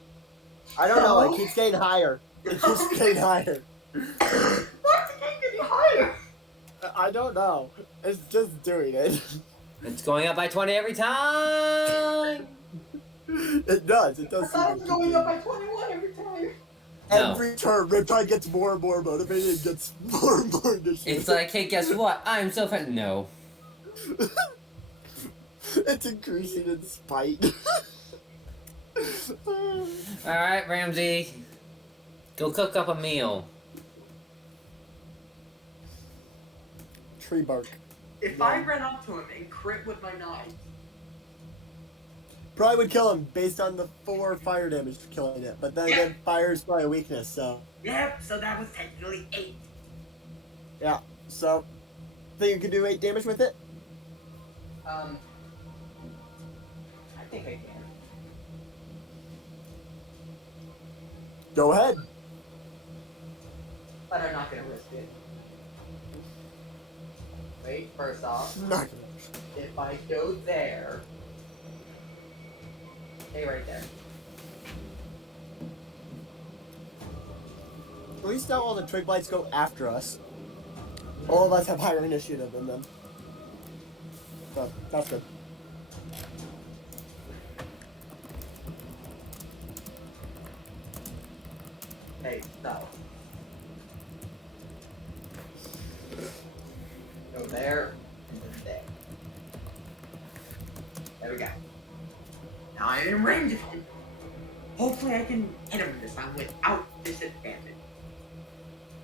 I don't know. It keeps getting higher. It keeps getting higher. What's it getting higher? I don't know. It's just doing it. It's going up by 20 every time! It does. It I does. thought it seem was to going keep up by 21 every time. No. Every turn, Riptide gets more and more motivated and gets more and more initiative. It's like, hey, guess what? I'm so fat. No. It's increasing in spite. Alright, Ramsey. Go cook up a meal. Tree bark. If I ran up to him and crit with my knife, Probably would kill him based on the 4 fire damage for killing it. But then again, fire is probably a weakness, so. yep. So that was technically 8. Yeah, so. Think you could do 8 damage with it? I think I can. Go ahead. But I'm not gonna risk it. Wait, first off, Not if I go there, stay right there. At least now all the twig blights go after us. All of us have higher initiative than them. So, that's good. Hey, stop. there, and then there. There we go. Now I'm in range of him. Hopefully I can hit him this time without disadvantage.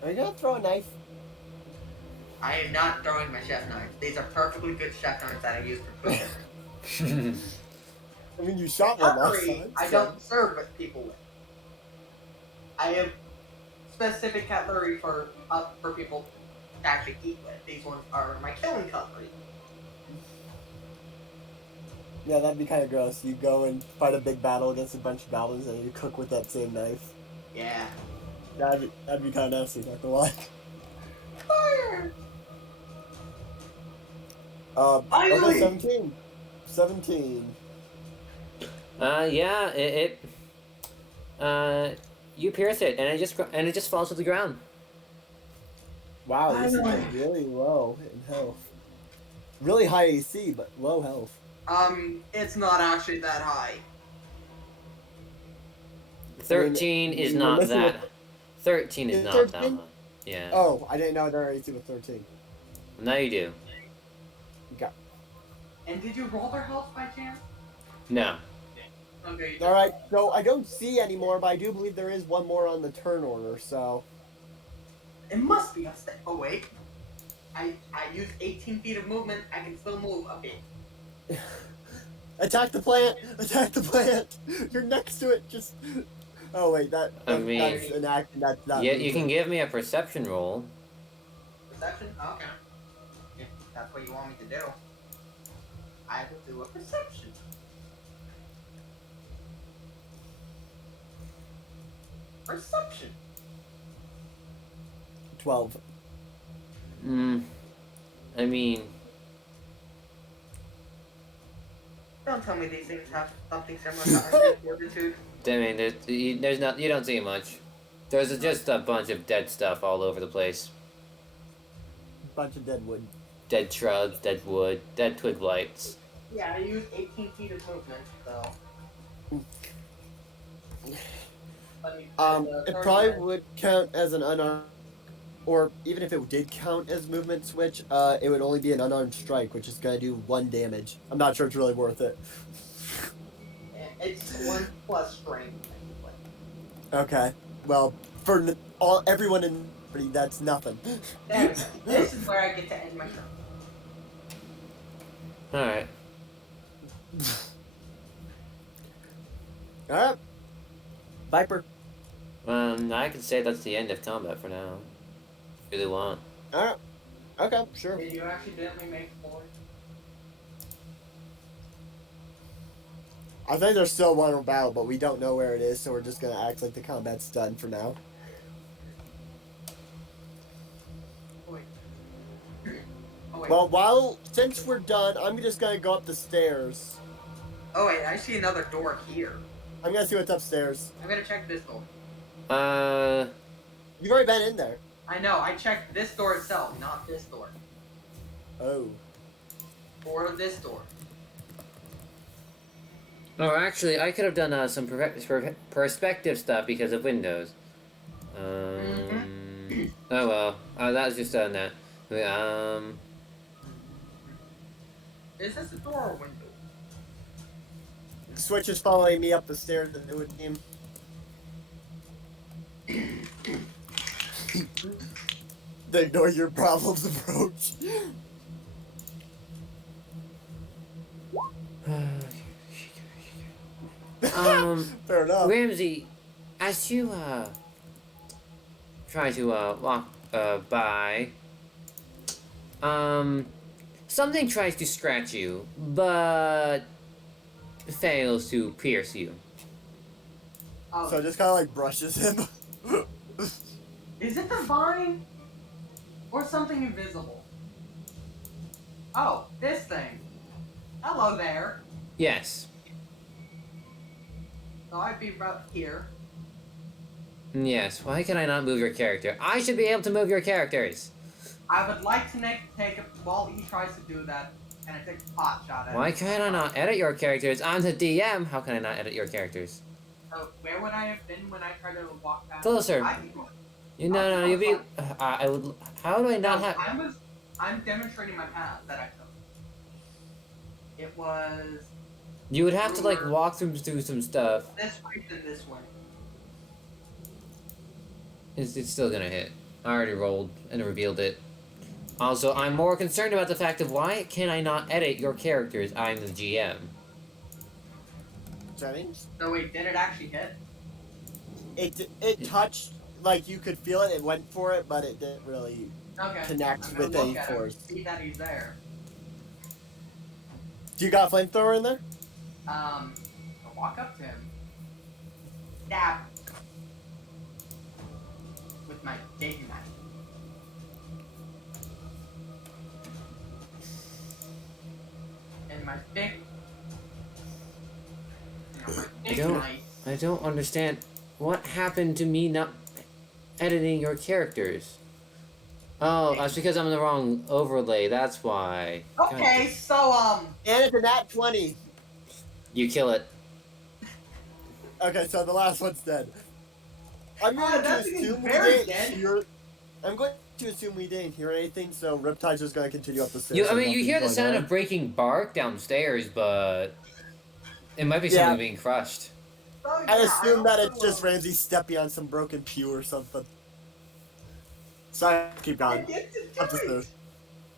Are you gonna throw a knife? I am not throwing my chef knives. These are perfectly good chef knives that I use for cooking. I mean, you shot one last Cutlery, time. I don't serve with people with. I have specific cutlery for people to actually eat with. These ones are my killing cutlery. Yeah, that'd be kind of gross. You go and fight a big battle against a bunch of goblins, and you cook with that same knife. Yeah. That'd be kind of nasty, not gonna lie. Fire! Okay, Finally! 17. 17. Yeah, you pierce it, and it just falls to the ground. Wow, this is Finally. really low in health. Really high AC, but low health. It's not actually that high. 13 is you're not missing that. a- 13 is Is not 13? that high. Yeah. Oh, I didn't know their AC was 13. Now you do. Okay. And did you roll their health by chance? No. Okay. Alright, so I don't see anymore, but I do believe there is one more on the turn order, so. It must be a step. Oh wait. I used 18 feet of movement. I can still move a bit. Attack the plant! Attack the plant! You're next to it, just. Oh, wait, that's an action, that's not. Yeah, you movement. can give me a perception roll. Perception? Okay. If that's what you want me to do, I will do a perception. Perception. 12. I mean, Don't tell me these things have something similar to Iron Fortitude. you don't see much. There's just a bunch of dead stuff all over the place. Bunch of dead wood. Dead shrubs, dead wood, dead twig blights. Yeah, I used 18 feet of movement, so. It probably would count as an unarmed, or even if it did count as movement switch, it would only be an unarmed strike, which is gonna do 1 damage. I'm not sure it's really worth it. It's 1 plus strength. Okay, well, for everyone in the party, that's nothing. This is where I get to end my turn. Alright. Alright. Viper. I could say that's the end of combat for now. If you really want. Alright. Okay, sure. Did you accidentally make 4? I think there's still one about, but we don't know where it is, so we're just gonna act like the combat's done for now. Oh, wait. Well, since we're done, I'm just gonna go up the stairs. Oh wait, I see another door here. I'm gonna see what's upstairs. I'm gonna check this door. You've already been in there. I know, I checked this door itself, not this door. Oh. Or this door. Oh, actually, I could have done some perspective stuff because of windows. Oh well. That was just done that. Is this a door or a window? Switch is following me up the stairs, and it would seem. The ignore your problems approach. Fair enough. Ramsey, as you try to walk by, something tries to scratch you, but fails to pierce you. Oh, So it just kind of like brushes him. is it the vine? Or something invisible? Oh, this thing. Hello there. Yes. So I'd be about here. Yes. Why can I not move your character? I should be able to move your characters. I would like to take a while he tries to do that, and I take a pot shot at Why him. can I not edit your characters? I'm the DM. How can I not edit your characters? So where would I have been when I tried to walk past? Closer. I can go. No, you'll be. I would. How do I not have? I'm demonstrating my path that I took. It was You would have to like Ruler. walk through some stuff. This way than this way. It's still gonna hit. I already rolled and revealed it. Also, I'm more concerned about the fact of why can I not edit your characters? I'm the GM. Settings. So wait, did it actually hit? It touched, like you could feel it. It went for it, but it didn't really Okay. connect I'm gonna with look any at him, force. see that he's there. Do you got a flamethrower in there? I'll walk up to him. Stab. With my big knife. And my big... my big knife. I don't understand what happened to me not editing your characters. Oh, that's because I'm in the wrong overlay. That's why. Okay, so And it's a nat 20. You kill it. Okay, so the last one's dead. I'm going to that thing is assume we very didn't dead. hear. I'm going to assume we didn't hear anything, so Riptide's just going to continue up the stairs. You, I and mean, you nothing's hear the going sound on. of breaking bark downstairs, but it might be Yeah. something being crushed. Oh, I yeah, assume that it's also, just Ramsey stepping on some broken pew or something. So keep I going. get to Up the do it. stairs.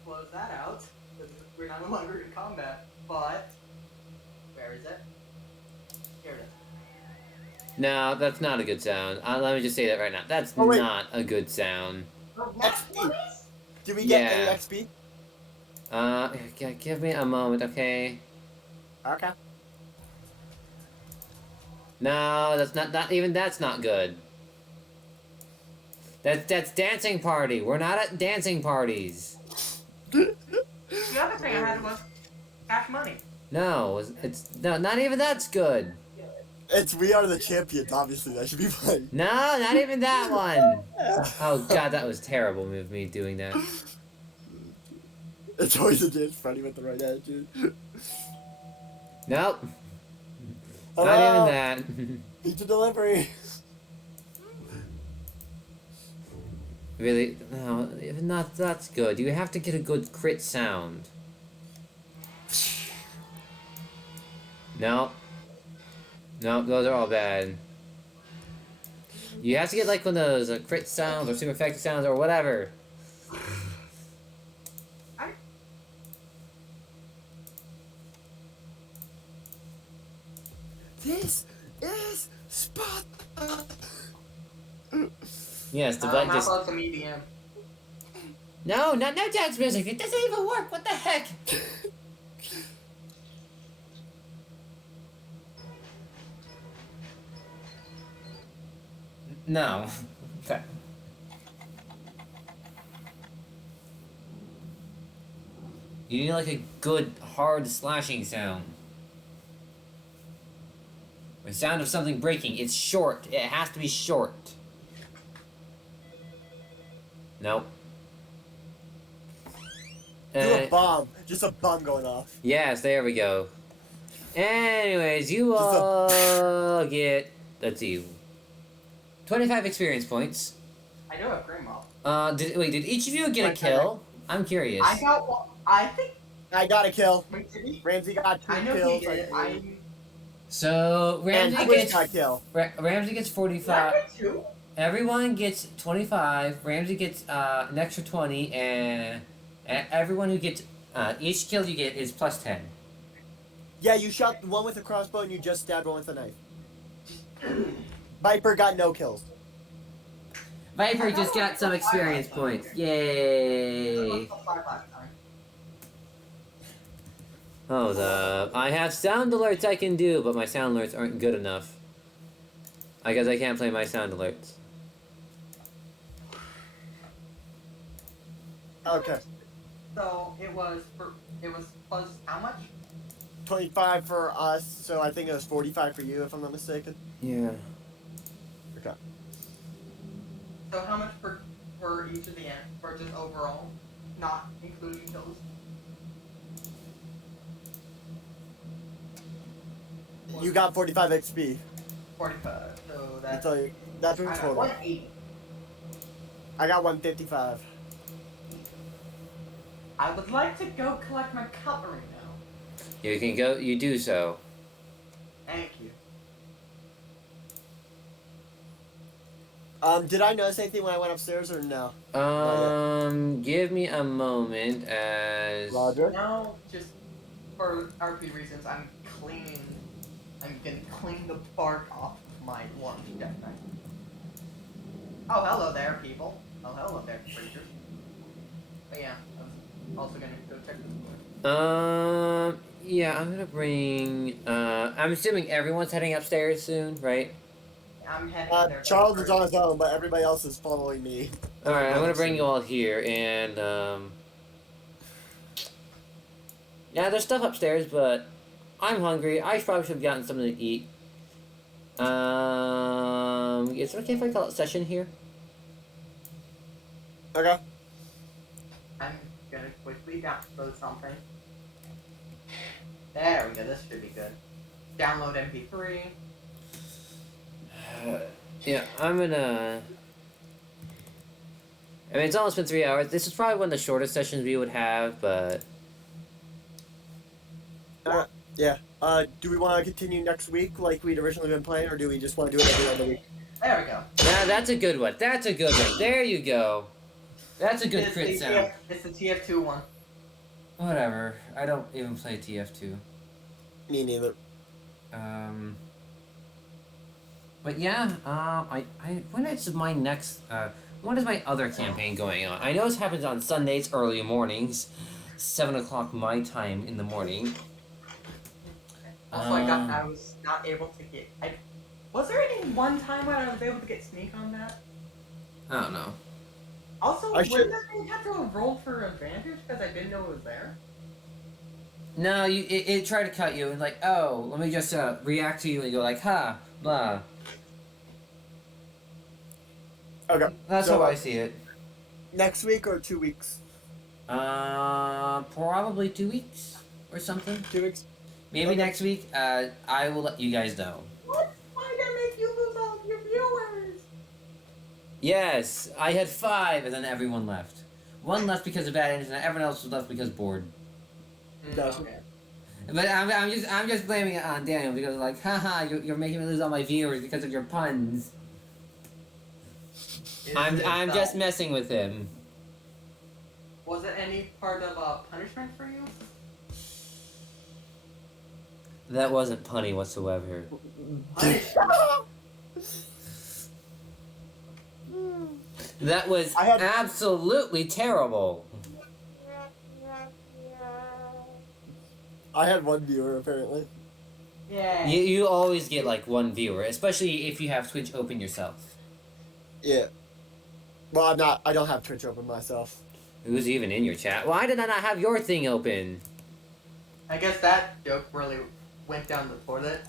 Close that out. Because we're no longer in combat. But where is it? Here it is. No, that's not a good sound. Let me just say that right now. That's Oh, wait. not a good sound. XP. Do we get Yeah. any XP? Give me a moment, okay? Okay. No, that's not even that's not good. That's dancing party. We're not at dancing parties. The other thing I had was cash money. No, it's no, not even that's good. It's We Are the Champions, obviously. That should be fun. No, not even that one. Oh god, that was terrible of me doing that. It's always a dance party with the right attitude. Nope. Hello? Not even that. Pizza delivery. Really? No, even not that's good. You have to get a good crit sound. No. No, those are all bad. You have to get like one of those crit sounds or super effective sounds or whatever. This is Sparta. Yes, the How button just. about the medium? No, no dance music. It doesn't even work. What the heck? No. Okay. You need like a good hard slashing sound. The sound of something breaking. It's short. It has to be short. Nope. Do a bomb. Just a bomb going off. Yes, there we go. Anyways, you Just a- all get, let's see, 25 experience points. I do have Green Mob. Did each of you get a kill? I'm curious. I got one. I think. I got a kill. Wait, did he? Ramsey got 2 I know kills. he did. So, and Ramsey Twitch gets, got a kill. Ramsey gets Did I 45. get two? Everyone gets 25. Ramsey gets an extra 20, and everyone who gets, each kill you get is plus 10. Yeah, you shot one with a crossbow and you just stabbed one with a knife. Viper got no kills. Viper just got some experience points. Yay! Hold up. I have sound alerts I can do, but my sound alerts aren't good enough. I guess I can't play my sound alerts. Okay. So it was plus how much? 25 for us, so I think it was 45 for you, if I'm not mistaken. Yeah. Okay. So how much per each of the ends, or just overall, not including kills? You got 45 XP. 45. So that's. That's I your got total. 180. I got 155. I would like to go collect my cutlery now. You can go. You do so. Thank you. Did I notice anything when I went upstairs or no? Give me a moment as. Roger. Now, just for RP reasons, I'm gonna clean the bark off of my lunch jetpack. Oh, hello there, people. Oh, hello there, creatures. But yeah, I'm also gonna go check this door. Yeah, I'm gonna bring. I'm assuming everyone's heading upstairs soon, right? I'm heading there. Charles is on his own, but everybody else is following me. All right, I'm gonna bring you all here, and yeah, there's stuff upstairs, but I'm hungry. I probably should have gotten something to eat. Is it okay if I call it session here? Okay. I'm gonna quickly download something. There we go. This should be good. Download MP3. Yeah, I'm gonna. I mean, it's almost been 3 hours. This is probably one of the shortest sessions we would have, but. Yeah. Do we want to continue next week like we'd originally been playing, or do we just want to do it every other week? There we go. Yeah, that's a good one. That's a good one. There you go. That's a good It's crit the sound. it's the TF2 one. Whatever. I don't even play TF2. Me neither. But yeah, when is my next, when is my other campaign going on? I know this happens on Sundays, early mornings, 7 o'clock my time in the morning. Also, I was not able to get. Was there any one time when I was able to get sneak on that? I don't know. Also, I wouldn't I have to have rolled for advantage because I didn't know it was there? No, it tried to cut you and like, oh, let me just react to you and go like, ha, blah. Okay. That's so, how I see it. Next week or 2 weeks? Probably 2 weeks or something. 2 weeks. Maybe Okay. next week. I will let you guys know. What? Why did I make you lose all of your viewers? Yes, I had 5, and then everyone left. One left because of bad internet. Everyone else was left because bored. Gotcha. Okay. But I'm just blaming it on Daniel because like, haha, you're making me lose all my viewers because of your puns. I'm just messing with him. Was it any part of punishment for you? That wasn't punny whatsoever. That was absolutely terrible. I had 1 viewer apparently. Yeah. You always get like 1 viewer, especially if you have Twitch open yourself. Yeah. Well, I don't have Twitch open myself. Who's even in your chat? Why did I not have your thing open? I guess that joke really went down the toilet.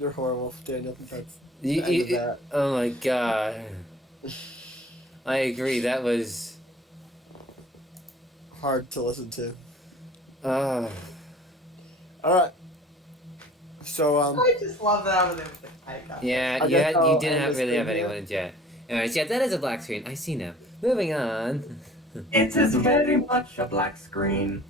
You're horrible, Daniel. That's You- the end of you- that. oh my god. I agree, that was... Hard to listen to. Uh, Alright. So, I just love that I was able to type out. yeah, I you, guess you I'll didn't end have this really have thing anyone in chat. Alright, yeah, that is a black screen. I see now. Moving on. It is very much a black screen.